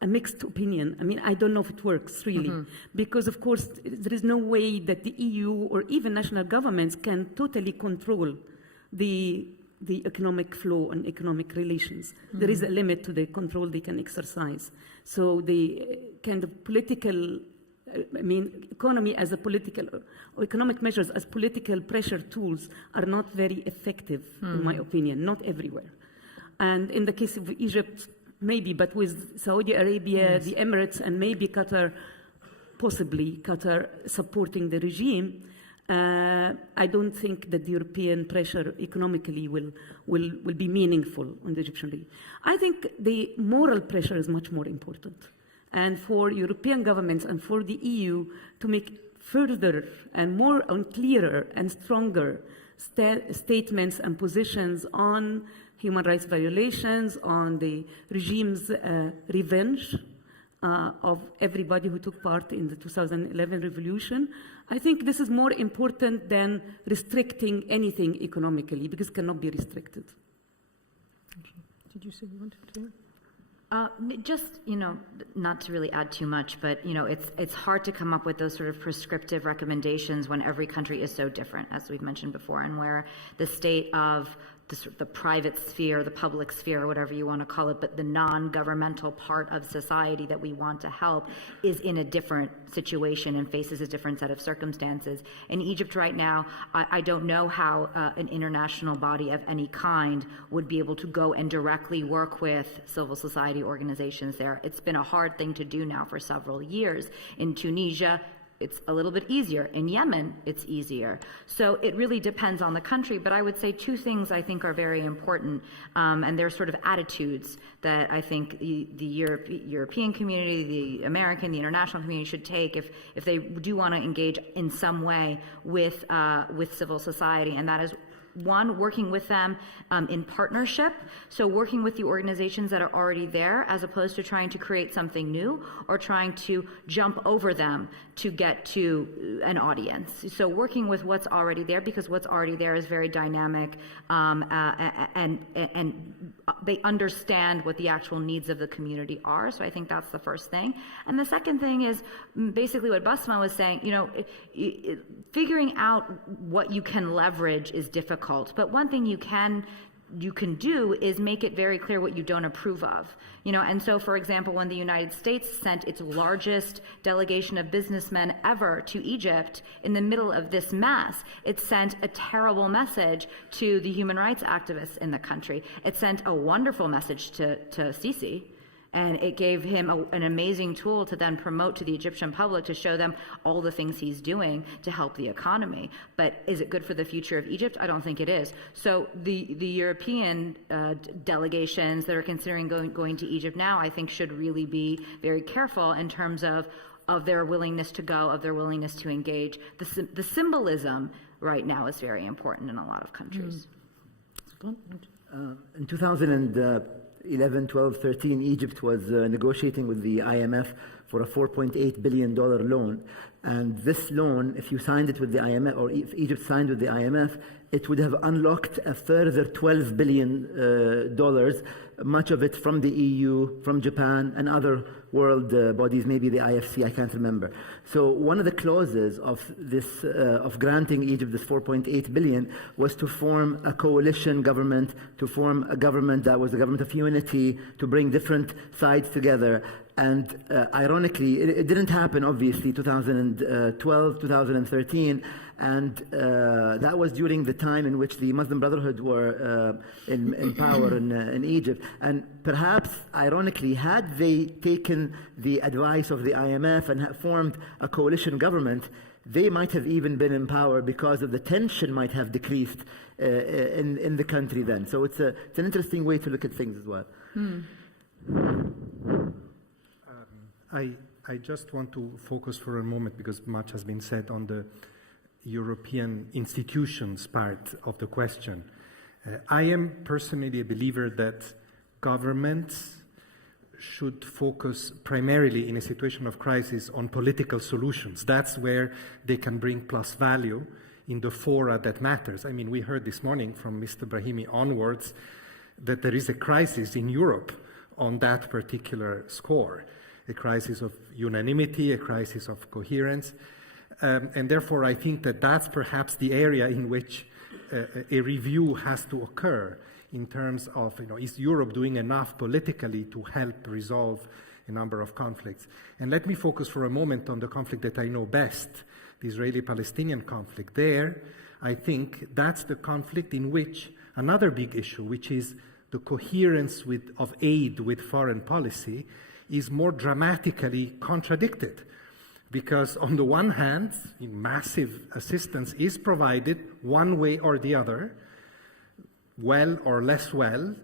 a mixed opinion. I mean, I don't know if it works really, because of course there is no way that the EU or even national governments can totally control the economic flow and economic relations. There is a limit to the control they can exercise. So the kind of political, economy as a political, or economic measures as political pressure tools are not very effective, in my opinion, not everywhere. And in the case of Egypt, maybe, but with Saudi Arabia, the Emirates, and maybe Qatar, possibly Qatar supporting the regime, I don't think that the European pressure economically will be meaningful on the Egyptian regime. I think the moral pressure is much more important. And for European governments and for the EU to make further and more and clearer and stronger statements and positions on human rights violations, on the regime's revenge of everybody who took part in the 2011 revolution. I think this is more important than restricting anything economically, because it cannot be restricted. Did you say you wanted to? Just, not to really add too much, but, it's hard to come up with those sort of prescriptive recommendations when every country is so different, as we've mentioned before, and where the state of the private sphere, the public sphere, whatever you want to call it, but the non-governmental part of society that we want to help is in a different situation and faces a different set of circumstances. In Egypt right now, I don't know how an international body of any kind would be able to go and directly work with civil society organizations there. It's been a hard thing to do now for several years. In Tunisia, it's a little bit easier. In Yemen, it's easier. So it really depends on the country, but I would say two things I think are very important, and they're sort of attitudes that I think the European community, the American, the international community should take if they do want to engage in some way with civil society, and that is, one, working with them in partnership, so working with the organizations that are already there as opposed to trying to create something new or trying to jump over them to get to an audience. So working with what's already there, because what's already there is very dynamic, and they understand what the actual needs of the community are. So I think that's the first thing. And the second thing is basically what Basma was saying, figuring out what you can leverage is difficult, but one thing you can do is make it very clear what you don't approve of. And so, for example, when the United States sent its largest delegation of businessmen ever to Egypt in the middle of this mess, it sent a terrible message to the human rights activists in the country. It sent a wonderful message to Sisi. And it gave him an amazing tool to then promote to the Egyptian public, to show them all the things he's doing to help the economy. But is it good for the future of Egypt? I don't think it is. So the European delegations that are considering going to Egypt now, I think, should really be very careful in terms of their willingness to go, of their willingness to engage. The symbolism right now is very important in a lot of countries. In 2011, 12, 13, Egypt was negotiating with the IMF for a $4.8 billion loan. And this loan, if you signed it with the IMF, or if Egypt signed with the IMF, it would have unlocked a further $12 billion, much of it from the EU, from Japan, and other world bodies, maybe the IFC, I can't remember. So one of the clauses of this, of granting Egypt this $4.8 billion was to form a coalition government, to form a government that was a government of unity, to bring different sides together. And ironically, it didn't happen, obviously, 2012, 2013, and that was during the time in which the Muslim Brotherhood were in power in Egypt. And perhaps, ironically, had they taken the advice of the IMF and formed a coalition government, they might have even been in power, because of the tension might have decreased in the country then. So it's an interesting way to look at things as well. I just want to focus for a moment, because much has been said on the European institutions part of the question. I am personally a believer that governments should focus primarily in a situation of crisis on political solutions. That's where they can bring plus value in the fora that matters. I mean, we heard this morning from Mr. Brahimi onwards that there is a crisis in Europe on that particular score, a crisis of unanimity, a crisis of coherence. And therefore, I think that that's perhaps the area in which a review has to occur in terms of, is Europe doing enough politically to help resolve a number of conflicts? And let me focus for a moment on the conflict that I know best, the Israeli-Palestinian conflict. There, I think that's the conflict in which another big issue, which is the coherence of aid with foreign policy, is more dramatically contradicted. Because on the one hand, massive assistance is provided one way or the other, well or less well,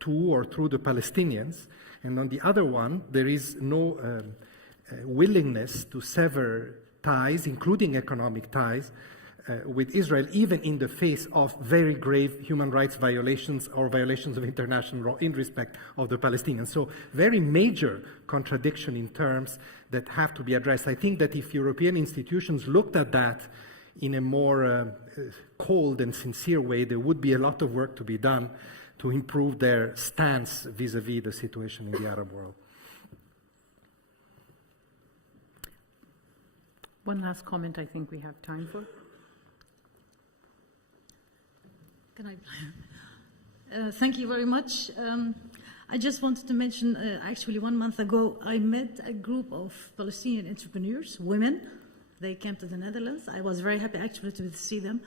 to or through the Palestinians. And on the other one, there is no willingness to sever ties, including economic ties, with Israel, even in the face of very grave human rights violations or violations of international law in respect of the Palestinians. So very major contradiction in terms that have to be addressed. I think that if European institutions looked at that in a more cold and sincere way, there would be a lot of work to be done to improve their stance vis-à-vis the situation in the Arab world. One last comment I think we have time for. Can I? Thank you very much. I just wanted to mention, actually 1 month ago, I met a group of Palestinian entrepreneurs, women. They came to the Netherlands. I was very happy actually to see them.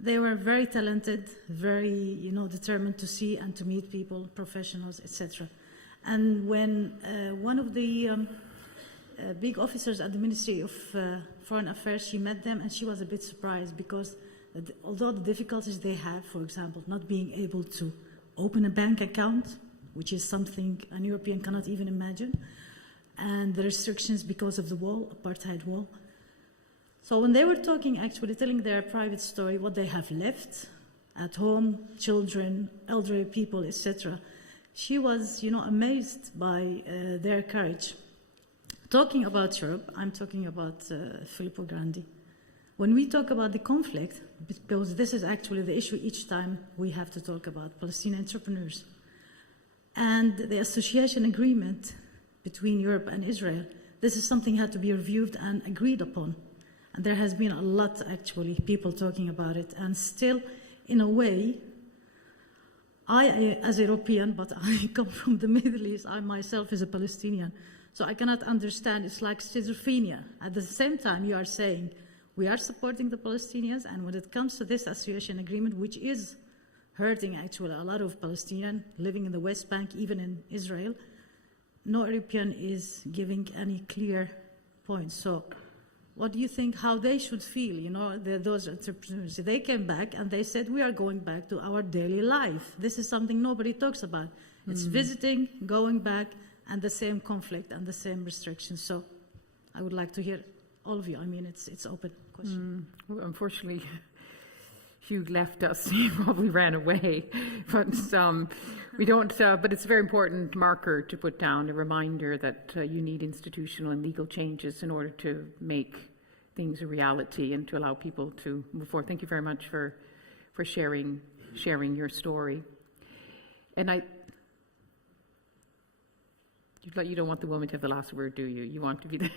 They were very talented, very determined to see and to meet people, professionals, etc. And when one of the big officers at the Ministry of Foreign Affairs, she met them and she was a bit surprised because although the difficulties they have, for example, not being able to open a bank account, which is something a European cannot even imagine, and the restrictions because of the wall, apartheid wall. So when they were talking, actually telling their private story, what they have left at home, children, elderly people, etc., she was, amazed by their courage. Talking about Europe, I'm talking about Filippo Grandi. When we talk about the conflict, because this is actually the issue each time we have to talk about Palestinian entrepreneurs, and the association agreement between Europe and Israel, this is something that had to be reviewed and agreed upon. And there has been a lot, actually, people talking about it. And still, in a way, I as a European, but I come from the Middle East, I myself is a Palestinian, so I cannot understand. It's like schizophrenia. At the same time, you are saying, we are supporting the Palestinians, and when it comes to this association agreement, which is hurting actually a lot of Palestinians living in the West Bank, even in Israel, no European is giving any clear points. So what do you think, how they should feel, those entrepreneurs? They came back and they said, we are going back to our daily life. This is something nobody talks about. It's visiting, going back, and the same conflict and the same restrictions. So I would like to hear all of you. I mean, it's open question. Well, unfortunately, Hugh left us. He probably ran away. But we don't. But it's a very important marker to put down, a reminder that you need institutional and legal changes in order to make things a reality and to allow people to move forward. Thank you very much for sharing your story. And you don't want the woman to have the last word, do you? You want to be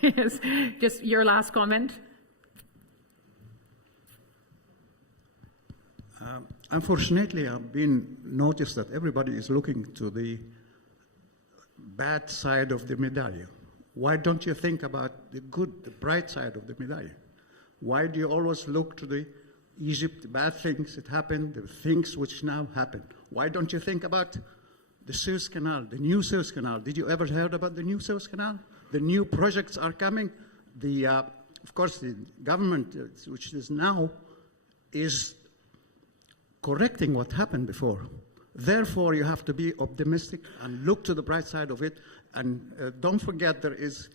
just your last comment? Unfortunately, I've been noticed that everybody is looking to the bad side of the medallion. Why don't you think about the good, the bright side of the medallion? Why do you always look to the Egypt, the bad things that happened, the things which now happen? Why don't you think about the Suez Canal, the new Suez Canal? Did you ever heard about the new Suez Canal? The new projects are coming. Of course, the government, which is now, is correcting what happened before. Therefore, you have to be optimistic and look to the bright side of it. And don't forget there is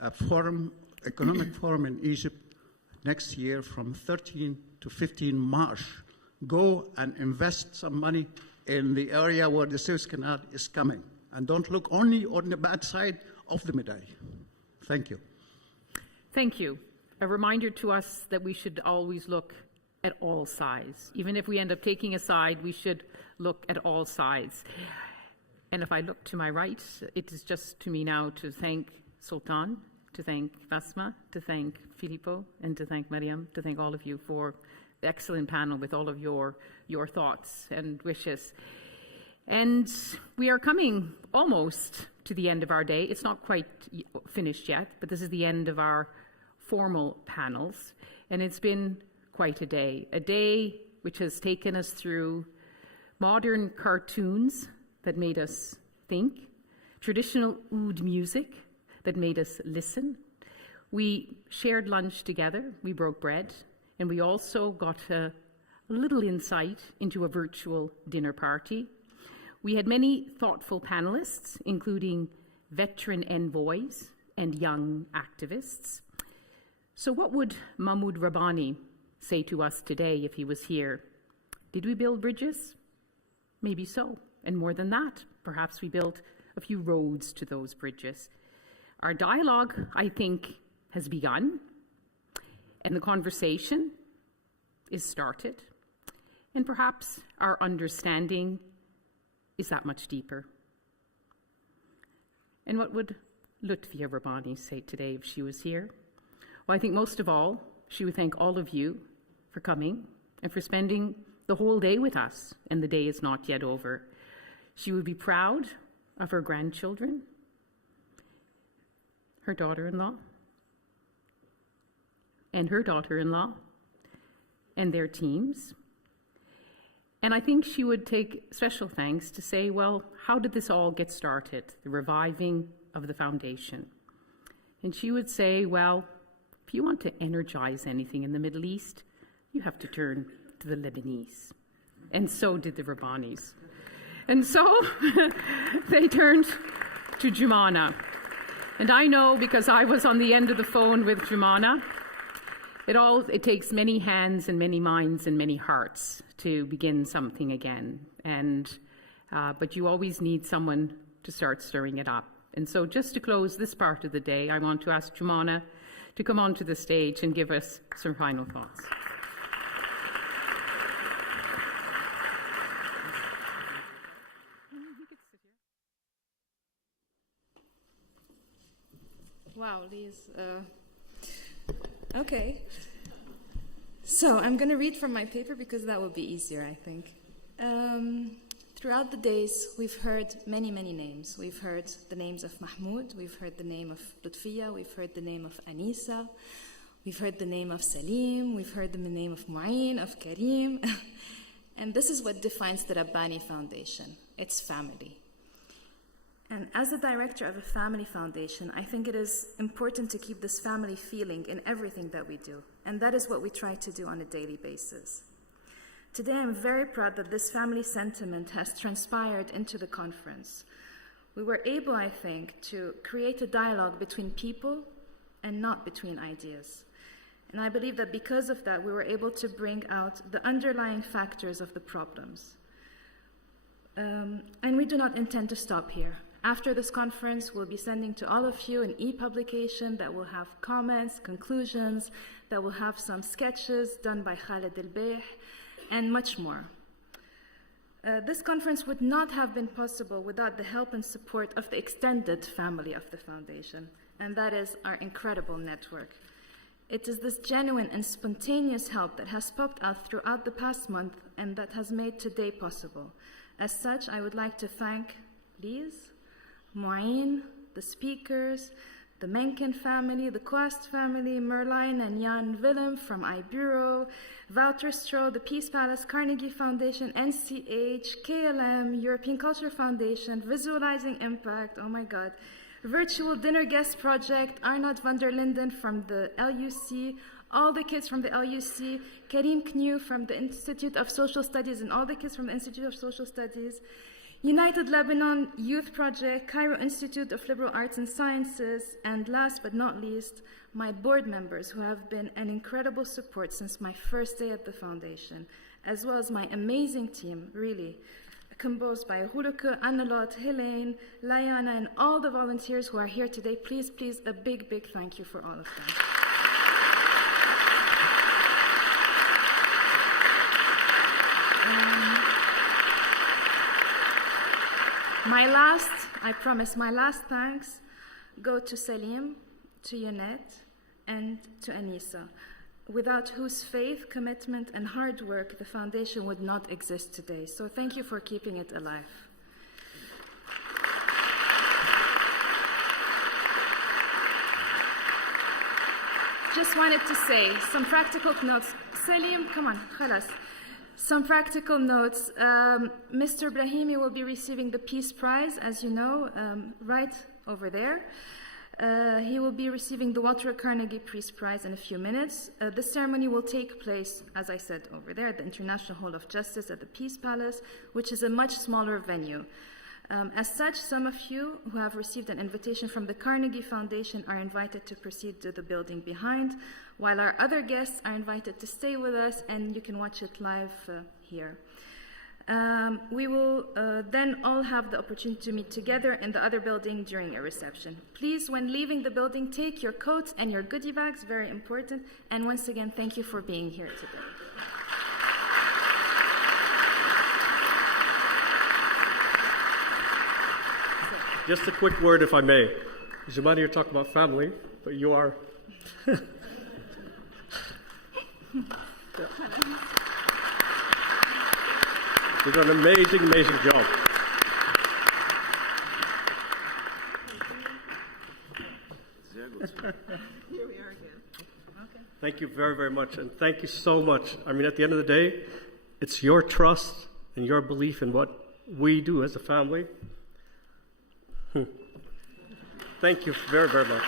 a forum, economic forum in Egypt next year from 13 to 15 March. Go and invest some money in the area where the Suez Canal is coming. And don't look only on the bad side of the medal. Thank you. Thank you. A reminder to us that we should always look at all sides. Even if we end up taking a side, we should look at all sides. And if I look to my right, it is just to me now to thank Sultan, to thank Basma, to thank Filippo, and to thank Mariam, to thank all of you for the excellent panel with all of your thoughts and wishes. And we are coming almost to the end of our day. It's not quite finished yet, but this is the end of our formal panels. And it's been quite a day which has taken us through modern cartoons that made us think, traditional oud music that made us listen. We shared lunch together, we broke bread, and we also got a little insight into a virtual dinner party. We had many thoughtful panelists, including veteran envoys and young activists. So what would Mouin Rabbani say to us today if he was here? Did we build bridges? Maybe so. And more than that, perhaps we built a few roads to those bridges. Our dialogue, I think, has begun, and the conversation is started. And perhaps our understanding is that much deeper. And what would Lutfia Rabbani say today if she was here? Well, I think most of all, she would thank all of you for coming and for spending the whole day with us, and the day is not yet over. She would be proud of her grandchildren, her daughter-in-law, and her daughter-in-law, and their teams. And I think she would take special thanks to say, well, how did this all get started, the reviving of the foundation? And she would say, well, if you want to energize anything in the Middle East, you have to turn to the Lebanese. And so did the Rabbanis. And so they turned to Joumana. And I know, because I was on the end of the phone with Joumana, it takes many hands and many minds and many hearts to begin something again. But you always need someone to start stirring it up. And so just to close this part of the day, I want to ask Joumana to come onto the stage and give us some final thoughts. Wow, Lyse. Okay. So I'm going to read from my paper because that would be easier, I think. Throughout the days, we've heard many, many names. We've heard the names of Mahmoud, we've heard the name of Lutfia, we've heard the name of Anisa, we've heard the name of Salim, we've heard the name of Mouin, of Karim. And this is what defines the Rabbani Foundation. It's family. And as the director of a family foundation, I think it is important to keep this family feeling in everything that we do. And that is what we try to do on a daily basis. Today, I'm very proud that this family sentiment has transpired into the conference. We were able, I think, to create a dialogue between people and not between ideas. And I believe that because of that, we were able to bring out the underlying factors of the problems. And we do not intend to stop here. After this conference, we'll be sending to all of you an e-publication that will have comments, conclusions, that will have some sketches done by Khaled El-Beih, and much more. This conference would not have been possible without the help and support of the extended family of the foundation, and that is our incredible network. It is this genuine and spontaneous help that has popped out throughout the past month and that has made today possible. As such, I would like to thank Lyse, Mouin, the speakers, the Mencken family, the Quast family, Merline and Jan Willem from iBureau, Wouter Stroh, the Peace Palace, Carnegie Foundation, NCH, KLM, European Culture Foundation, Visualizing Impact, oh my God, Virtual Dinner Guest Project, Arnoud van der Linden from the LUC, all the kids from the LUC, Karim Knew from the Institute of Social Studies and all the kids from the Institute of Social Studies, United Lebanon Youth Project, Cairo Institute of Liberal Arts and Sciences, and last but not least, my board members who have been an incredible support since my first day at the foundation, as well as my amazing team, really, composed by Hulke, Annelot, Helene, Layana, and all the volunteers who are here today. Please, please, a big, big thank you for all of them. My last thanks go to Salim, to Yonette, and to Anissa, without whose faith, commitment, and hard work the foundation would not exist today. So thank you for keeping it alive. Just wanted to say some practical notes. Salim, come on, khalas. Some practical notes. Mr. Brahimi will be receiving the Peace Prize, as you know, right over there. He will be receiving the Walter Carnegie Peace Prize in a few minutes. The ceremony will take place, as I said, over there at the International Hall of Justice at the Peace Palace, which is a much smaller venue. As such, some of you who have received an invitation from the Carnegie Foundation are invited to proceed to the building behind, while our other guests are invited to stay with us, and you can watch it live here. We will then all have the opportunity to meet together in the other building during a reception. Please, when leaving the building, take your coats and your goodie bags, very important. And once again, thank you for being here today. Just a quick word, if I may. Joumana, you're talking about family, but you are... You've done an amazing, amazing job. Here we are again. Okay. Thank you very, very much, and thank you so much. I mean, at the end of the day, it's your trust and your belief in what we do as a family. Thank you very, very much.